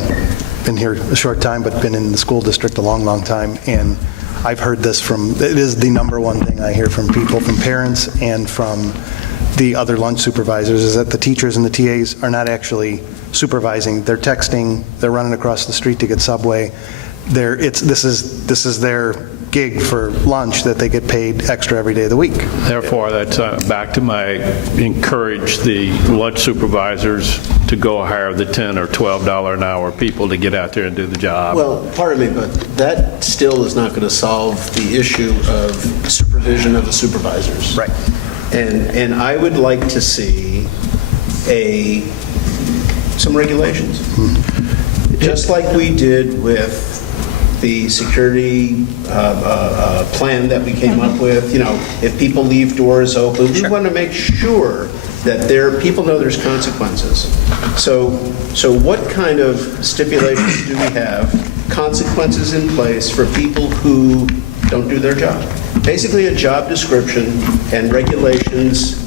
been here a short time, but been in the school district a long, long time, and I've heard this it is the number one thing I hear from people, from parents and from the other lunch supervisors, is that the teachers and the TAs are not actually supervising. They're texting, they're running across the street to get Subway. This is their gig for lunch that they get paid extra every day of the week. Therefore, that's back to my encourage the lunch supervisors to go hire the $10 or $12 an hour people to get out there and do the job. Well, pardon me, but that still is not going to solve the issue of supervision of the supervisors. Right. And I would like to see some regulations. Just like we did with the security plan that we came up with, if people leave doors open, we want to make sure that people know there's consequences. So what kind of stipulations do we have, consequences in place for people who don't do their job? Basically a job description and regulations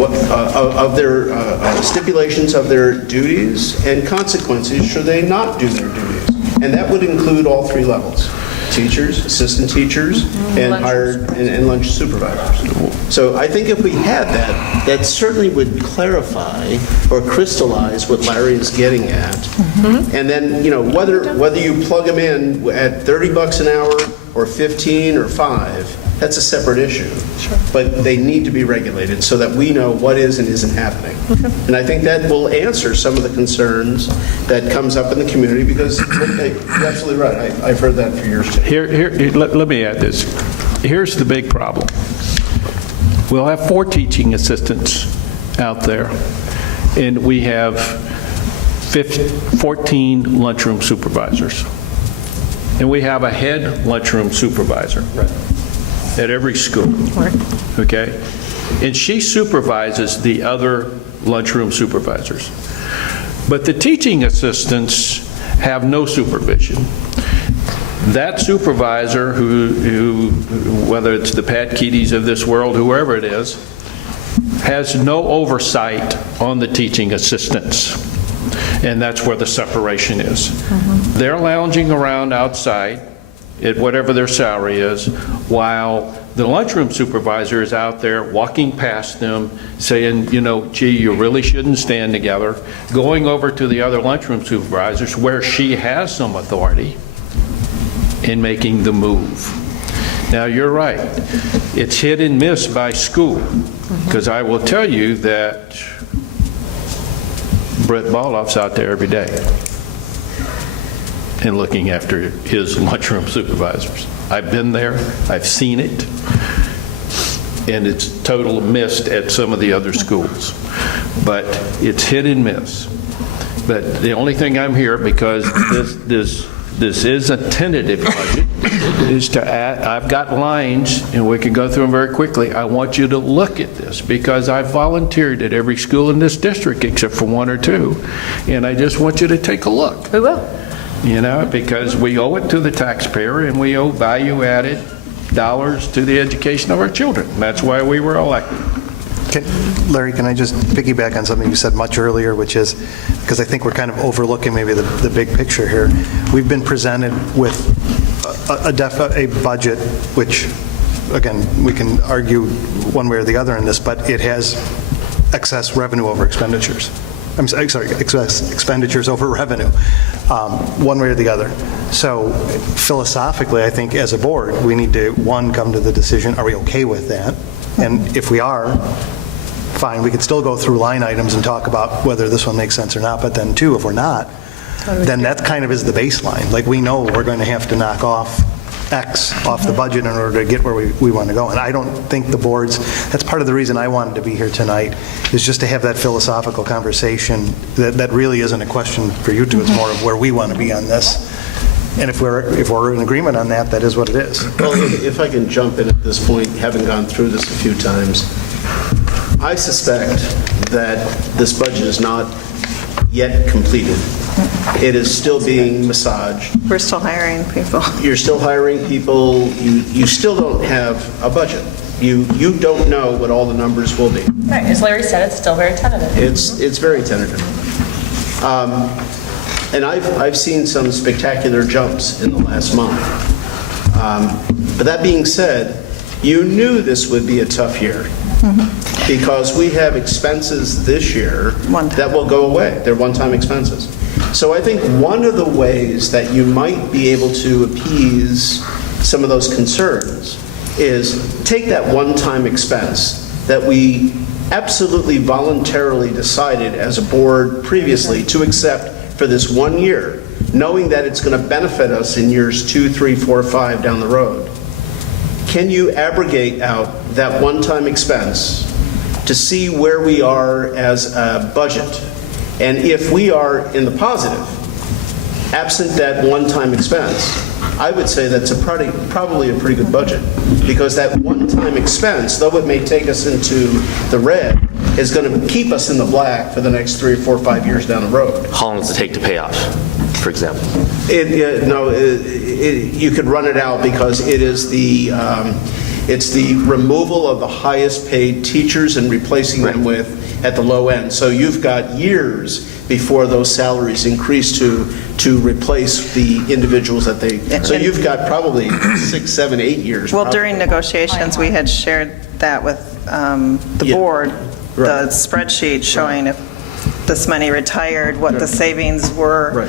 of their stipulations of their duties and consequences should they not do their duties. And that would include all three levels: teachers, assistant teachers, and hired and lunch supervisors. So I think if we had that certainly would clarify or crystallize what Larry is getting at. And then, whether you plug them in at $30 an hour or 15 or 5, that's a separate issue. But they need to be regulated so that we know what is and isn't happening. And I think that will answer some of the concerns that comes up in the community, because you're absolutely right. I've heard that for years too. Let me add this. Here's the big problem. We'll have 4 teaching assistants out there, and we have 14 lunchroom supervisors. And we have a head lunchroom supervisor at every school. Okay? And she supervises the other lunchroom supervisors. But the teaching assistants have no supervision. That supervisor, who whether it's the Pat Keaties of this world, whoever it is, has no oversight on the teaching assistants. And that's where the separation is. They're lounging around outside at whatever their salary is, while the lunchroom supervisor is out there walking past them saying, gee, you really shouldn't stand together, going over to the other lunchroom supervisors where she has some authority in making the move. Now, you're right. It's hit and miss by school, because I will tell you that Brett Baloff's out there every day and looking after his lunchroom supervisors. I've been there, I've seen it, and it's total missed at some of the other schools. But it's hit and miss. But the only thing I'm here because this This is a tentative budget, is to add, I've got lines, and we can go through them very quickly. I want you to look at this, because I volunteered at every school in this district except for one or two, and I just want you to take a look. We will. You know, because we owe it to the taxpayer, and we owe value-added dollars to the education of our children. That's why we were elected. Larry, can I just piggyback on something you said much earlier, which is, because I think we're kind of overlooking maybe the big picture here. We've been presented with a budget, which, again, we can argue one way or the other in this, but it has excess revenue over expenditures. I'm sorry, excess expenditures over revenue, one way or the other. So philosophically, I think as a board, we need to, one, come to the decision, are we okay with that? And if we are, fine, we could still go through line items and talk about whether this one makes sense or not, but then two, if we're not, then that kind of is the baseline. Like, we know we're going to have to knock off X off the budget in order to get where we want to go. And I don't think the boards, that's part of the reason I wanted to be here tonight, is just to have that philosophical conversation that really isn't a question for you two, it's more of where we want to be on this. And if we're in agreement on that, that is what it is. Well, if I can jump in at this point, having gone through this a few times, I suspect that this budget is not yet completed. It is still being massaged. We're still hiring people. You're still hiring people. You still don't have a budget. You don't know what all the numbers will be. Right, as Larry said, it's still very tentative. It's very tentative. And I've seen some spectacular jumps in the last month. But that being said, you knew this would be a tough year. Because we have expenses this year that will go away. They're one-time expenses. So I think one of the ways that you might be able to appease some of those concerns is take that one-time expense that we absolutely voluntarily decided as a board previously to accept for this 1 year, knowing that it's going to benefit us in years 2, 3, 4, 5 down the road. Can you abrogate out that one-time expense to see where we are as a budget? And if we are in the positive, absent that one-time expense, I would say that's probably a pretty good budget, because that one-time expense, though it may take us into the red, is going to keep us in the black for the next 3 or 4 or 5 years down the road. How long does it take to pay off, for example? You could run it out, because it is it's the removal of the highest paid teachers and replacing them with at the low end. So you've got years before those salaries increase to replace the individuals that they, so you've got probably 6, 7, 8 years. Well, probably. during negotiations, we had shared that with the board, the spreadsheet showing if this money retired, what the savings were.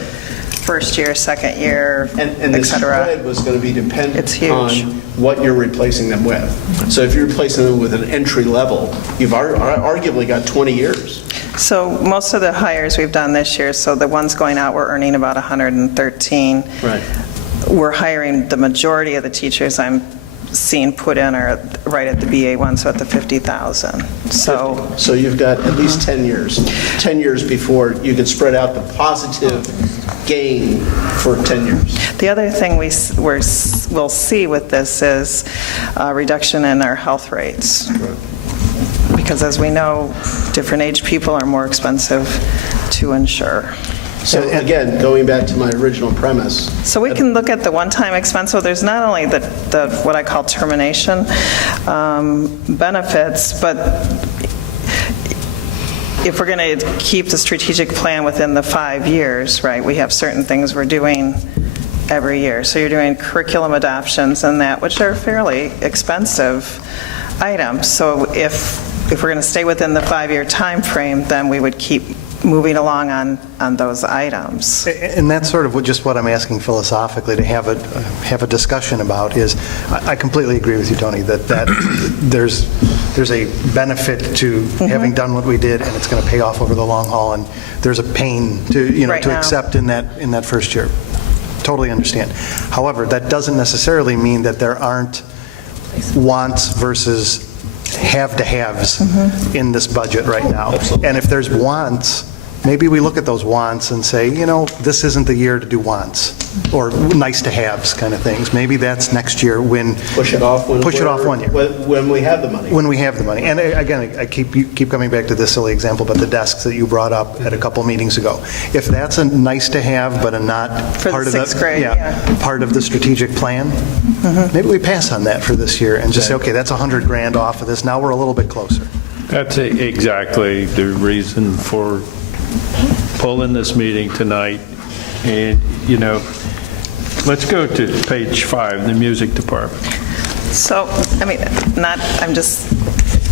First year, second year, and the spread was going to be dependent on what you're replacing them with. So if you're replacing them with an entry level, you've arguably got 20 years. So most of the hires we've done this year, so the ones going out, we're earning about 113. Right. We're hiring the majority of the teachers I'm seeing put in are right at the BA1, so at the 50,000. So you've got at least 10 years. 10 years before you can spread out the positive gain for 10 years. The other thing we'll see with this is a reduction in our health rates. Because as we know, different age people are more expensive to insure. So again, going back to my original premise. So we can look at the one-time expense. So there's not only the what I call termination benefits, but if we're going to keep the strategic plan within the 5 years, right, we have certain things we're doing every year. So you're doing curriculum adoptions and that, which are fairly expensive items. So if we're going to stay within the 5-year time frame, then we would keep moving along on those items. And that's sort of just what I'm asking philosophically to have a discussion about is, I completely agree with you, Tony, that there's a benefit to having done what we did, and it's going to pay off over the long haul, and there's a pain to accept in that first year. Totally understand. However, that doesn't necessarily mean that there aren't wants versus have-to-haves in this budget right now. And if there's wants, maybe we look at those wants and say, this isn't the year to do wants, or nice-to-haves kind of things. Maybe that's next year when... Push it off when one year. When we have the money. When we have the money. And again, I keep coming back to this silly example, but the desks that you brought up at a couple meetings ago. If that's a nice-to-have, but a not For part the of the... sixth grade, yeah. Part of the strategic plan, maybe we pass on that for this year and just say, okay, that's $100,000 off of this. Now we're a little bit closer. That's exactly the reason for pulling this meeting tonight. And, let's go to page 5, the music department. So, I'm just,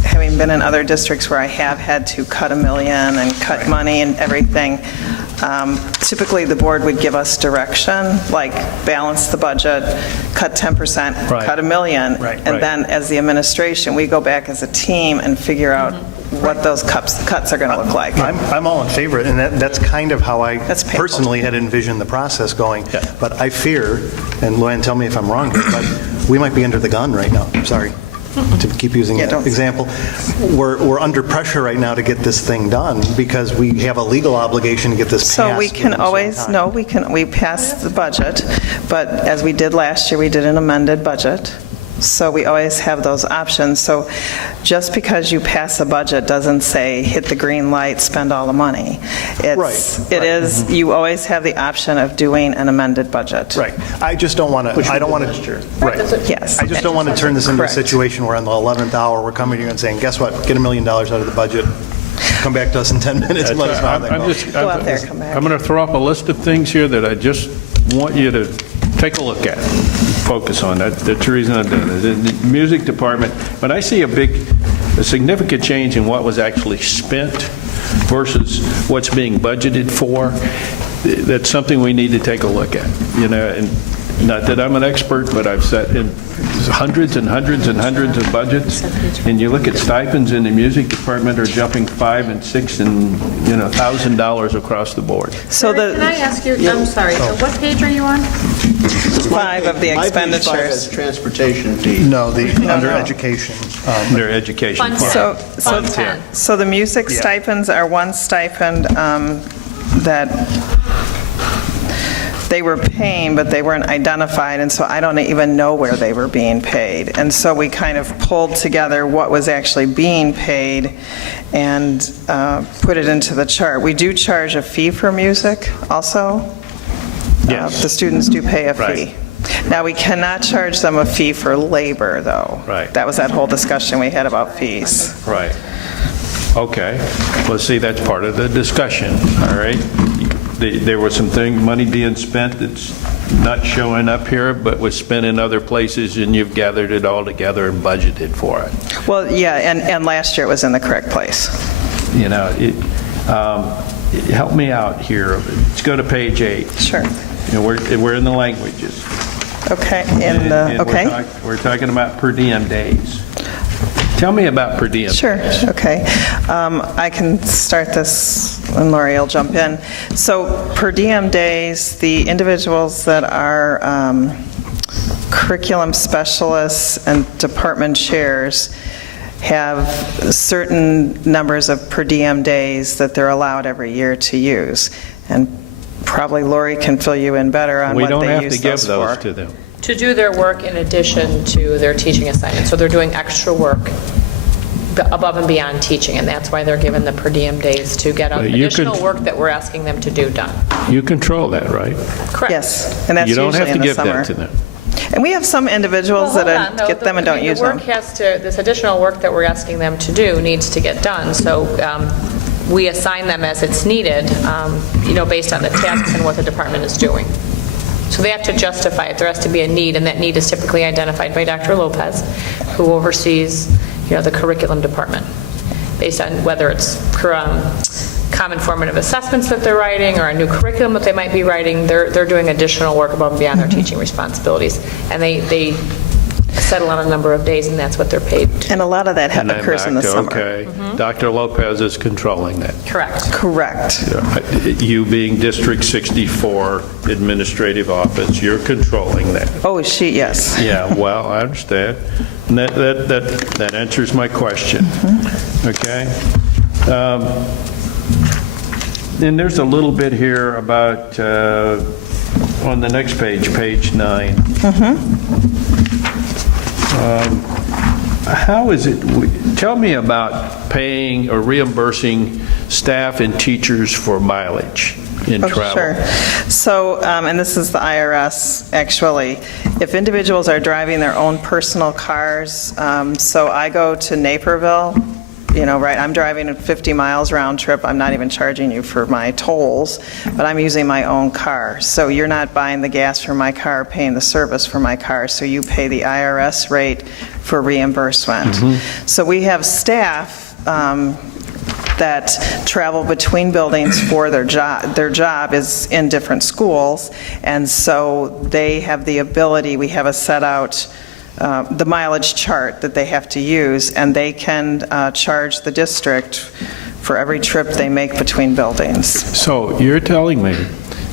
having been in other districts where I have had to cut $1 million and cut money and everything, typically the board would give us direction, like balance the budget, cut 10%, cut $1 million, and then as the administration, we go back as a team and figure out what those cuts are going to look like. I'm all in favor, and that's kind of how I personally had envisioned the process going. But I fear, and Luann, tell me if I'm wrong here, but we might be under the gun right now. I'm sorry to keep using that example. We're under pressure right now to get this thing done because we have a legal obligation to get this passed. So we can always, we pass the budget, but as we did last year, we did an amended budget. So we always have those options. So just because you pass a budget doesn't say hit the green light, spend all the money. You always have the option of doing an amended budget. Right. I just don't want to, Yes. I just don't want to turn this into a situation where on the 11th hour, we're coming to you and saying, guess what, get $1 million out of the budget. Come back to us in 10 minutes and let us know how that goes. Go out there, come back. I'm going to throw up a list of things here that I just want you to take a look at, focus on. That's the reason I'm doing it. The music department, when I see a significant change in what was actually spent versus what's being budgeted for, that's something we need to take a look at. And not that I'm an expert, but I've sat in hundreds and hundreds and hundreds of budgets, and you look at stipends in the music department are jumping $5,000 and $6,000 and $1,000 across the board. So Can I ask you, I'm sorry, what page are you on? 5 of the expenditures. My page 5 has transportation fees. No, under education. Their education. Fund 10. So the music stipends are one stipend that they were paying, but they weren't identified, and so I don't even know where they were being paid. And so we kind of pulled together what was actually being paid and put it into the chart. We do charge a fee for music also. Yes. The students do pay a fee. Right. Now, we cannot charge them a fee for labor, though. Right. That was that whole discussion we had about fees. Right. Okay. Well, see, that's part of the discussion, all right? There was some money being spent that's not showing up here, but was spent in other places, and you've gathered it all together and budgeted for it. Well, yeah, and last year it was in the correct place. Help me out here. Let's go to page 8. Sure. We're in the languages. Okay. We're talking about per diem days. Tell me about per diem. Sure, okay. I can start this and Lori will jump in. So per diem days, the individuals that are curriculum specialists and department chairs have certain numbers of per diem days that they're allowed every year to use. And probably Lori can fill you in better on what they use those for. We don't have to give those to them. To do their work in addition to their teaching assignment. So they're doing extra work above and beyond teaching, and that's why they're given the per diem days to get additional work that we're asking them to do done. You control that, right? Correct. Yes, and that's you don't usually have to in the give summer. that to them. And we have some individuals that get them and don't use them. This additional work that we're asking them to do needs to get done, so we assign them as it's needed, based on the tasks and what the department is doing. So they have to justify it. There has to be a need, and that need is typically identified by Dr. Lopez, who oversees, the curriculum department, based on whether it's common formative assessments that they're writing or a new curriculum that they might be writing. They're doing additional work above and beyond their teaching responsibilities, and they settle on a number of days, and that's what they're paid. And a lot of that occurs in the summer. Okay. Dr. Lopez is controlling that. Correct. You being District 64 Administrative Office, you're controlling that. Oh, yes. Yeah, well, I understand. And that answers my question. Okay? And there's a little bit here about, on the next page, page 9. How is it, tell me about paying or reimbursing staff and teachers for mileage in travel. Sure. So, and this is the IRS, actually. If individuals are driving their own personal cars, so I go to Naperville, right, I'm driving 50 miles round trip, I'm not even charging you for my tolls, but I'm using my own car. So you're not buying the gas for my car, paying the service for my car, so you pay the IRS rate for reimbursement. So we have staff that travel between buildings for their job. Their job is in different schools, and so they have the ability, we have a set out the mileage chart that they have to use, and they can charge the district for every trip they make between buildings. So you're telling me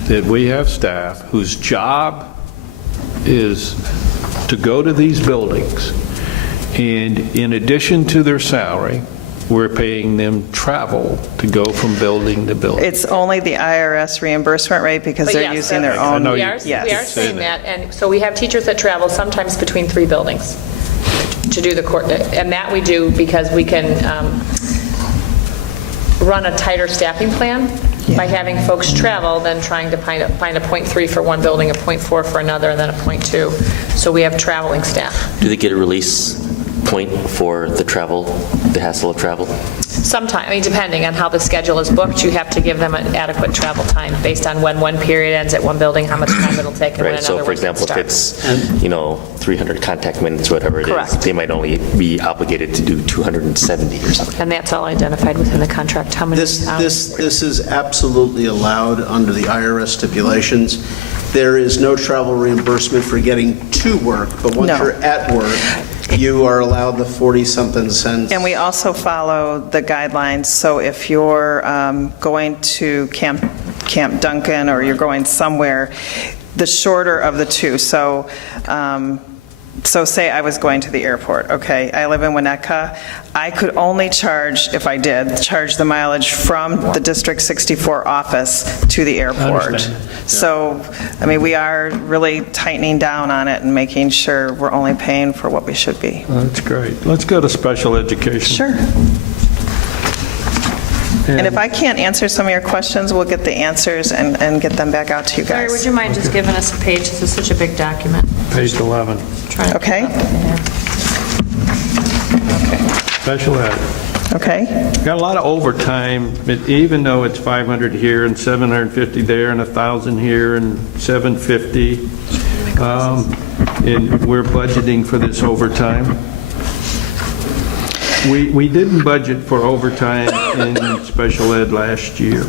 that we have staff whose job is to go to these buildings, and in addition to their salary, we're paying them travel to go from building to building? It's only the IRS reimbursement rate because they're using their own. We are saying that, and so we have teachers that travel sometimes between 3 buildings to do the court, and that we do because we can run a tighter staffing plan by having folks travel than trying to find a 0.3 for one building, a 0.4 for another, and then a 0.2. So we have traveling staff. Do they get a release point for the travel, the hassle of travel? Sometimes, depending on how the schedule is booked, you have to give them an adequate travel time based on when one period ends at one building, how much time it'll take, and when Right, another so for one example, if starts. it's, 300 contact minutes, whatever it is, Correct. they might only be obligated to do 270 or something. And that's all identified within the contract, how many hours. This is absolutely allowed under the IRS stipulations. There is no travel reimbursement for getting to work, but once No. you're at work, you are allowed the 40-something cents. And we also follow the guidelines, so if you're going to Camp Duncan or you're going somewhere, the shorter of the two, so say I was going to the airport, okay? I live in Winnetka. I could only charge, if I did, charge the mileage from the District 64 office to the airport. understand. So, we are really tightening down on it and making sure we're only paying for what we should be. That's great. Let's go to special education. Sure. And if I can't answer some of your questions, we'll get the answers and get them back out to you guys. Larry, would you mind just giving us a page? This is such a big document. Page 11, Okay, special ed. okay. Got a lot of overtime, but even though it's 500 here and 750 there and 1,000 here and 750, and we're budgeting for this overtime. We didn't budget for overtime in special ed last year.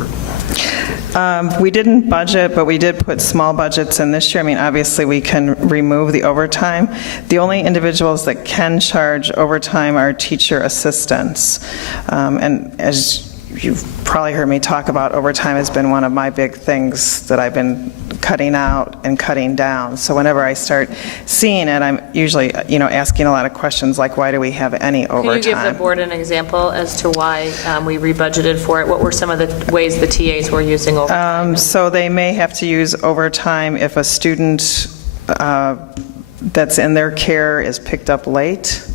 We didn't budget, but we did put small budgets in this year. Obviously, we can remove the overtime. The only individuals that can charge overtime are teacher assistants. And as you've probably heard me talk about, overtime has been one of my big things that I've been cutting out and cutting down. So whenever I start seeing it, I'm usually, asking a lot of questions like, why do we have any overtime? Can you give the board an example as to why we rebudgeted for it? What were some of the ways the TAs were using overtime? So they may have to use overtime if a student that's in their care is picked up late.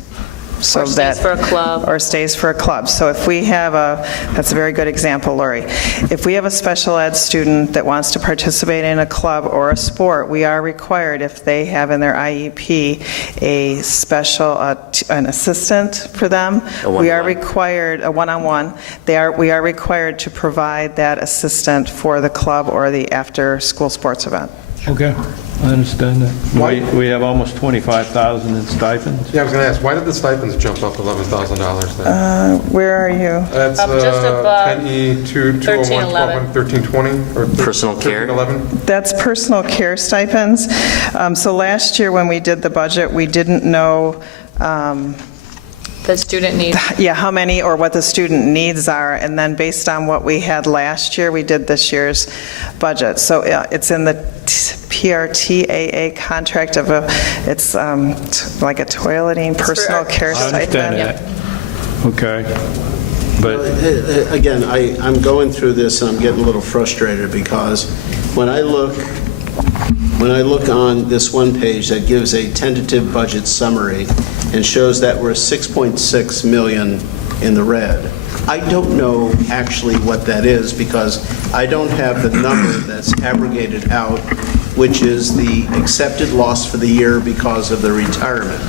So Or stays for a club. Or stays for a club. So if we have that's a very good example, Lori. If we have a special ed student that wants to participate in a club or a sport, we are required, if they have in their IEP a special, an assistant for them, we are required, a one-on-one, we are required to provide that assistant for the club or the after-school sports event. Okay, I understand that. We have almost 25,000 in stipends. Yeah, I was going to ask, why did the stipends jump up $11,000 there? Where are you? That's just above 10E 201 1320 or Personal care? 1311? That's personal care stipends. So last year when we did the budget, we didn't know The student needs. Yeah, how many or what the student needs are, and then based on what we had last year, we did this year's budget. So it's in the PRTAA contract of it's like a toileting personal care I understand stipend. that. Okay. But Again, I'm going through this and I'm getting a little frustrated because when I look on this one page that gives a tentative budget summary and shows that we're 6.6 million in the red, I don't know actually what that is because I don't have the number that's aggregated out, which is the accepted loss for the year because of the retirement.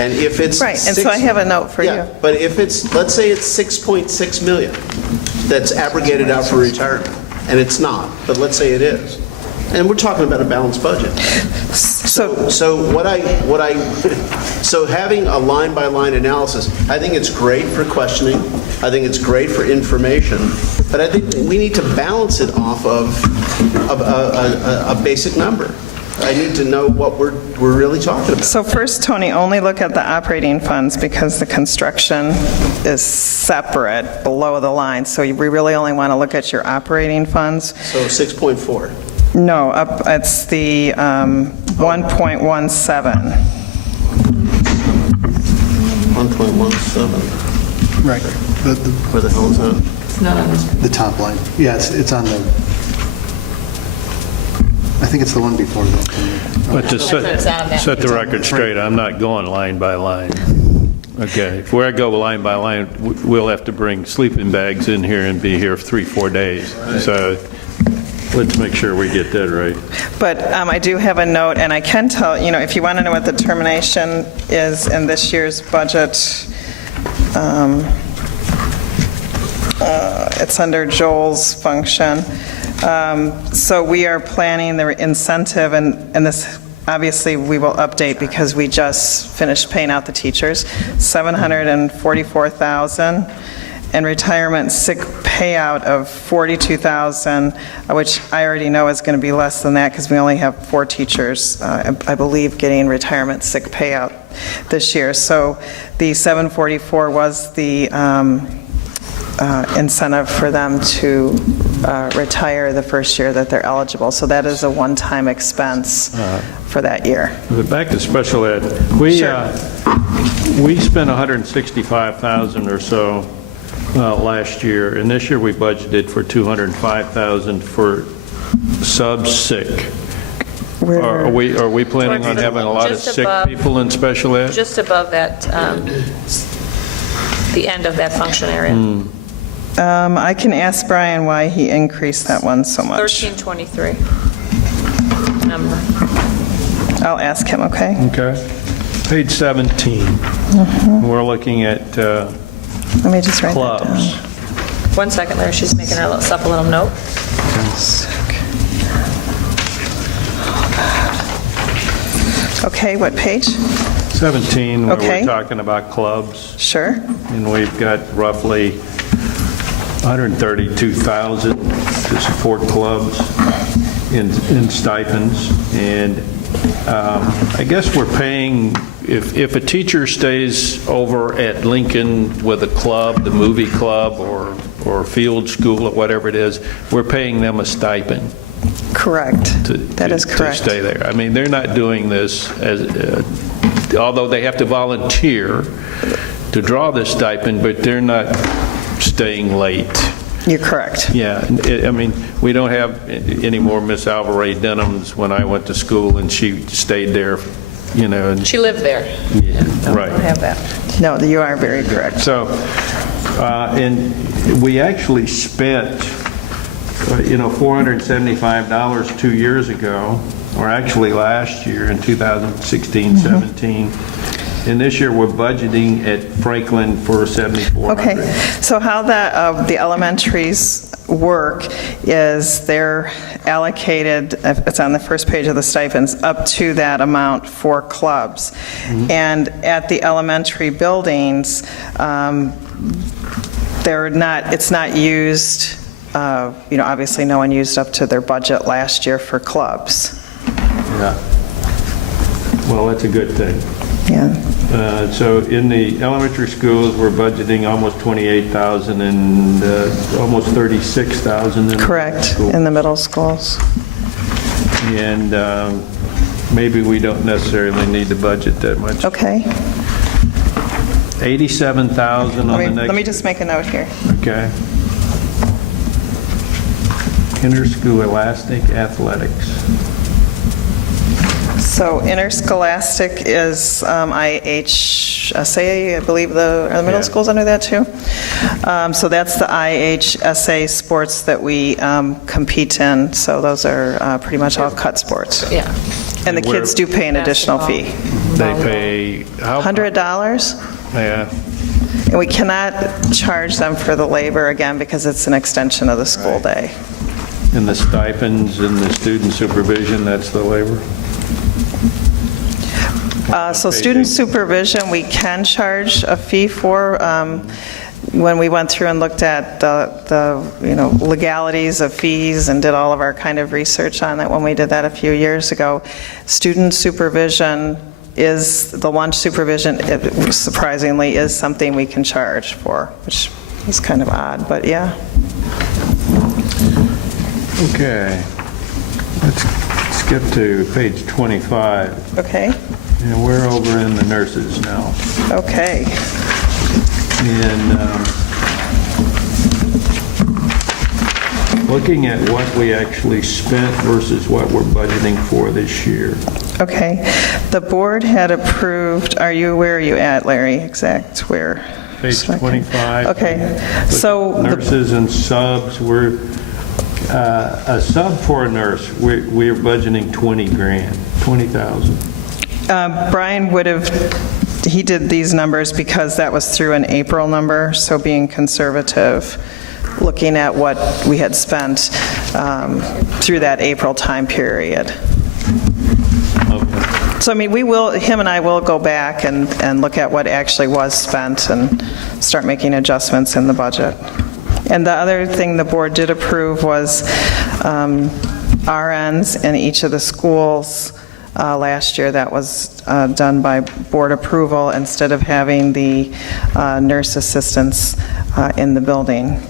And if it's Right, and so I have a note for you. But if it's, let's say it's 6.6 million that's abrogated out for retirement, and it's not, but let's say it is. And we're talking about a balanced budget. So having a line-by-line analysis, I think it's great for questioning, I think it's great for information, but I think we need to balance it off of a basic number. I need to know what we're really talking about. So first, Tony, only look at the operating funds because the construction is separate below the line. So we really only want to look at your operating funds. So 6.4. No, it's the 1.17. 1.17. Right. Where the hell is that? It's not on this. The top line. Yeah, it's on the, I think it's the one before that. But to set the record straight, I'm not going line by line. Okay, if we go line by line, we'll have to bring sleeping bags in here and be here 3-4 days. So let's make sure we get that right. But I do have a note, and I can tell, if you want to know what the termination is in this year's budget, it's under Joel's function. So we are planning the incentive, and this, obviously, we will update because we just finished paying out the teachers, $744,000, and retirement sick payout of $42,000, which I already know is going to be less than that because we only have 4 teachers, I believe, getting retirement sick payout this year. So the 744 was the incentive for them to retire the first year that they're eligible. So that is a one-time expense for that year. But back to special ed, we spent $165,000 or so last year, and this year we budgeted for $205,000 for sub-sick. Are we planning on having a lot of sick people in special ed? Just above that, the end of that function area. I can ask Brian why he increased that one so much. 1323 number. I'll ask him, okay? Okay. Page 17. We're looking at let me just write clubs. that down. 1 second there, she's making herself a little note. Okay, what page? 17, where Okay. we're talking about clubs. Sure. And we've got roughly 132,000 to support clubs in stipends. And I guess we're paying, if a teacher stays over at Lincoln with a club, the movie club or field school or whatever it is, we're paying them a stipend. Correct. That is correct. To stay there. I mean, they're not doing this as, although they have to volunteer to draw this stipend, but they're not staying late. You're correct. Yeah, I mean, we don't have any more Miss Alvaray Denhams when I went to school and she stayed there, And She lived there. Yeah, No, right. I don't have that. No, you are very correct. So, and we actually spent, $475 2 years ago, or actually last year in 2016-17. And this year we're budgeting at Franklin for $7,400. Okay, so how the elementaries work is they're allocated, it's on the first page of the stipends, up to that amount for clubs. And at the elementary buildings, it's not used, obviously no one used up to their budget last year for clubs. Yeah. Well, that's a good thing. Yeah. So in the elementary schools, we're budgeting almost $28,000 and almost $36,000 in Correct, in the middle schools. And maybe we don't necessarily need to budget that much. Okay. 87,000 on the next. Let me just make a note here. Okay. Interscholastic athletics. So interscholastic is IHSA, I believe the middle school's under that too. So that's the IHSA sports that we compete in. So those are pretty much all cut sports. Yeah. And the kids do pay an additional fee. They pay $100. Yeah. And we cannot charge them for the labor, again, because it's an extension of the school day. And the stipends and the student supervision, that's the labor? So student supervision, we can charge a fee for. When we went through and looked at the legalities of fees and did all of our kind of research on it when we did that a few years ago, student supervision is, the lunch supervision, surprisingly, is something we can charge for, which is kind of odd, but yeah. Okay. Let's skip to page 25. Okay. And we're over in the nurses now. Okay. And looking at what we actually spent versus what we're budgeting for this year. Okay. The board had approved, where are you at, Larry, exact where? Page 25. Okay. So nurses and subs, we're, a sub for a nurse, we're budgeting 20,000. Brian would have, he did these numbers because that was through an April number, so being conservative, looking at what we had spent through that April time period. Okay. So, I mean, him and I will go back and look at what actually was spent and start making adjustments in the budget. And the other thing the board did approve was RNs in each of the schools. Last year, that was done by board approval instead of having the nurse assistants in the building.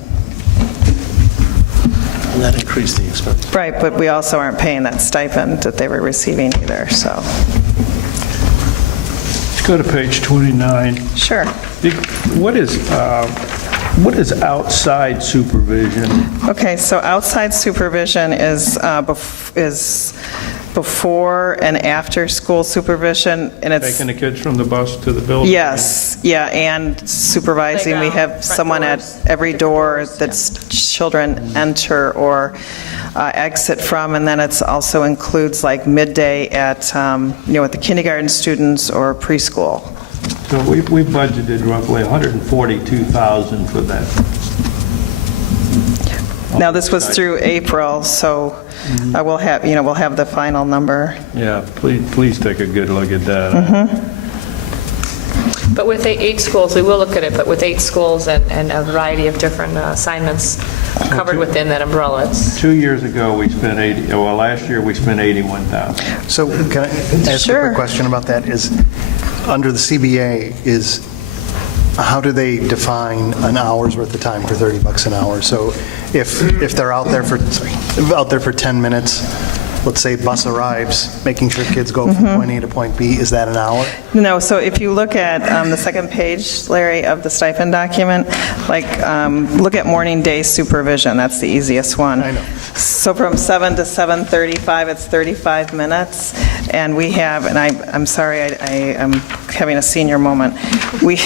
And that increased the expense. Right, but we also aren't paying that stipend that they were receiving either, so. Let's go to page 29. Sure. What is outside supervision? Okay, so outside supervision is before and after school supervision, and it's Taking the kids from the bus to the building? yes, yeah, and supervising. We have someone at every door that children enter or exit from, and then it's also includes like midday at with the kindergarten students or preschool. So we budgeted roughly $142,000 for that. Now this was through April, so we'll have we'll have the final number. Yeah, please take a good look at that. But with 8 schools, we will look at it, but with 8 schools and a variety of different assignments covered within that umbrella. 2 years ago, we spent last year we spent $81,000. So can I ask a quick question about that? Is, under the CBA, how do they define an hour's worth of time for $30 an hour? So if they're out there for 10 minutes, let's say bus arrives, making sure kids go from point A to point B, is that an hour? No, so if you look at the second page, Larry, of the stipend document, look at morning day supervision, that's the easiest one. I know. So from 7 to 7:35, it's 35 minutes, and we have, and I'm sorry, I am having a senior moment. We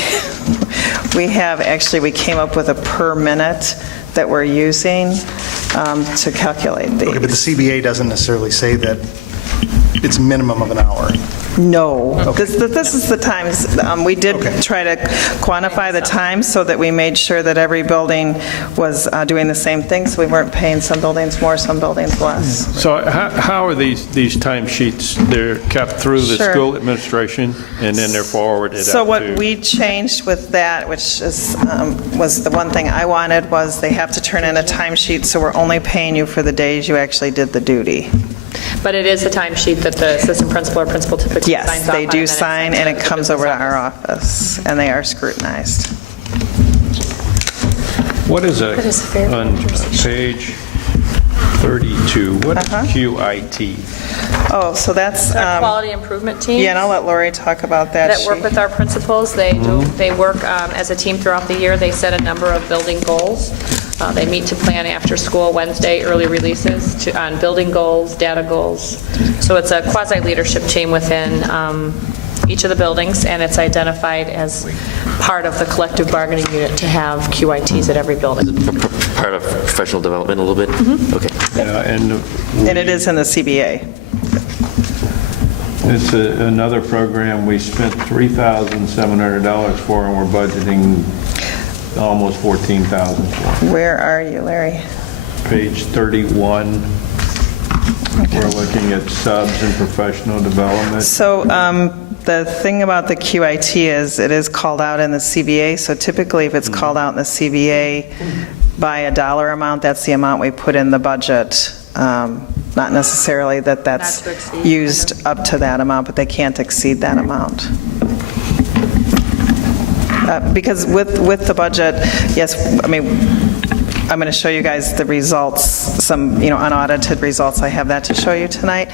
came up with a per minute that we're using to calculate these. Okay, but the CBA doesn't necessarily say that it's minimum of an hour. No. Okay. This is the times. We did try to quantify the time so that we made sure that every building was doing the same thing, so we weren't paying some buildings more, some buildings less. So how are these timesheets? They're kept through the school administration, and then they're forwarded So out what to... we changed with that, which is, was the one thing I wanted, was they have to turn in a timesheet, so we're only paying you for the days you actually did the duty. But it is a timesheet that the assistant principal or principal typically signs off on. Yes, they do sign, and it comes over to our office, and they are scrutinized. What is on page 32, what is QIT? Oh, so that's... Our quality improvement team. Yeah, and I'll let Lori talk about that. That work with our principals. They work as a team throughout the year. They set a number of building goals. They meet to plan after school Wednesday early releases on building goals, data goals. So it's a quasi-leadership team within each of the buildings, and it's identified as part of the collective bargaining unit to have QITs at every building. Part of professional development a little bit? Okay. And it is in the CBA. It's another program we spent $3,700 for, and we're budgeting almost $14,000 for. Where are you, Larry? Page 31. We're looking at subs and professional development. So the thing about the QIT is it is called out in the CBA. So typically if it's called out in the CBA by a dollar amount, that's the amount we put in the budget. Not necessarily that's used up to that amount, but they can't exceed that amount. Because with the budget, yes, I mean, I'm going to show you guys the results, some, unaudited results. I have that to show you tonight.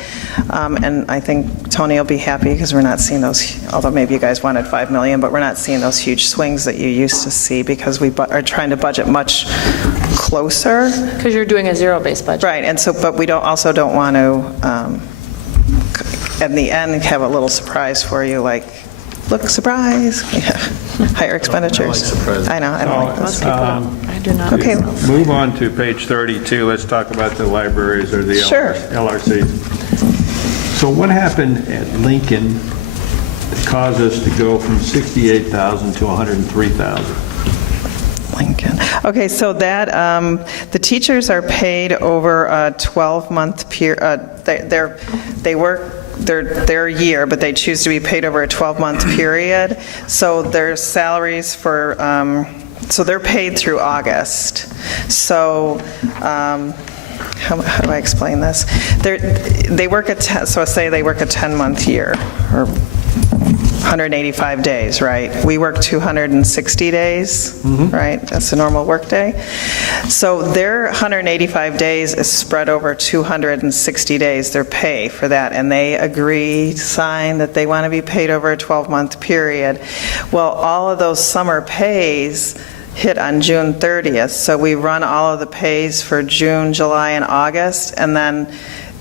And I think Tony will be happy because we're not seeing those, although maybe you guys wanted 5 million, but we're not seeing those huge swings that you used to see because we are trying to budget much closer. Because you're doing a zero-based budget. Right, and so, but we also don't want to, in the end, have a little surprise for you, like, look, surprise, higher expenditures. I know, I don't like those. I do not. Okay. Move on to page 32. Let's talk about the libraries or the LRCs. So what happened at Lincoln that caused us to go from 68,000 to 103,000? Lincoln. Okay, so that the teachers are paid over a 12-month period. They work their year, but they choose to be paid over a 12-month period. So their salaries for so they're paid through August. So how do I explain this? They work so say they work a 10-month year or 185 days, right? We work 260 days, right? That's a normal work day. So their 185 days is spread over 260 days, their pay for that, and they agree, sign that they want to be paid over a 12-month period. Well, all of those summer pays hit on June 30th, so we run all of the pays for June, July, and August, and then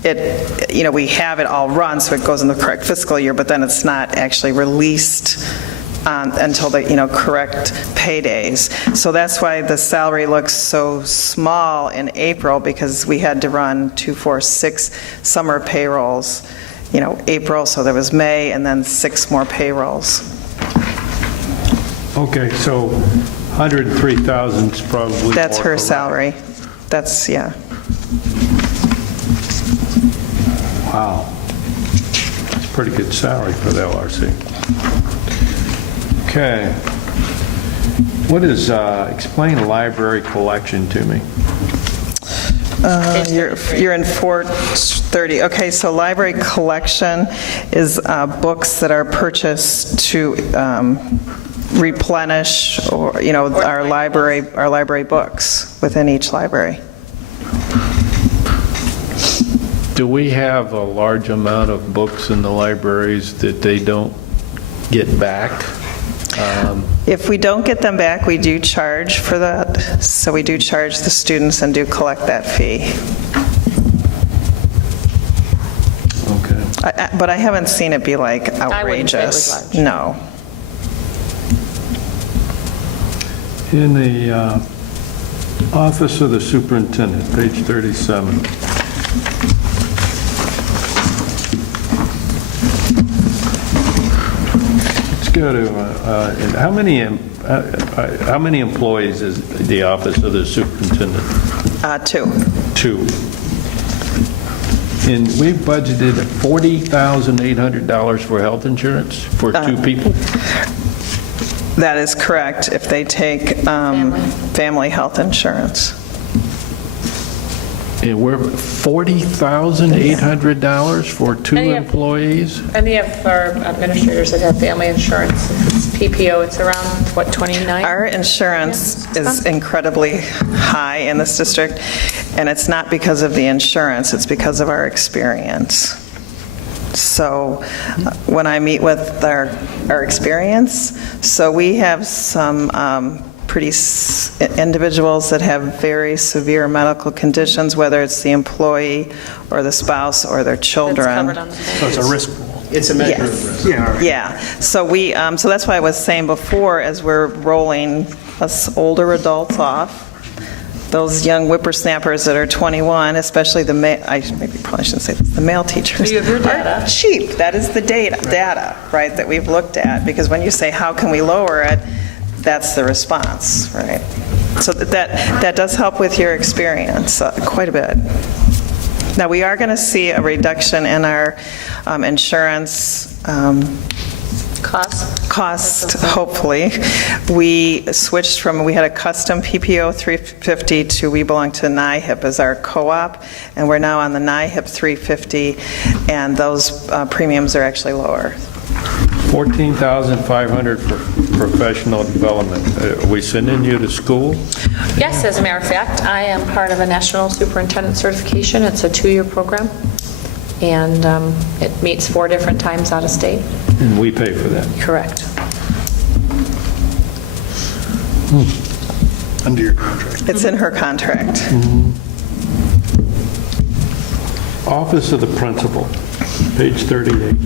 we have it all run, so it goes in the correct fiscal year, but then it's not actually released until the correct paydays. So that's why the salary looks so small in April, because we had to run 2, 4, 6 summer payrolls. April, so there was May, and then 6 more payrolls. Okay, so 103,000 is probably That's more her correct. salary. That's, yeah. Wow. That's a pretty good salary for the LRC. Okay. What is, explain library collection to me. You're in 430. Okay, so library collection is books that are purchased to replenish our library books within each library. Do we have a large amount of books in the libraries that they don't get back? If we don't get them back, we do charge for that. So we do charge the students and do collect that fee. Okay. But I haven't seen it be like outrageous. I wouldn't say it was large. No. In the Office of the Superintendent, page 37. Let's go to, how many employees is the Office of the Superintendent? 2. 2. And we've budgeted $40,800 for health insurance for 2 people? That is correct, if they take family health insurance. And we're $40,800 for 2 employees? And they have our administrators that have family insurance. If it's PPO, it's around, what, 29? Our insurance is incredibly high in this district, and it's not because of the insurance, it's because of our experience. So when I meet with our experience, so we have some individuals that have very severe medical conditions, whether it's the employee or the spouse or their children. So it's a risk pool. It's a measure of risk. Yeah. So so that's why I was saying before, as we're rolling us older adults off, those young whippersnappers that are 21, especially the probably shouldn't say this, the male teachers. Do you have your data? Are cheap. That is the data, right, that we've looked at. Because when you say, how can we lower it, that's the response, right? So that does help with your experience quite a bit. Now, we are going to see a reduction in our insurance cost, hopefully. We switched from, we had a custom PPO 350 to we belong to NIHIP as our co-op, and we're now on the NIHIP 350, and those premiums are actually lower. $14,500 for professional development. Are we sending you to school? Yes, as a matter of fact, I am part of a national superintendent certification. It's a 2-year program, and it meets 4 different times out of state. And we pay for that? Correct. Under your contract. It's in her contract. Office of the Principal, page 38.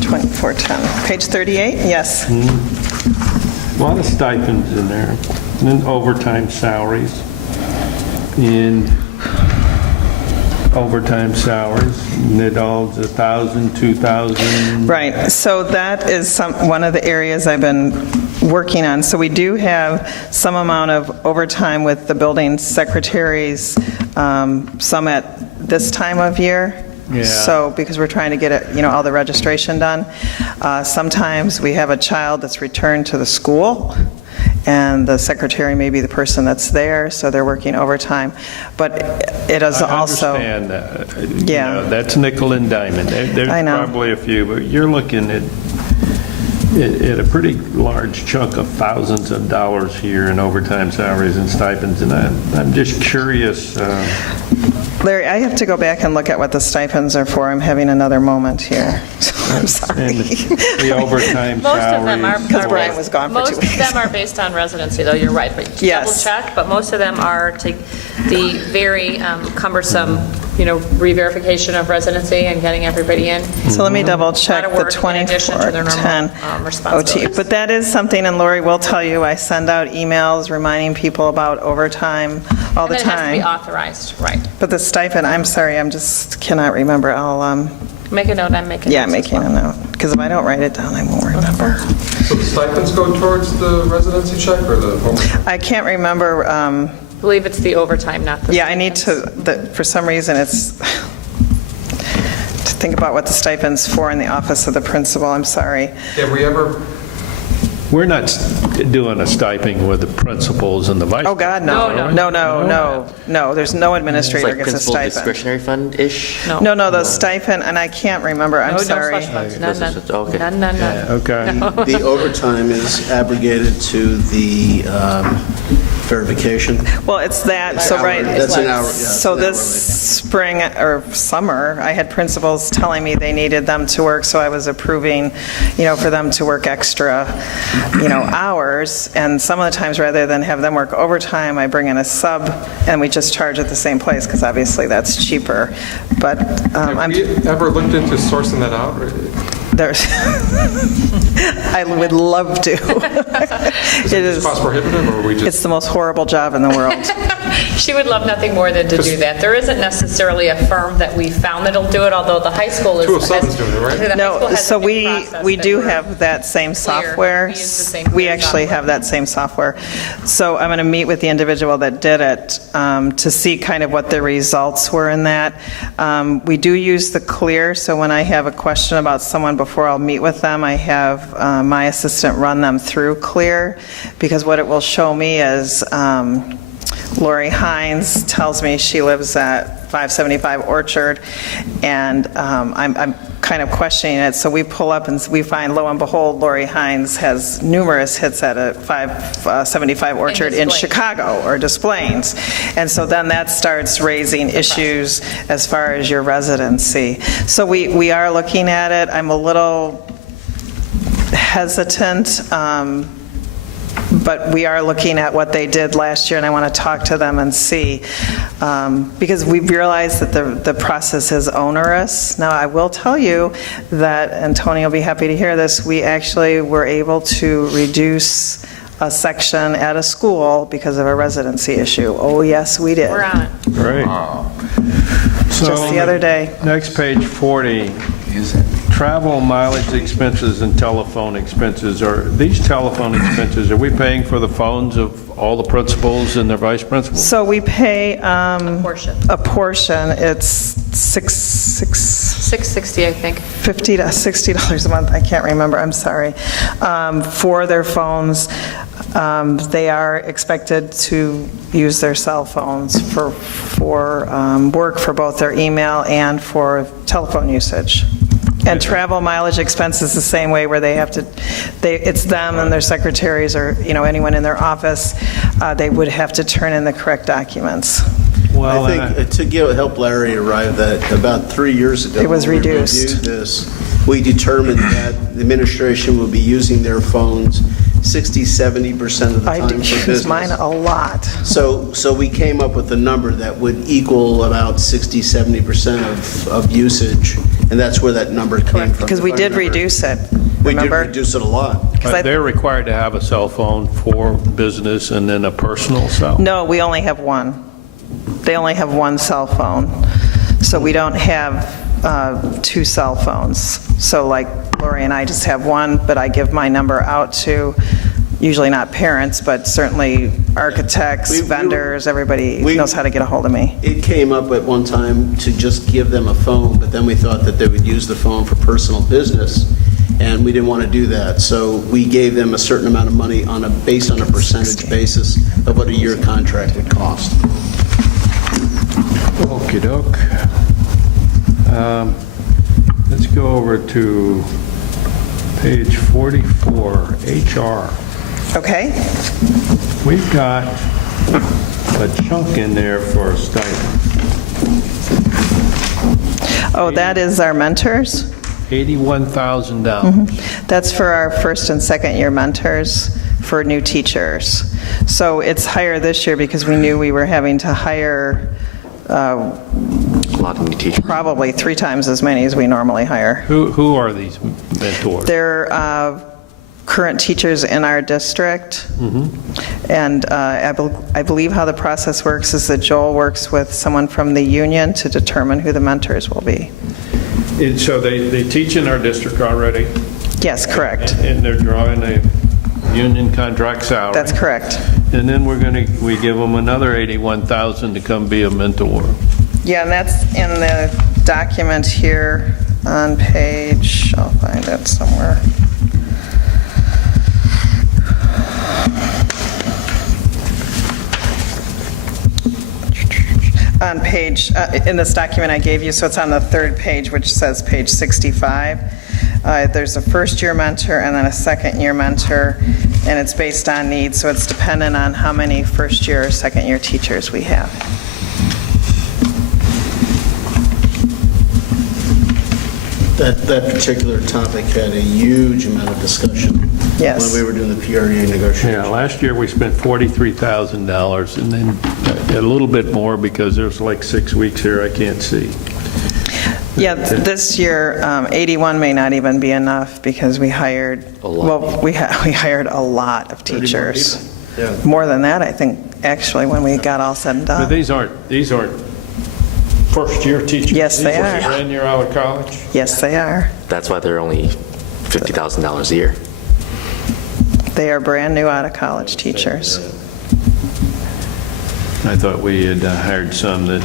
2410. Page 38, yes. A lot of stipends in there, and then overtime salaries. And it all's $1,000, $2,000. Right, so that is one of the areas I've been working on. So we do have some amount of overtime with the building secretaries, some at this time of year. Yeah. So, because we're trying to get it, all the registration done. Sometimes we have a child that's returned to the school, and the secretary may be the person that's there, so they're working overtime. But it is also... I understand that. Yeah. That's nickel and diamond. There's I know. probably a few, but you're looking at a pretty large chunk of thousands of dollars here in overtime salaries and stipends, and I'm just curious. Larry, I have to go back and look at what the stipends are for. I'm having another moment here. I'm sorry. And the overtime Most of them Because are Brian was gone for 2 weeks. Most of them are based on residency, though, you're right. But Yes. double check, but most of them are the very cumbersome, re-verification of residency and getting everybody in. So let me double check A lot the of work in addition to their normal, 2410 responsibilities. OT. But that is something, and Lori will tell you, I send out emails reminding people about overtime all the And it has to be time. authorized, right. But the stipend, I'm sorry, I just cannot remember. I'll, Make a note, I'm making yeah, notes as making well. a note. Because if I don't write it down, I won't remember. So the stipends go towards the residency check or the home? I can't remember. I believe it's the overtime, not the... Yeah, I need to, for some reason, it's, to think about what the stipend's for in the office of the principal, I'm sorry. Have we ever, We're not doing a stipend with the principals and the vice. Oh, God, no. No, there's no administrator It's like gets a principal stipend. discretionary fund-ish? No, the stipend, and I can't remember, I'm No sorry. slush funds, none. Okay. None. Okay. The overtime is abrogated to the verification. Well, it's that, so right. That's an hour, yeah. it's So an this spring or summer, I had principals telling me they needed them to work, so I was approving, for them to work extra, hours. And some of the times, rather than have them work overtime, I bring in a sub, and we just charge at the same place, because obviously that's cheaper. But have we ever looked into sourcing that out? there's, I would love to. Is it just cost prohibitive, or we just? It's the most horrible job in the world. She would love nothing more than to do that. There isn't necessarily a firm that we found that'll do it, although the high school is... 207's doing it, right? The high school No, has so a new we process do that have that same software. We use the same We clear actually software. have that same software. So I'm going to meet with the individual that did it to see kind of what the results were in that. We do use the Clear, so when I have a question about someone before I'll meet with them, I have my assistant run them through Clear, because what it will show me is Lori Hines tells me she lives at 575 Orchard, and I'm kind of questioning it. So we pull up and we find, lo and behold, Lori Hines has numerous hits at a 575 Orchard in Chicago or Des Plaines. And so then that starts raising issues as far as your residency. So we are looking at it. I'm a little hesitant, but we are looking at what they did last year, and I want to talk to them and see, because we've realized that the process is onerous. Now, I will tell you that, and Tony will be happy to hear this, we actually were able to reduce a section at a school because of a residency issue. Oh, yes, we did. We're on it. Great. Just the other day. Next, page 40. Travel, mileage expenses, and telephone expenses. Are these telephone expenses, are we paying for the phones of all the principals and their vice principals? So we pay A portion. a portion. It's $660, I think. $50 to $60 a month, I can't remember, I'm sorry, for their phones. They are expected to use their cell phones for work, for both their email and for telephone usage. And travel mileage expenses the same way, where they have to, it's them and their secretaries, or, anyone in their office, they would have to turn in the correct documents. Well, I think to help Larry arrive at, about 3 years ago, It was when reduced. we reviewed this, we determined that the administration will be using their phones 60-70% of the I time do for use business. mine a lot. So we came up with a number that would equal about 60-70% of usage, and that's where that number came from. Because we if I did remember. reduce it, We did remember? reduce it a lot. But they're required to have a cell phone for business and then a personal cell? No, we only have one. They only have one cell phone. So we don't have two cell phones. So like Lori and I just have one, but I give my number out to, usually not parents, but certainly architects, vendors, everybody knows how to get a hold of me. It came up at one time to just give them a phone, but then we thought that they would use the phone for personal business, and we didn't want to do that. So we gave them a certain amount of money based on a percentage basis of what a year contract would cost. Okey doke. Let's go over to page 44, HR. Okay. We've got a chunk in there for a stipend. Oh, that is our mentors? $81,000. That's for our first and second year mentors for new teachers. So it's higher this year because we knew we were having to hire A lot of new teachers. probably 3 times as many as we normally hire. Who are these mentors? They're current teachers in our district. And I believe how the process works is that Joel works with someone from the union to determine who the mentors will be. And so they teach in our district already? Yes, correct. And they're drawing a union contract salary? That's correct. And then we give them another $81,000 to come be a mentor. Yeah, and that's in the document here on page, I'll find it somewhere. On page, in this document I gave you, so it's on the 3rd page, which says page 65. There's a first-year mentor and then a second-year mentor, and it's based on needs, so it's dependent on how many first-year or second-year teachers we have. That particular topic had a huge amount of discussion. Yes. When we were doing the PREA negotiation. Yeah, last year we spent $43,000, and then a little bit more because there's like 6 weeks here I can't see. Yeah, this year, 81 may not even be enough because we hired, we hired a lot of teachers. More than that, I think, actually, when we got all said and But done. these aren't first-year teachers? Yes, they These are. brand new out of college? Yes, they are. That's why they're only $50,000 a year. They are brand new out of college teachers. I thought we had hired some that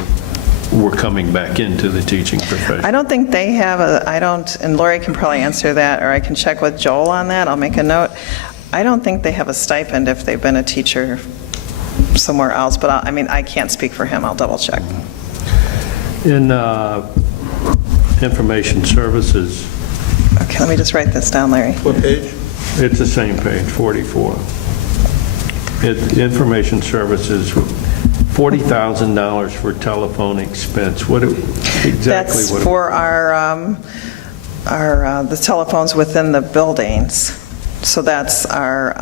were coming back into the teaching profession. I don't think they have and Lori can probably answer that, or I can check with Joel on that, I'll make a note. I don't think they have a stipend if they've been a teacher somewhere else, but I can't speak for him, I'll double check. In information services, Okay, let me just write this down, Larry. What page? it's the same page, 44. Information services, $40,000 for telephone expense. That's for the telephones within the buildings. So that's our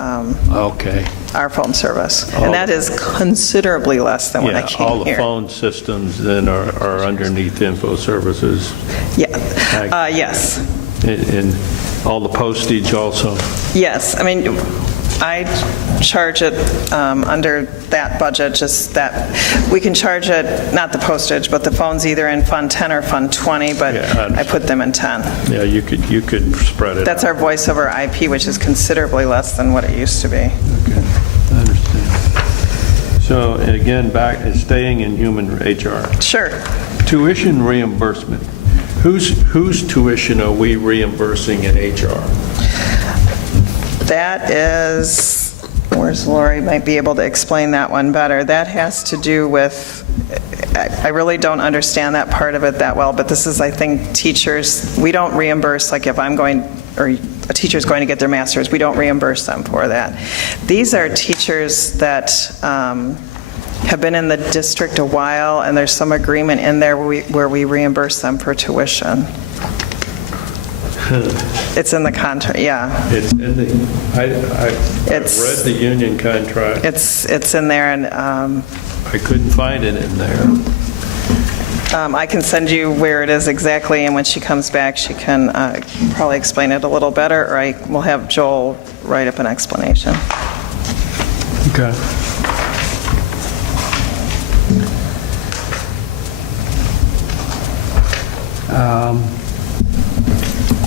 phone service. And that is considerably less than when I came here. All the phone systems then are underneath info services. Yeah, yes. And all the postage also? Yes, I mean, I charge it under that budget, just that, we can charge it, not the postage, but the phones either in Fund 10 or Fund 20, but I put them in 10. Yeah, you could spread it That's out. our voice over IP, which is considerably less than what it used to be. Okay, I understand. So again, staying in human HR. Sure. Tuition reimbursement. Whose tuition are we reimbursing in HR? That is, where's Lori, might be able to explain that one better. That has to do with, I really don't understand that part of it that well, but this is, I think, teachers, we don't reimburse, like if I'm going, or a teacher's going to get their master's, we don't reimburse them for that. These are teachers that have been in the district a while, and there's some agreement in there where we reimburse them for tuition. It's in the contract, yeah. It's in the, I've read the union contract. It's in there, and I couldn't find it in there. I can send you where it is exactly, and when she comes back, she can probably explain it a little better, or I will have Joel write up an explanation. Okay.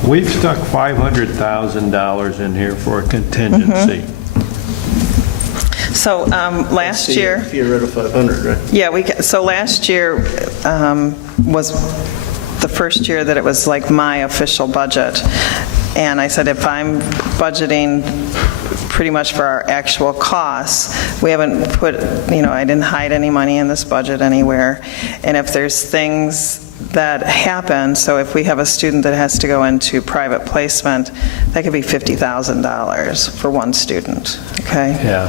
We've stuck $500,000 in here for a contingency. So last year... Fee rate of 500, right? Yeah, so last year was the first year that it was like my official budget. And I said, if I'm budgeting pretty much for our actual costs, we haven't put, I didn't hide any money in this budget anywhere. And if there's things that happen, so if we have a student that has to go into private placement, that could be $50,000 for one student, okay? Yeah.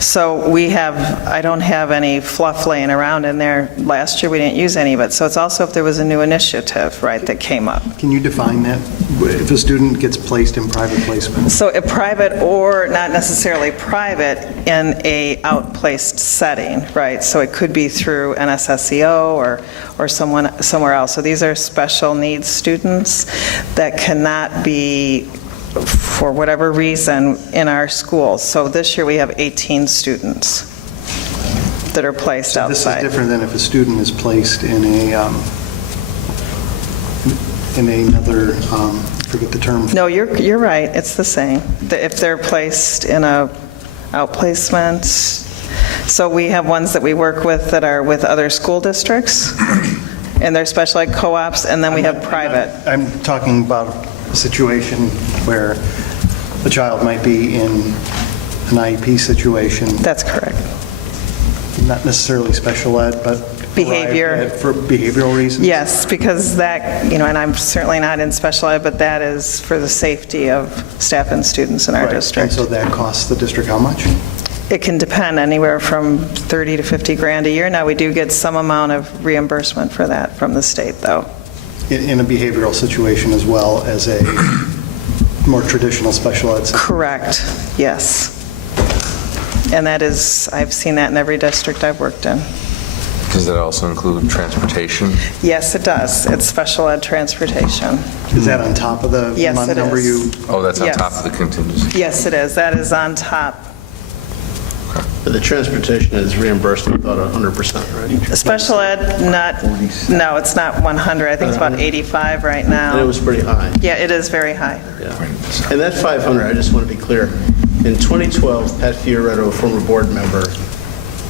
So I don't have any fluff laying around in there. Last year, we didn't use any of it. So it's also if there was a new initiative, right, that came up. Can you define that? If a student gets placed in private placement? So a private or not necessarily private in a outplaced setting, right? So it could be through NSSEO or somewhere else. So these are special needs students that cannot be, for whatever reason, in our schools. So this year we have 18 students that are placed outside. This is different than if a student is placed in another, forget the term. No, you're right. It's the same. If they're placed in a outplacement, so we have ones that we work with that are with other school districts, and they're special ed co-ops, and then we have private. I'm talking about a situation where the child might be in an IEP situation. That's correct. Not necessarily special ed, but Behavior. For behavioral reasons? Yes, because that, and I'm certainly not in special ed, but that is for the safety of staff and students in our district. And so that costs the district how much? It can depend, anywhere from 30 to 50 grand a year. Now, we do get some amount of reimbursement for that from the state, though. In a behavioral situation as well as a more traditional special ed situation? Correct, yes. And that is, I've seen that in every district I've worked in. Does that also include transportation? Yes, it does. It's special ed transportation. Is that on top of the Yes, month it number is. you? Oh, that's on Yes. top of the contingency? Yes, it is. That is on top. But the transportation is reimbursed about 100%, right? Special ed, no, it's not 100. I think it's about 85 right now. And it was pretty high. Yeah, it is very high. Yeah. And that 500, I just want to be clear, in 2012, Pat Fioretto, a former board member,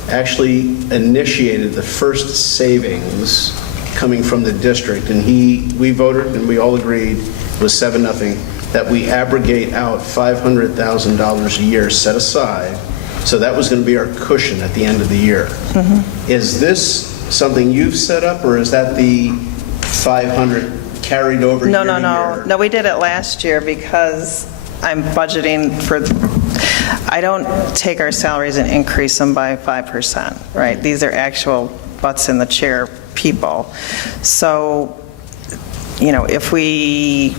actually initiated the first savings coming from the district, and we voted and we all agreed, it was 7-0, that we abrogate out $500,000 a year set aside, so that was going to be our cushion at the end of the year. Is this something you've set up, or is that the 500 carried over year No, to no, year? no. No, we did it last year because I'm budgeting for, I don't take our salaries and increase them by 5%, right? These are actual butts in the chair people. So, if we,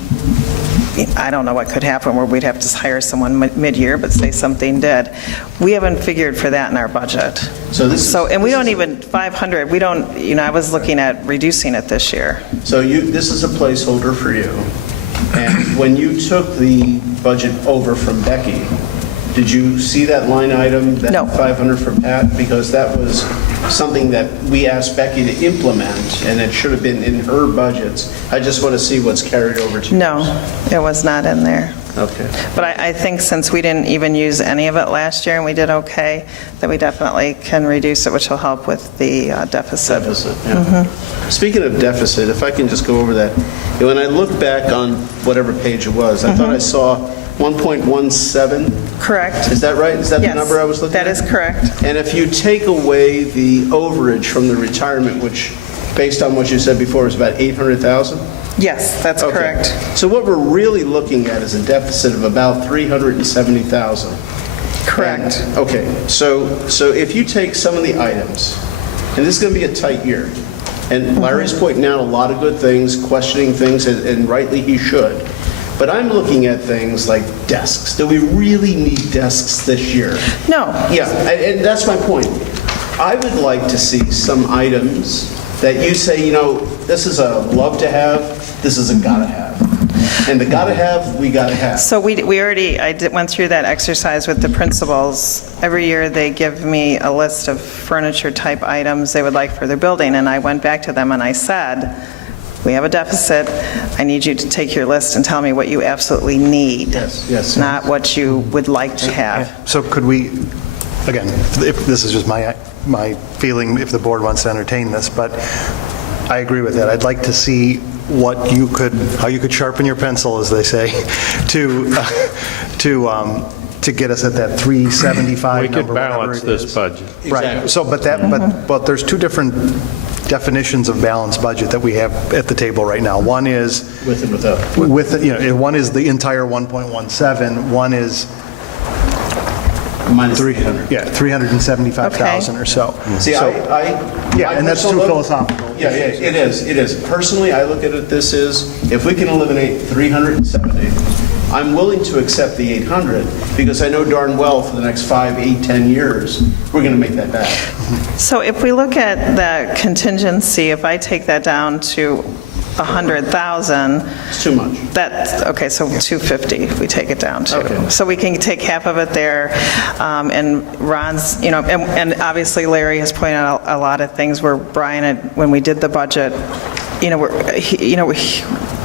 I don't know what could happen where we'd have to hire someone mid-year, but say something did. We haven't figured for that in our budget. And we don't even, 500, we don't, I was looking at reducing it this year. So this is a placeholder for you. And when you took the budget over from Becky, did you see that line item, that 500 for Pat? Because that was something that we asked Becky to implement, and it should have been in her budgets. I just want to see what's carried over to No, it was not in there. Okay. But I think since we didn't even use any of it last year and we did okay, that we definitely can reduce it, which will help with the deficit. Speaking of deficit, if I can just go over that. When I look back on whatever page it was, I thought I saw 1.17. Correct. Is that right? Is that Yes, the number I was looking at? that is correct. And if you take away the overage from the retirement, which, based on what you said before, is about 800,000? Yes, that's correct. So what we're really looking at is a deficit of about 370,000. Correct. Okay, so if you take some of the items, and this is going to be a tight year, and Larry's pointing out a lot of good things, questioning things, and rightly he should. But I'm looking at things like desks. Do we really need desks this year? No. Yeah, and that's my point. I would like to see some items that you say, this is a love to have, this is a gotta have. And the gotta have, we gotta have. So we already, went through that exercise with the principals. Every year they give me a list of furniture type items they would like for their building, and I went back to them and I said, we have a deficit. I need you to take your list and tell me what you absolutely need. Yes. Not what you would like to have. So could we, again, if this is just my feeling, if the board wants to entertain this, but I agree with that. I'd like to see how you could sharpen your pencil, as they say, to get us at that 375 We number. could balance this budget. Right. So, but there's two different definitions of balanced budget that we have at the table right now. One is with and without. One is the entire 1.17. One is minus 300. Yeah, 375,000 or so. See, and that's too philosophical. Yeah, it is. Personally, I look at it, this is, if we can eliminate 370, I'm willing to accept the 800 because I know darn well for the next 5, 8, 10 years, we're going to make that back. So if we look at the contingency, if I take that down to 100,000. It's too much. That's, okay, so 250 if we take it down to. Okay. So we can take half of it there, and Ron's, and obviously Larry has pointed out a lot of things where Brian, when we did the budget,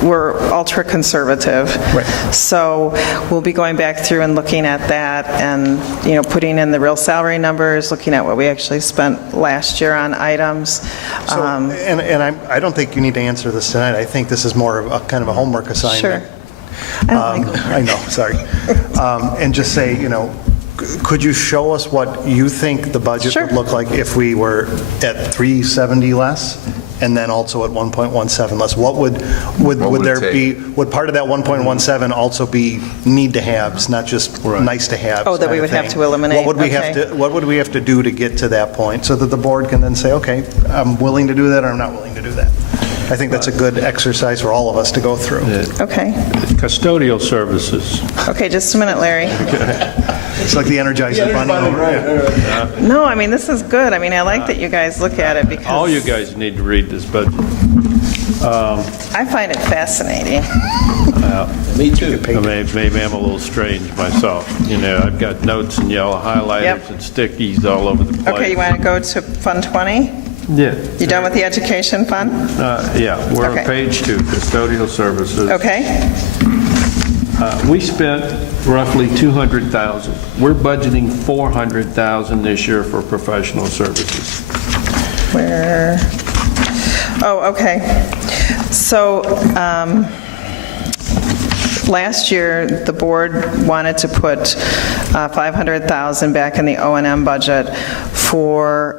we're ultra conservative. Right. So we'll be going back through and looking at that and, putting in the real salary numbers, looking at what we actually spent last year on items. So, and I don't think you need to answer this tonight. I think this is more of a kind of a homework assignment. Sure. I know, sorry. And just say, could you show us what you think the budget would look like if we were at 370 less? And then also at 1.17 less, what would there be? Would part of that 1.17 also be need to haves, not just nice to haves? Oh, that we would have to eliminate. What would we have to do to get to that point so that the board can then say, okay, I'm willing to do that or I'm not willing to do that? I think that's a good exercise for all of us to go through. Okay. Custodial services. Okay, just a minute, Larry. It's like the Energizer Bunny. Right. No, this is good. I like that you guys look at it because All you guys need to read this budget. I find it fascinating. Me too. Maybe I'm a little strange myself. I've got notes and yellow highlighters and stickies all over the place. Okay, you want to go to Fund 20? Yeah. You done with the education fund? Yeah, we're Okay. on page 2, custodial services. Okay. We spent roughly $200,000. We're budgeting $400,000 this year for professional services. Where? Oh, okay. So last year, the board wanted to put $500,000 back in the O&M budget for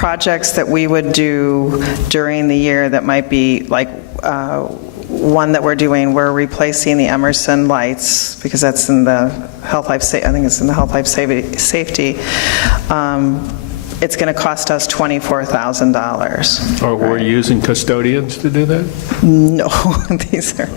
projects that we would do during the year that might be like one that we're doing, we're replacing the Emerson lights because that's in the health life, I think it's in the health life safety. It's going to cost us $24,000. Or we're using custodians to do that? No, these are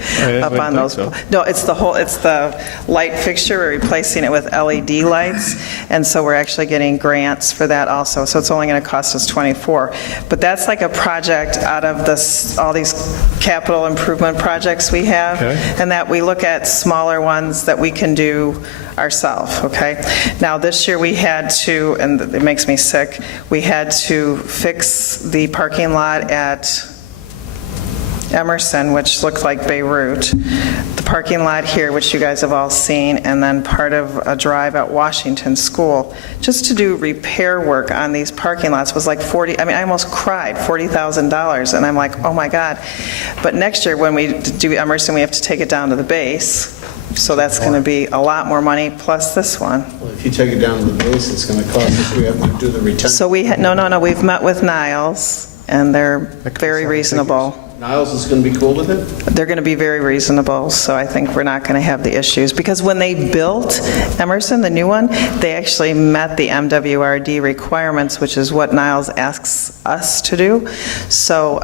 up wouldn't on think those. so. No, it's the light fixture, we're replacing it with LED lights, and so we're actually getting grants for that also, so it's only going to cost us 24. But that's like a project out of this, all these capital improvement projects we have, and that we look at smaller ones that we can do ourselves, okay? Now, this year we had to, and it makes me sick, we had to fix the parking lot at Emerson, which looked like Beirut, the parking lot here, which you guys have all seen, and then part of a drive at Washington School. Just to do repair work on these parking lots was like I almost cried, $40,000, and I'm like, oh my God. But next year when we do Emerson, we have to take it down to the base, so that's going to be a lot more money, plus this one. Well, if you take it down to the base, it's going to cost us, we have to do the retention. So no, we've met with Niles, and they're very reasonable. Niles is going to be cool with it? They're going to be very reasonable, so I think we're not going to have the issues. Because when they built Emerson, the new one, they actually met the MWRD requirements, which is what Niles asks us to do. So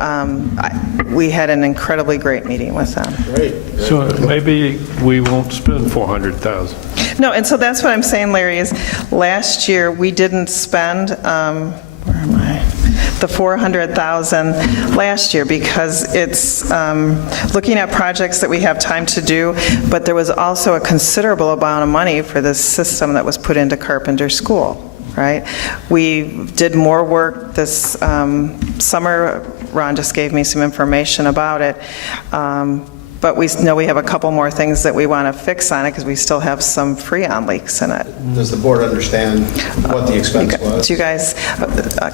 we had an incredibly great meeting with them. Great. So maybe we won't spend $400,000. No, and so that's what I'm saying, Larry, is last year we didn't spend, where am I? The $400,000 last year because it's looking at projects that we have time to do, but there was also a considerable amount of money for this system that was put into Carpenter School, right? We did more work this summer. Ron just gave me some information about it. But we know we have a couple more things that we want to fix on it because we still have some Freon leaks in it. Does the board understand what the expense was? Do you guys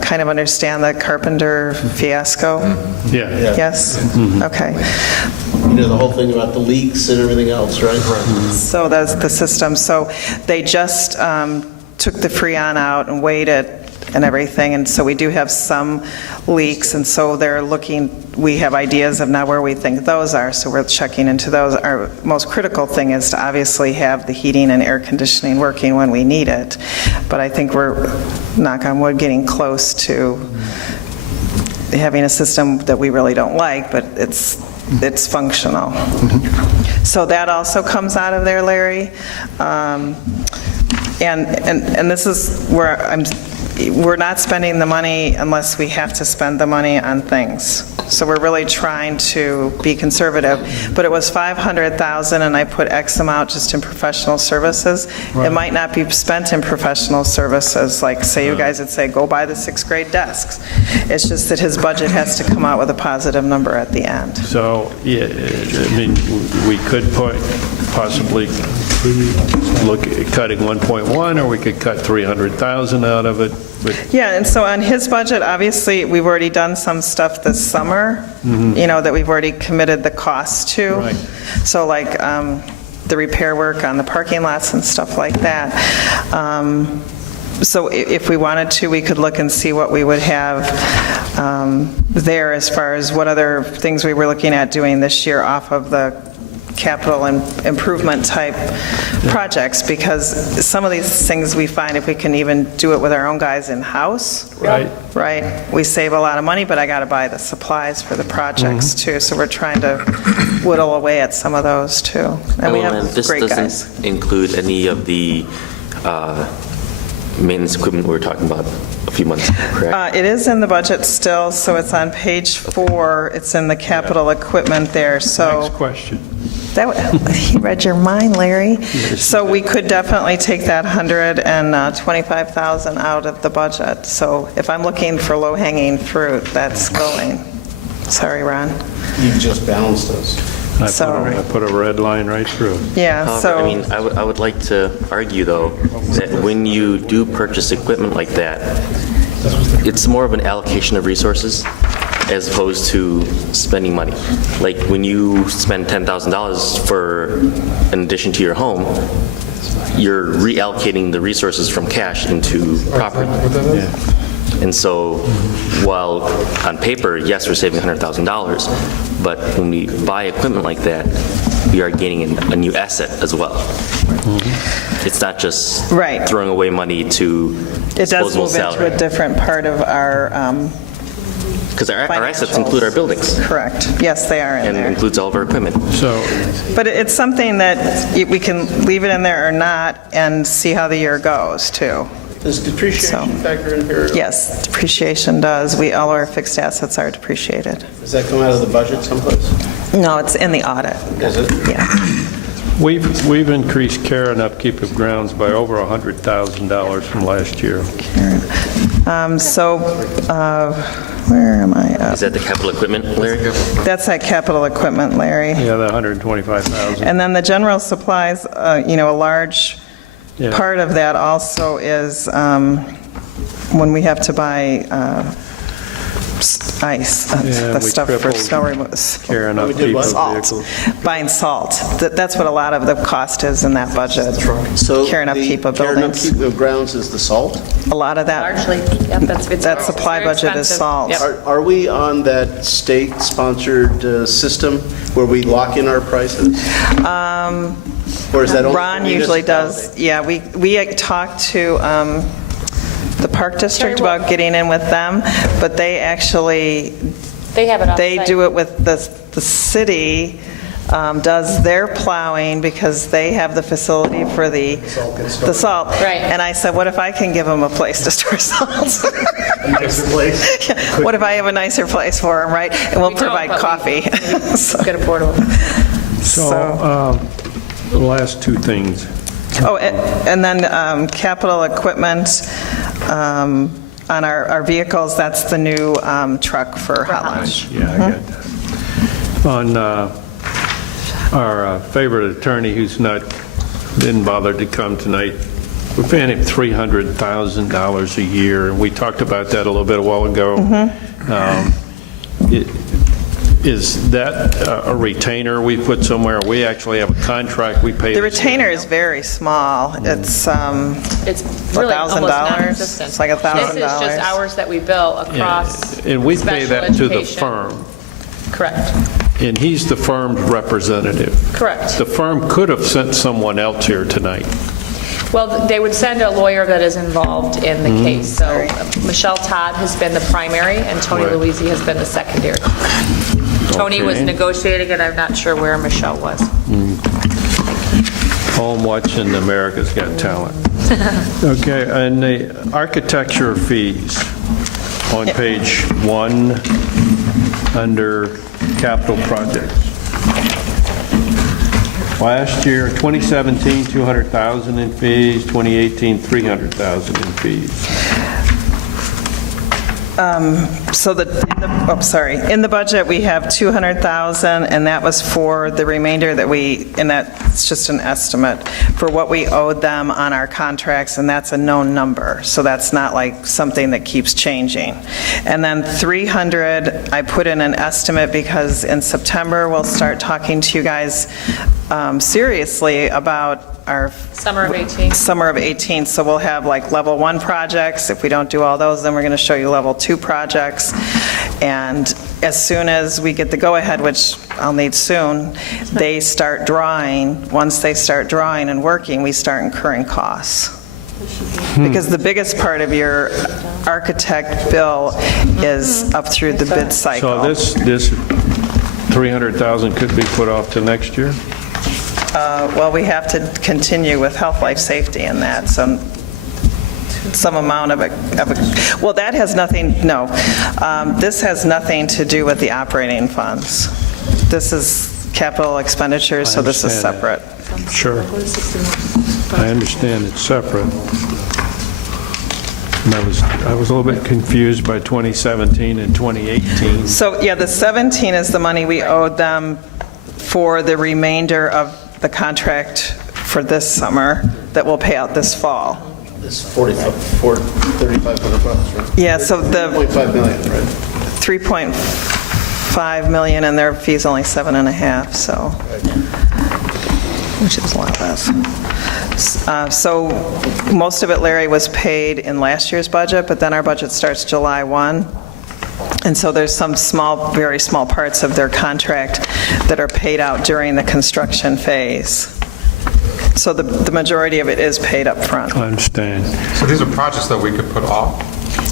kind of understand the Carpenter fiasco? Yeah. Yes? Okay. You know, the whole thing about the leaks and everything else, right? So that's the system. So they just took the Freon out and weighed it and everything, and so we do have some leaks, and so they're looking, we have ideas of now where we think those are, so we're checking into those. Our most critical thing is to obviously have the heating and air conditioning working when we need it, but I think we're, knock on wood, getting close to having a system that we really don't like, but it's functional. So that also comes out of there, Larry. And this is where we're not spending the money unless we have to spend the money on things. So we're really trying to be conservative. But it was $500,000 and I put X amount just in professional services. It might not be spent in professional services, like say you guys would say, go buy the 6th grade desks. It's just that his budget has to come out with a positive number at the end. So, yeah, I mean, we could possibly look at cutting 1.1, or we could cut 300,000 out of it. But yeah, and so on his budget, obviously, we've already done some stuff this summer, you know, that we've already committed the cost to. Right. So like the repair work on the parking lots and stuff like that. So if we wanted to, we could look and see what we would have there as far as what other things we were looking at doing this year off of the capital and improvement type projects, because some of these things we find if we can even do it with our own guys in-house, right, we save a lot of money, but I got to buy the supplies for the projects too, so we're trying to whittle away at some of those too. And we have this great doesn't guys. include any of the maintenance equipment we were talking about a few months ago, correct? It is in the budget still, so it's on page 4. It's in the capital equipment there. So next question. He read your mind, Larry. So we could definitely take that $125,000 out of the budget. So if I'm looking for low-hanging fruit, that's going. Sorry, Ron. You just balanced us. I put a red line right through. Yeah, However, so... I mean, I would like to argue, though, that when you do purchase equipment like that, it's more of an allocation of resources as opposed to spending money. Like when you spend $10,000 for an addition to your home, you're reallocating the resources from cash into property. And so while on paper, yes, we're saving $100,000, but when we buy equipment like that, we are gaining a new asset as well. It's not just throwing away money to It does disposable move salary. into a different part of our Because our assets include our buildings. Correct. Yes, they are in And there. it includes all of our equipment. But it's something that we can leave it in there or not and see how the year goes, too. Does depreciation factor in here? Yes, depreciation does. All our fixed assets are depreciated. Does that come out of the budget someplace? No, it's in the audit. Is it? Yeah. We've increased care and upkeep of grounds by over $100,000 from last year. Where am I? Is that the capital equipment, Larry? That's that capital equipment, Larry. Yeah, the $125,000. And then the general supplies, a large part of that also is when we have to buy ice, the stuff for snow removal. Care and upkeep of Salt. vehicles. Buying salt. That's what a lot of the cost is in that budget. So care and upkeep of care and buildings. upkeep of grounds is the salt? A lot of that. Largely, yep, That supply very budget is expensive. salt. Yep. Are we on that state-sponsored system where we lock in our prices? Or is that only Ron for usually municipalities? does, yeah, we talked to the Park District about getting in with them, but they actually, They have it on they site. do it with the city, does their plowing because they have the facility for the salt. Right. And I said, what if I can give them a place to store salt? A nicer place? What if I have a nicer place for them, right? And we'll We don't, provide but coffee. Get a portable. So, the last two things. Oh, and then capital equipment on our vehicles, that's the new truck for Holland. Yeah, I got that. On our favorite attorney who's didn't bother to come tonight, we're paying him $300,000 a year, and we talked about that a little bit a while ago. Is that a retainer we put somewhere? We actually have a contract we pay. The retainer is very small. It's really almost $1,000. non-existent. It's like $1,000. This is just hours that we bill across And we pay special that to the education. firm, Correct. and he's the firm's representative. Correct. The firm could have sent someone else here tonight. Well, they would send a lawyer that is involved in the case. So Michelle Todd has been the primary, and Tony Right. Luisi has been the secondary. Tony was Okay. negotiating, and I'm not sure where Michelle was. Home watching America's Got Talent. Okay, and the architecture fees on page 1 under capital projects. Last year, 2017, $200,000 in fees, 2018, $300,000 in fees. In the budget, we have $200,000, and that was for the remainder and that's just an estimate for what we owed them on our contracts, and that's a known number, so that's not like something that keeps changing. And then 300, I put in an estimate because in September, we'll start talking to you guys seriously about our Summer of 18. Summer of 18, so we'll have like level 1 projects. If we don't do all those, then we're going to show you level 2 projects. And as soon as we get the go-ahead, which I'll need soon, they start drawing. Once they start drawing and working, we start incurring costs. Because the biggest part of your architect bill is up through the bid cycle. So this $300,000 could be put off to next year? Well, we have to continue with health, life, safety in that, some amount of it. Well, that has nothing, no. This has nothing to do with the operating funds. This is capital expenditures, so this is separate. Sure. I understand it's separate. And I was a little bit confused by 2017 and 2018. So, yeah, the 17 is the money we owed them for the remainder of the contract for this summer that will pay out this fall. This $3,500, right? Yeah, so the 3.5 million, right? 3.5 million, and their fee's only 7.5, so. which is a lot less. So most of it, Larry, was paid in last year's budget, but then our budget starts July 1. And so there's some small, very small parts of their contract that are paid out during the construction phase. So the majority of it is paid up front. I understand. So these are projects that we could put off?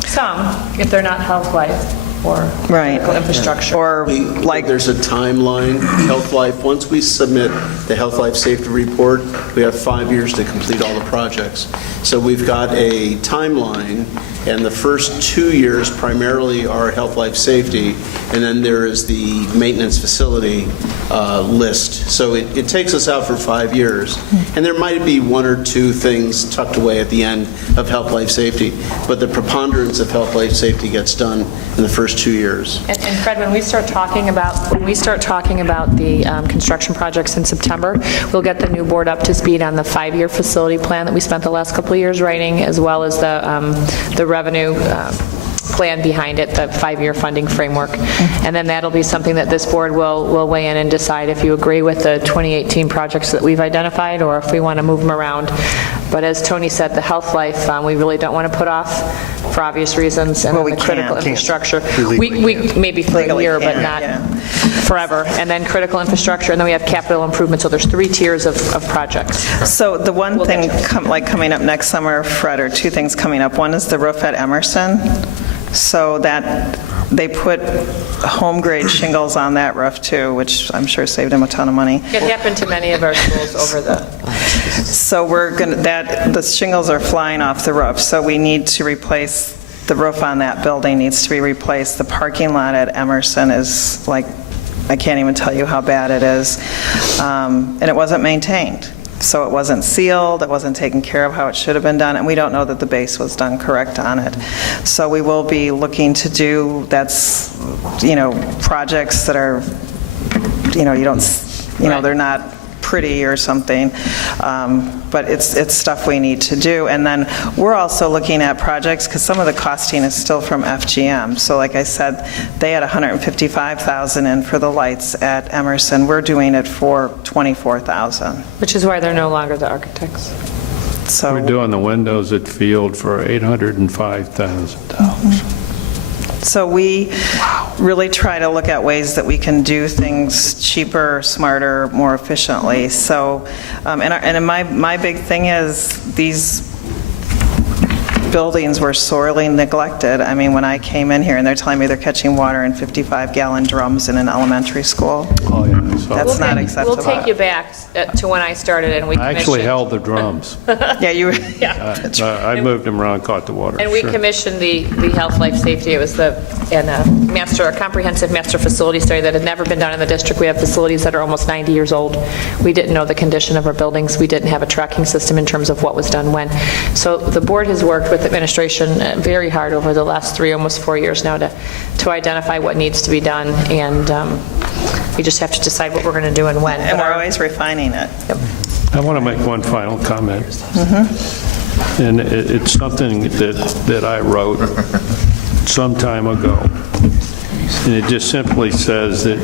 Some, if they're not health life or critical infrastructure. Or like there's a timeline, Health Life, once we submit the Health Life Safety Report, we have 5 years to complete all the projects. So we've got a timeline, and the first 2 years primarily are Health Life Safety, and then there is the maintenance facility list. So it takes us out for 5 years. And there might be 1 or 2 things tucked away at the end of Health Life Safety, but the preponderance of Health Life Safety gets done in the first 2 years. And Fred, when we start talking about the construction projects in September, we'll get the new board up to speed on the 5-year facility plan that we spent the last couple of years writing, as well as the revenue plan behind it, the 5-year funding framework. And then that'll be something that this board will weigh in and decide if you agree with the 2018 projects that we've identified or if we want to move them around. But as Tony said, the Health Life, we really don't want to put off for obvious reasons. And the critical infrastructure, we maybe for a year, but not forever. And then critical infrastructure, and then we have capital improvement. So there's 3 tiers of projects. So the one thing coming up next summer, Fred, or 2 things coming up. One is the roof at Emerson. So that they put home grade shingles on that roof too, which I'm sure saved them a ton of money. It happened to many of our schools over the... So the shingles are flying off the roof, so we need to replace the roof on that building needs to be replaced. The parking lot at Emerson is like, I can't even tell you how bad it is. And it wasn't maintained. So it wasn't sealed, it wasn't taken care of how it should have been done, and we don't know that the base was done correct on it. So we will be looking to do, projects that are, they're not pretty or something, but it's stuff we need to do. And then we're also looking at projects, because some of the costing is still from FGM. So like I said, they had $155,000 in for the lights at Emerson. We're doing it for $24,000. Which is why they're no longer the architects. So we're doing the windows at Field for $805,000. So we really try to look at ways that we can do things cheaper, smarter, more efficiently. So, and my big thing is these buildings were sorely neglected. I mean, when I came in here and they're telling me they're catching water in 55-gallon drums in an elementary school. Oh, yeah. That's not acceptable. We'll take you back to when I started and we I actually held the drums. Yeah, you were. I moved them around, caught the water. And we commissioned the Health Life Safety. It was a comprehensive master facility study that had never been done in the district. We have facilities that are almost 90 years old. We didn't know the condition of our buildings. We didn't have a tracking system in terms of what was done when. So the board has worked with administration very hard over the last 3, almost 4 years now to identify what needs to be done, and we just have to decide what we're going to do and when. And we're always refining it. Yep. I want to make one final comment. And it's something that I wrote some time ago. And it just simply says that,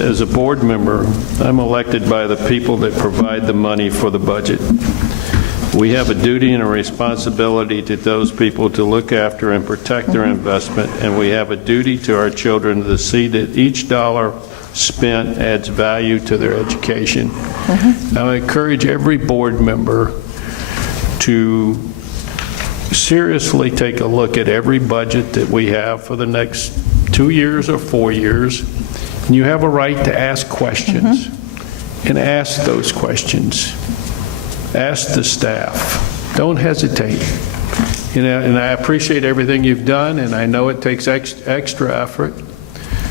as a board member, I'm elected by the people that provide the money for the budget. We have a duty and a responsibility to those people to look after and protect their investment, and we have a duty to our children to see that each dollar spent adds value to their education. I encourage every board member to seriously take a look at every budget that we have for the next 2 years or 4 years. And you have a right to ask questions, and ask those questions. Ask the staff. Don't hesitate. And I appreciate everything you've done, and I know it takes extra effort.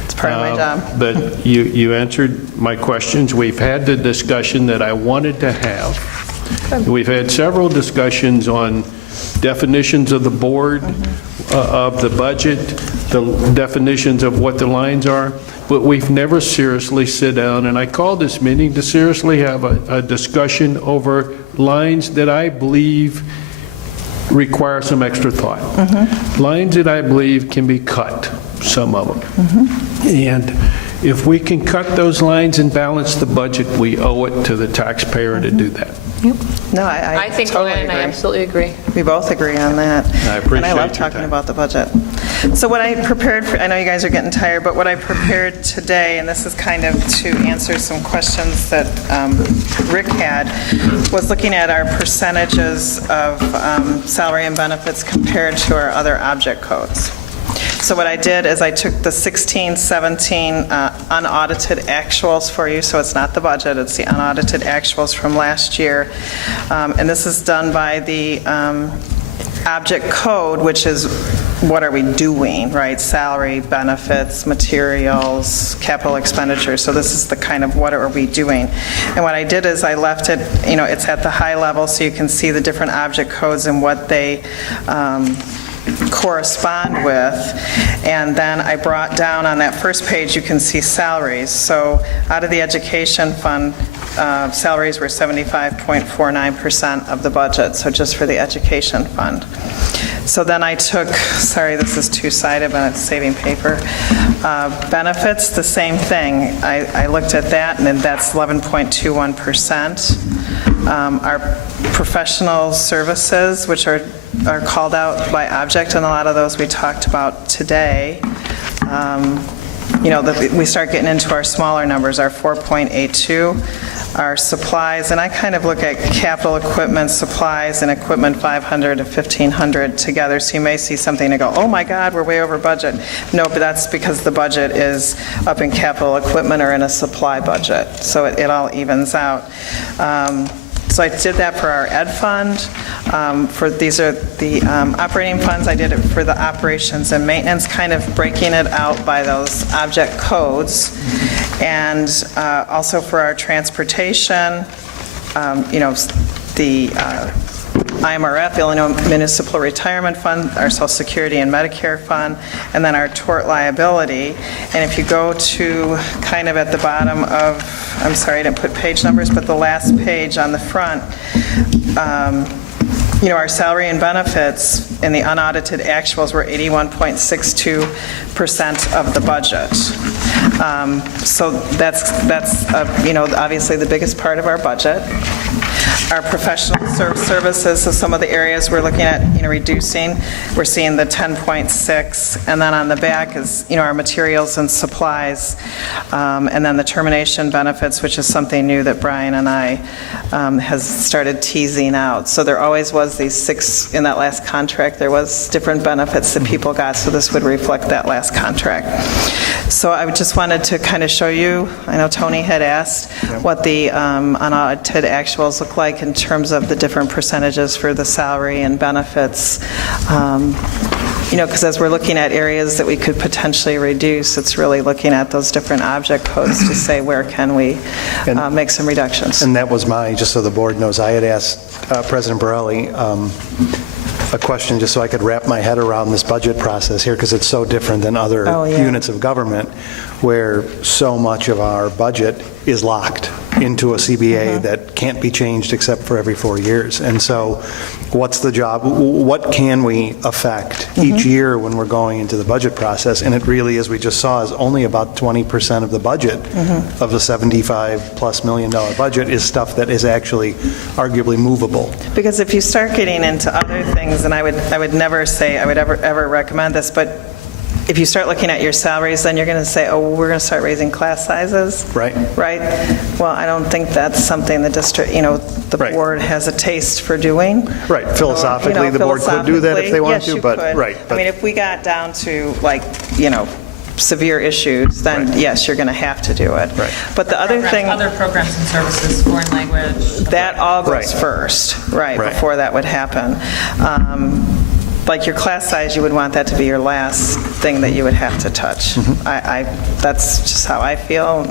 It's part of my job. But you answered my questions. We've had the discussion that I wanted to have. We've had several discussions on definitions of the board, of the budget, the definitions of what the lines are, but we've never seriously sit down, and I called this meeting to seriously have a discussion over lines that I believe require some extra thought. Lines that I believe can be cut, some of them. And If we can cut those lines and balance the budget, we owe it to the taxpayer to do that. No, I think totally Gwen and I agree. absolutely agree. We both agree on that. I appreciate And I love your talking time. about the budget. So what I prepared, I know you guys are getting tired, but what I prepared today, and this is kind of to answer some questions that Rick had, was looking at our percentages of salary and benefits compared to our other object codes. So what I did is I took the 16, 17 unaudited actuals for you, so it's not the budget, it's the unaudited actuals from last year. And this is done by the object code, which is what are we doing, right? Salary, benefits, materials, capital expenditures. So this is the kind of what are we doing. And what I did is I left it, it's at the high level so you can see the different object codes and what they correspond with. And then I brought down on that first page, you can see salaries. So out of the education fund, salaries were 75.49% of the budget, so just for the education fund. So then I took, sorry, this is two-sided, but it's saving paper. Benefits, the same thing. I looked at that, and then that's 11.21%. Our professional services, which are called out by object, and a lot of those we talked about today. We start getting into our smaller numbers, our 4.82. Our supplies, and I kind of look at capital equipment, supplies, and equipment 500 to 1,500 together, so you may see something and go, oh my God, we're way over budget. No, but that's because the budget is up in capital equipment or in a supply budget, so it all evens out. So I did that for our ed fund. These are the operating funds. I did it for the operations and maintenance, kind of breaking it out by those object codes. And also for our transportation, the IMRF, Illinois Municipal Retirement Fund, our Social Security and Medicare Fund, and then our tort liability. And if you go to kind of at the bottom of, I'm sorry, I didn't put page numbers, but the last page on the front, our salary and benefits in the unaudited actuals were 81.62% of the budget. So that's obviously the biggest part of our budget. Our professional services, so some of the areas we're looking at, reducing, we're seeing the 10.6, and then on the back is, our materials and supplies, and then the termination benefits, which is something new that Brian and I has started teasing out. So there always was these 6, in that last contract, there was different benefits that people got, so this would reflect that last contract. So I just wanted to kind of show you, I know Tony had asked, what the unaudited actuals look like in terms of the different percentages for the salary and benefits. Because as we're looking at areas that we could potentially reduce, it's really looking at those different object codes to say where can we make some reductions. And that was just so the board knows, I had asked President Borelli a question just so I could wrap my head around this budget process here, because it's so different than other units of government, where so much of our budget is locked into a CBA that can't be changed except for every 4 years. And so what's the job? What can we affect each year when we're going into the budget process? And it really, as we just saw, is only about 20% of the budget of the $75+ million budget is stuff that is actually arguably movable. Because if you start getting into other things, and I would never say I would ever recommend this, but if you start looking at your salaries, then you're going to say, oh, we're going to start raising class sizes. Right. Right? Well, I don't think that's something the district, the board has a taste for doing. Right. Philosophically, the board could do that if they want yes, to, you but could. right. I mean, if we got down to severe issues, then yes, you're going to have to do it. Right. But the other thing, Other programs and services, foreign language. that all goes first, before that would happen. Like your class size, you would want that to be your last thing that you would have to touch. That's just how I feel.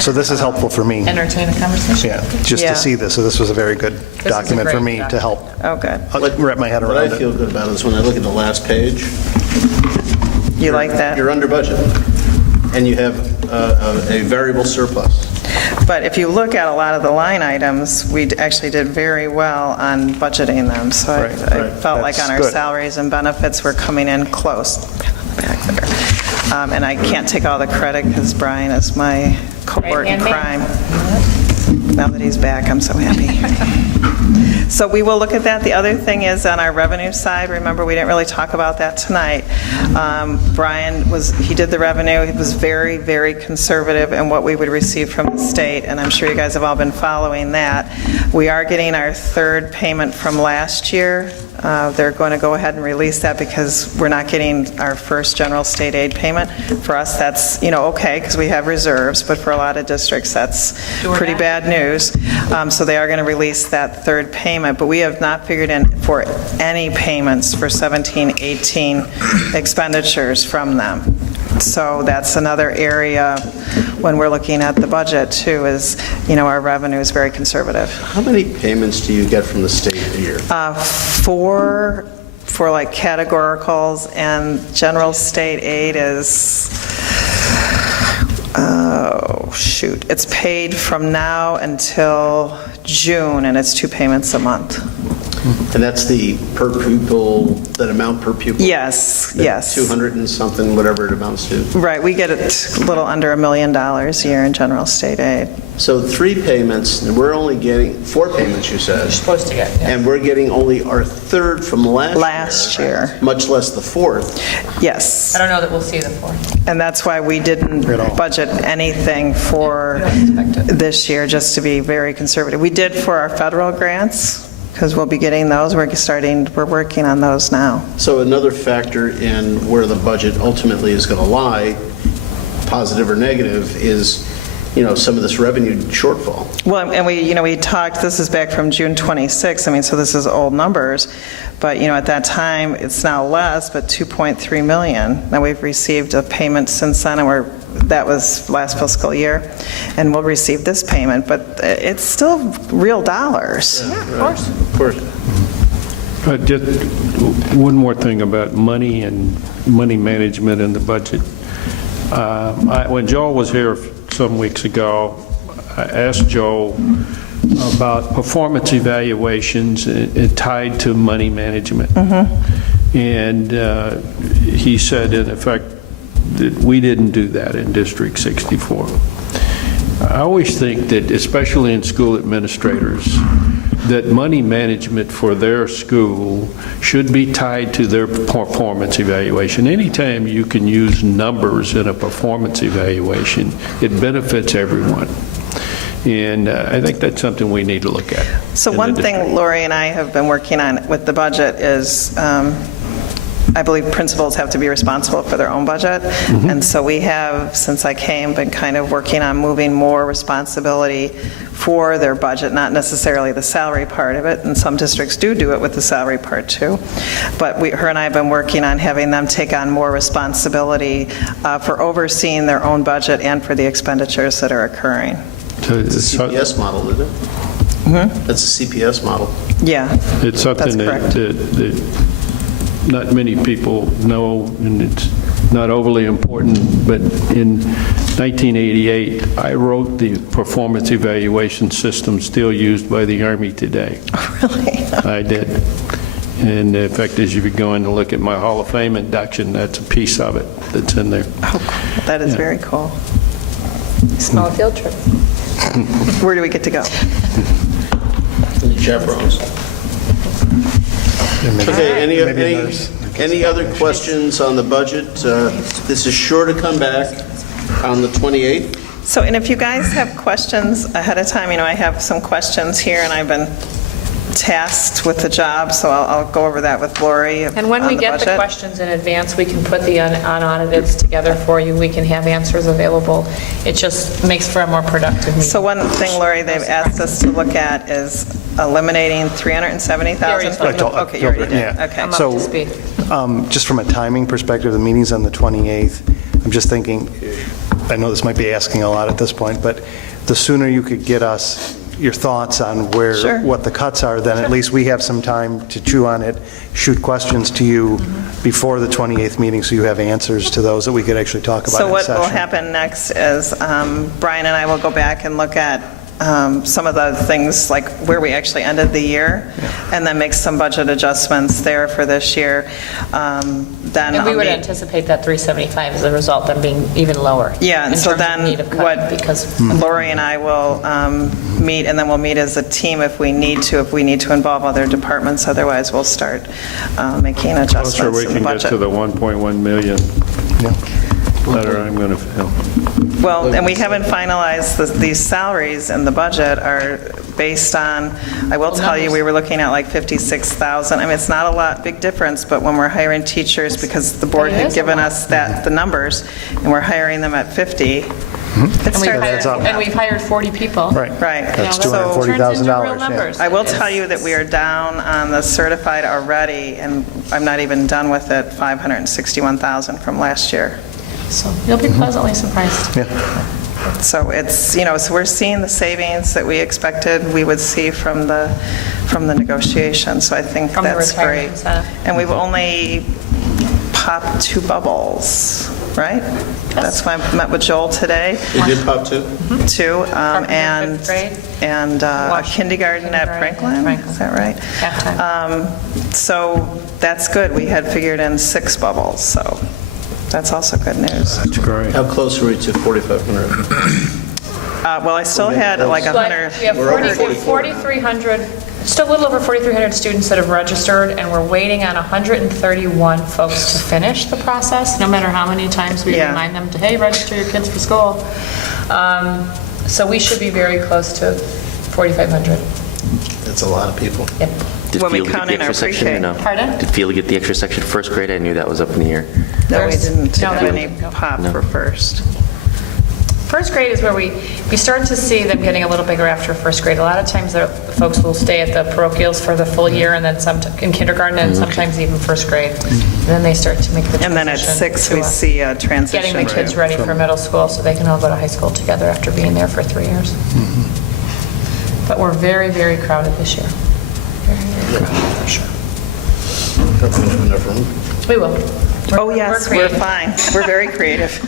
So this is helpful for me. Entertain a conversation. Yeah, just to see this. So this was a very good document for me to help wrap my head around it. What I feel good about is when I look at the last page. You like that? You're under budget, and you have a variable surplus. But if you look at a lot of the line items, we actually did very well on budgeting them. So I felt like on our salaries and benefits, we're coming in close. Back there. And I can't take all the credit because Brian is my cohort in crime. Now that he's back, I'm so happy. So we will look at that. The other thing is on our revenue side, remember, we didn't really talk about that tonight. Brian he did the revenue. He was very, very conservative in what we would receive from the state, and I'm sure you guys have all been following that. We are getting our third payment from last year. They're going to go ahead and release that because we're not getting our first general state aid payment. For us, that's, okay, because we have reserves, but for a lot of districts, that's pretty bad news. So they are going to release that third payment, but we have not figured in for any payments for 17-18 expenditures from them. So that's another area when we're looking at the budget too, is, our revenue is very conservative. How many payments do you get from the state a year? For like categoricals, and general state aid is, it's paid from now until June, and it's 2 payments a month. And that's the per pupil, that amount per pupil? Yes, yes. 200 and something, whatever it amounts to. Right, we get a little under $1 million a year in general state aid. So 3 payments, and we're only getting 4 payments, you said. You're supposed to get, yeah. And we're getting only our third from last year. Much less the fourth. Yes. I don't know that we'll see the 4th. And that's why we didn't budget anything for this year, just to be very conservative. We did for our federal grants, because we'll be getting those. We're working on those now. So another factor in where the budget ultimately is going to lie, positive or negative, is some of this revenue shortfall. Well, and we talked, this is back from June 26, so this is old numbers, but at that time, it's now less, but 2.3 million. Now we've received a payment since then, and that was last fiscal year, and we'll receive this payment, but it's still real dollars. Yeah, of course. Of course. Just one more thing about money and money management in the budget. When Joel was here some weeks ago, I asked Joel about performance evaluations tied to money management. And he said, in effect, that we didn't do that in District 64. I always think that, especially in school administrators, that money management for their school should be tied to their performance evaluation. Anytime you can use numbers in a performance evaluation, it benefits everyone. And I think that's something we need to look at. So one thing Lori and I have been working on with the budget is I believe principals have to be responsible for their own budget. And so we have, since I came, been kind of working on moving more responsibility for their budget, not necessarily the salary part of it, and some districts do it with the salary part too. But her and I have been working on having them take on more responsibility for overseeing their own budget and for the expenditures that are occurring. It's a CPS model, isn't it? That's a CPS model. Yeah, it's something that not many people know, and it's not overly important, but in 1988, I wrote the performance evaluation system still used by the Army today. Oh, really? I did. And in fact, as you go in to look at my Hall of Fame induction, that's a piece of it that's in there. Oh, cool. That is very cool. Small field trip. Where do we get to go? Chaperones. Okay, any other questions on the budget? This is sure to come back on the 28th. So, and if you guys have questions ahead of time, I have some questions here, and I've been tasked with the job, so I'll go over that with Lori. And when we get the questions in advance, we can put the unaudited together for you. We can have answers available. It just makes for a more productive meeting. So one thing, Lori, they've asked us to look at is eliminating $370,000. Okay, you already did. Yeah. Okay. I'm up to speed. Just from a timing perspective, the meeting's on the 28th. I'm just thinking, I know this might be asking a lot at this point, but the sooner you could get us your thoughts on what the cuts are, then at least we have some time to chew on it, shoot questions to you before the 28th meeting, so you have answers to those that we could actually talk about in So what session. will happen next is Brian and I will go back and look at some of the things, like where we actually ended the year, and then make some budget adjustments there for this year. Then And we I'll would meet- anticipate that 375 as a result, then being even lower. Yeah, and in so terms of then need of cutting, what because Lori and I will meet, and then we'll meet as a team if we need to involve other departments. Otherwise, we'll start making I'm adjustments sure we in the can get budget. to the 1.1 million. Better, I'm going to fail. Well, and we haven't finalized, these salaries in the budget are based on, I will tell you, we were looking at like 56,000. I mean, it's not a lot, big difference, but when we're hiring teachers, because the board had given us the numbers, and we're hiring them at 50, and we've hired 40 people. Right. That's So- $240,000. I will tell you that we are down on the certified already, and I'm not even done with it, 561,000 from last year. So you'll be pleasantly surprised. So it's, so we're seeing the savings that we expected we would see from the negotiation, so I think From the that's retirement great. incentive. And we've only popped 2 bubbles, right? That's why I met with Joel today. You did pop 2? 2, and a kindergarten at Franklin, is that right? So that's good. We had figured in 6 bubbles, so that's also good news. That's great. How close are we to 4,500? Well, I still had like 100. We have 4,300, just a little over 4,300 students that have registered, and we're waiting on 131 folks to finish the process, no matter how many times we remind them to, hey, register your kids for school. So we should be very close to 4,500. That's a lot of people. Yep. Did When we Field get count the in our extra section or no? Pardon? Did Field get the extra section? First grade, I knew that was up in the air. No, we didn't No, have no. any pop for first. First grade is where we start to see them getting a little bigger after first grade. A lot of times the folks will stay at the parochials for the full year, and then some in kindergarten, and sometimes even first grade. And then they start to make the transition. And then at 6, to we see a transition. getting the kids ready for middle school so they can all go to high school together after being there for 3 years. But we're very, very crowded this year. Very, very crowded. We will. Oh, yes, we're creative. fine. We're very creative.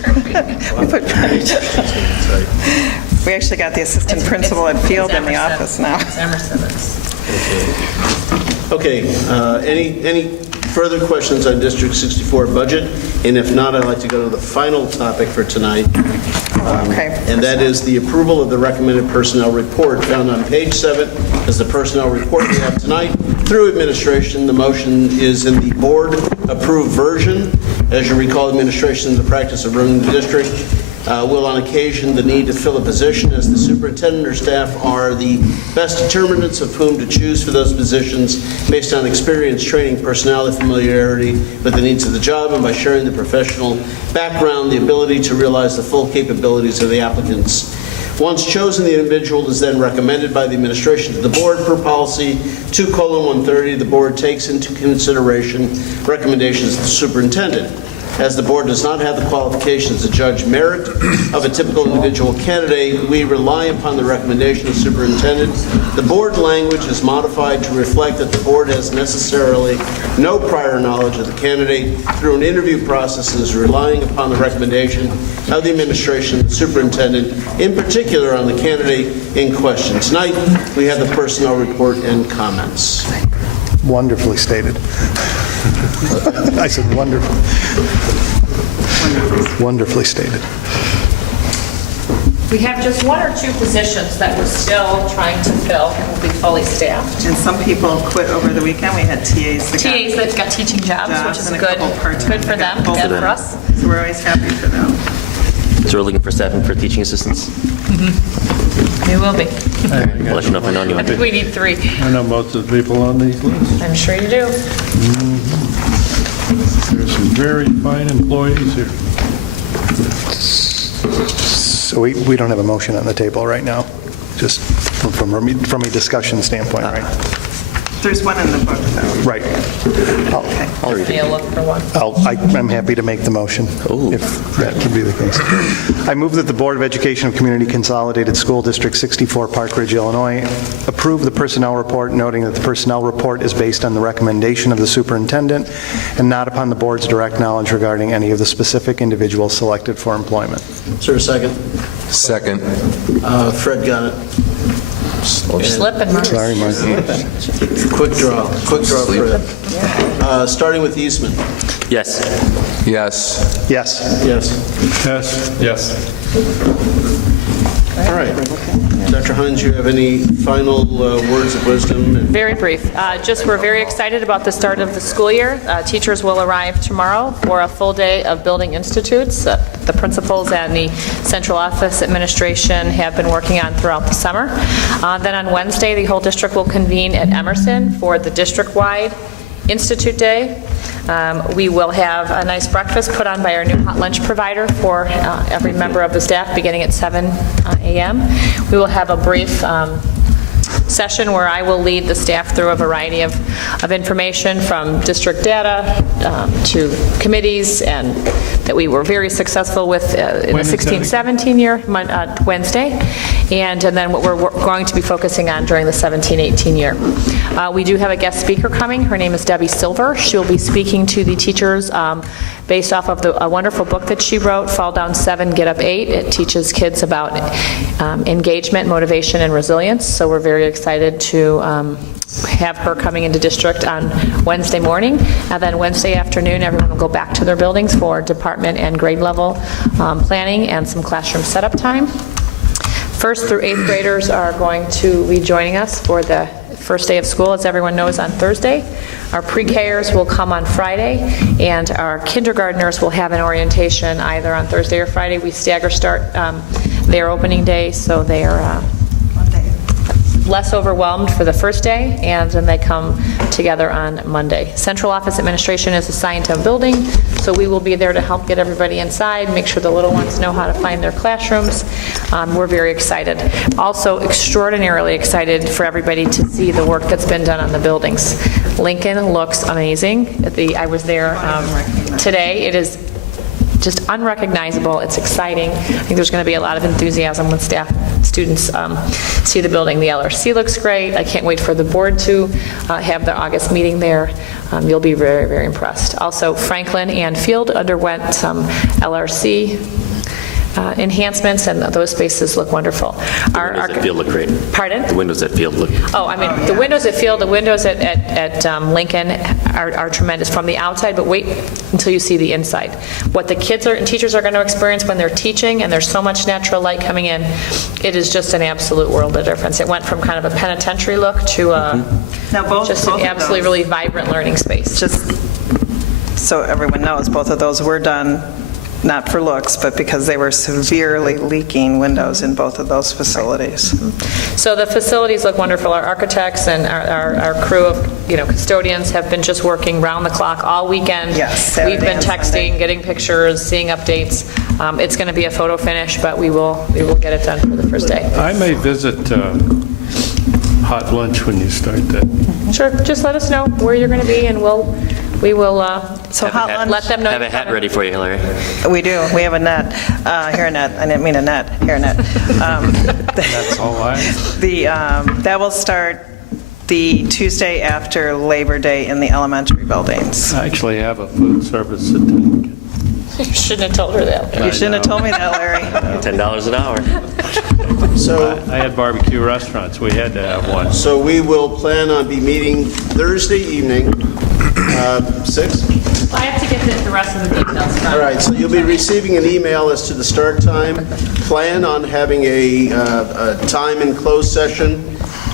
We actually got the assistant principal at Field in the office now. It's Emerson. Okay, any further questions on District 64 budget? And if not, I'd like to go to the final topic for tonight. And that is the approval of the recommended personnel report found on page 7 is the personnel report we have tonight. Through administration, the motion is in the board-approved version. As you recall, administration in the practice of running the district will on occasion the need to fill a position as the superintendent or staff are the best determinants of whom to choose for those positions based on experience, training, personality, familiarity with the needs of the job, and by sharing the professional background, the ability to realize the full capabilities of the applicants. Once chosen, the individual is then recommended by the administration to the board per policy 2:130. The board takes into consideration recommendations of the superintendent. As the board does not have the qualifications to judge merit of a typical individual candidate, we rely upon the recommendation of the superintendent. The board language is modified to reflect that the board has necessarily no prior knowledge of the candidate through an interview process and is relying upon the recommendation of the administration and the superintendent, in particular on the candidate in question. Tonight, we have the personnel report and comments. Wonderfully stated. I said wonderful. Wonderfully stated. We have just 1 or 2 positions that we're still trying to fill and will be fully staffed. And some people quit over the weekend. We had TAs TAs that got teaching jobs, which is and a good. couple part-time Good for them, that got good for us. So we're always happy for them. So we're looking for staffing for teaching assistants? We will be. I'll let you know if I know I anyone. think we need 3. I know most of the people on these lists. I'm sure you do. There's some very fine employees here. So we don't have a motion on the table right now, just from a discussion standpoint, right? There's one in the book, though. Right. I'll read You'll look for one. I'm happy to make the motion, if that would be the case. I move that the Board of Education of Community Consolidated School District 64, Park Ridge, Illinois, approve the personnel report, noting that the personnel report is based on the recommendation of the superintendent and not upon the board's direct knowledge regarding any of the specific individuals selected for employment. Is there a second? Second. Fred got it. Slipping, Mark. Sorry, Mark. Quick draw, Fred. Starting with Eastman. Yes. Yes. Yes. Yes. Yes. All right. Dr. Hines, you have any final words of wisdom? Very brief. Just we're very excited about the start of the school year. Teachers will arrive tomorrow for a full day of building institutes. The principals and the central office administration have been working on throughout the summer. Then on Wednesday, the whole district will convene at Emerson for the district-wide Institute Day. We will have a nice breakfast put on by our new hot lunch provider for every member of the staff beginning at 7 a.m. We will have a brief session where I will lead the staff through a variety of information from district data to committees, and that we were very successful with in the 16-17 year, Wednesday, and then what we're going to be focusing on during the 17-18 year. We do have a guest speaker coming. Her name is Debbie Silver. She will be speaking to the teachers based off of a wonderful book that she wrote, Fall Down 7, Get Up 8. It teaches kids about engagement, motivation, and resilience. So we're very excited to have her coming into district on Wednesday morning. And then Wednesday afternoon, everyone will go back to their buildings for department and grade level planning and some classroom setup time. First through eighth graders are going to be joining us for the first day of school, as everyone knows, on Thursday. Our pre-Kers will come on Friday, and our kindergartners will have an orientation either on Thursday or Friday. We stagger start their opening day, so they are less overwhelmed for the first day, and then they come together on Monday. Central office administration is assigned to a building, so we will be there to help get everybody inside, make sure the little ones know how to find their classrooms. We're very excited. Also extraordinarily excited for everybody to see the work that's been done on the buildings. Lincoln looks amazing. I was there today. It is just unrecognizable. It's exciting. I think there's going to be a lot of enthusiasm when students see the building. The LRC looks great. I can't wait for the board to have their August meeting there. You'll be very, very impressed. Also, Franklin and Field underwent some LRC enhancements, and those spaces look wonderful. The windows at Field look great. Pardon? The windows at Field look. Oh, I mean, the windows at Field, the windows at Lincoln are tremendous from the outside, but wait until you see the inside. What the kids and teachers are going to experience when they're teaching, and there's so much natural light coming in, it is just an absolute world of difference. It went from kind of a penitentiary look to just an absolutely really vibrant learning space. Just so everyone knows, both of those were done not for looks, but because they were severely leaking windows in both of those facilities. So the facilities look wonderful. Our architects and our crew of custodians have been just working round the clock all weekend. Yes, we've been Saturday and texting, getting pictures, seeing updates. It's going to be a photo finish, but we will get it done for the first day. I may visit hot lunch when you start that. Sure, just let us know where you're going to be, and we will So hot lunch. let them know. Have a hat ready for you, Hillary. We do. We have a net. Here a net. I didn't mean a net. Here a net. That's all I have. That will start the Tuesday after Labor Day in the elementary buildings. I actually have a food service attendant. You shouldn't have told her that. You shouldn't have told me that, Larry. $10 an hour. So I had barbecue restaurants. We had to have one. So we will plan on be meeting Thursday evening, 6? I have to get the rest of the details. All right, so you'll be receiving an email as to the start time. Plan on having a time in closed session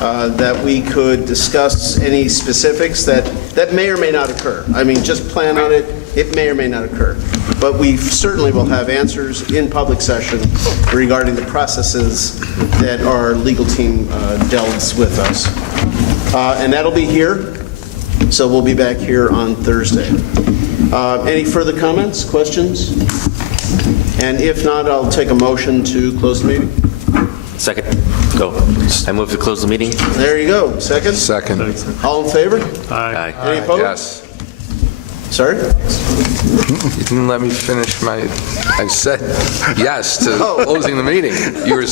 that we could discuss any specifics that may or may not occur. I mean, just plan on it. It may or may not occur. But we certainly will have answers in public session regarding the processes that our legal team delves with us. And that'll be here. So we'll be back here on Thursday. Any further comments, questions? And if not, I'll take a motion to close the meeting. Second. Go. I move to close the meeting. There you go. Second? Second. All in favor? Aye. Any opposed? Yes. Sorry? You didn't let me finish I said yes to closing the meeting. You were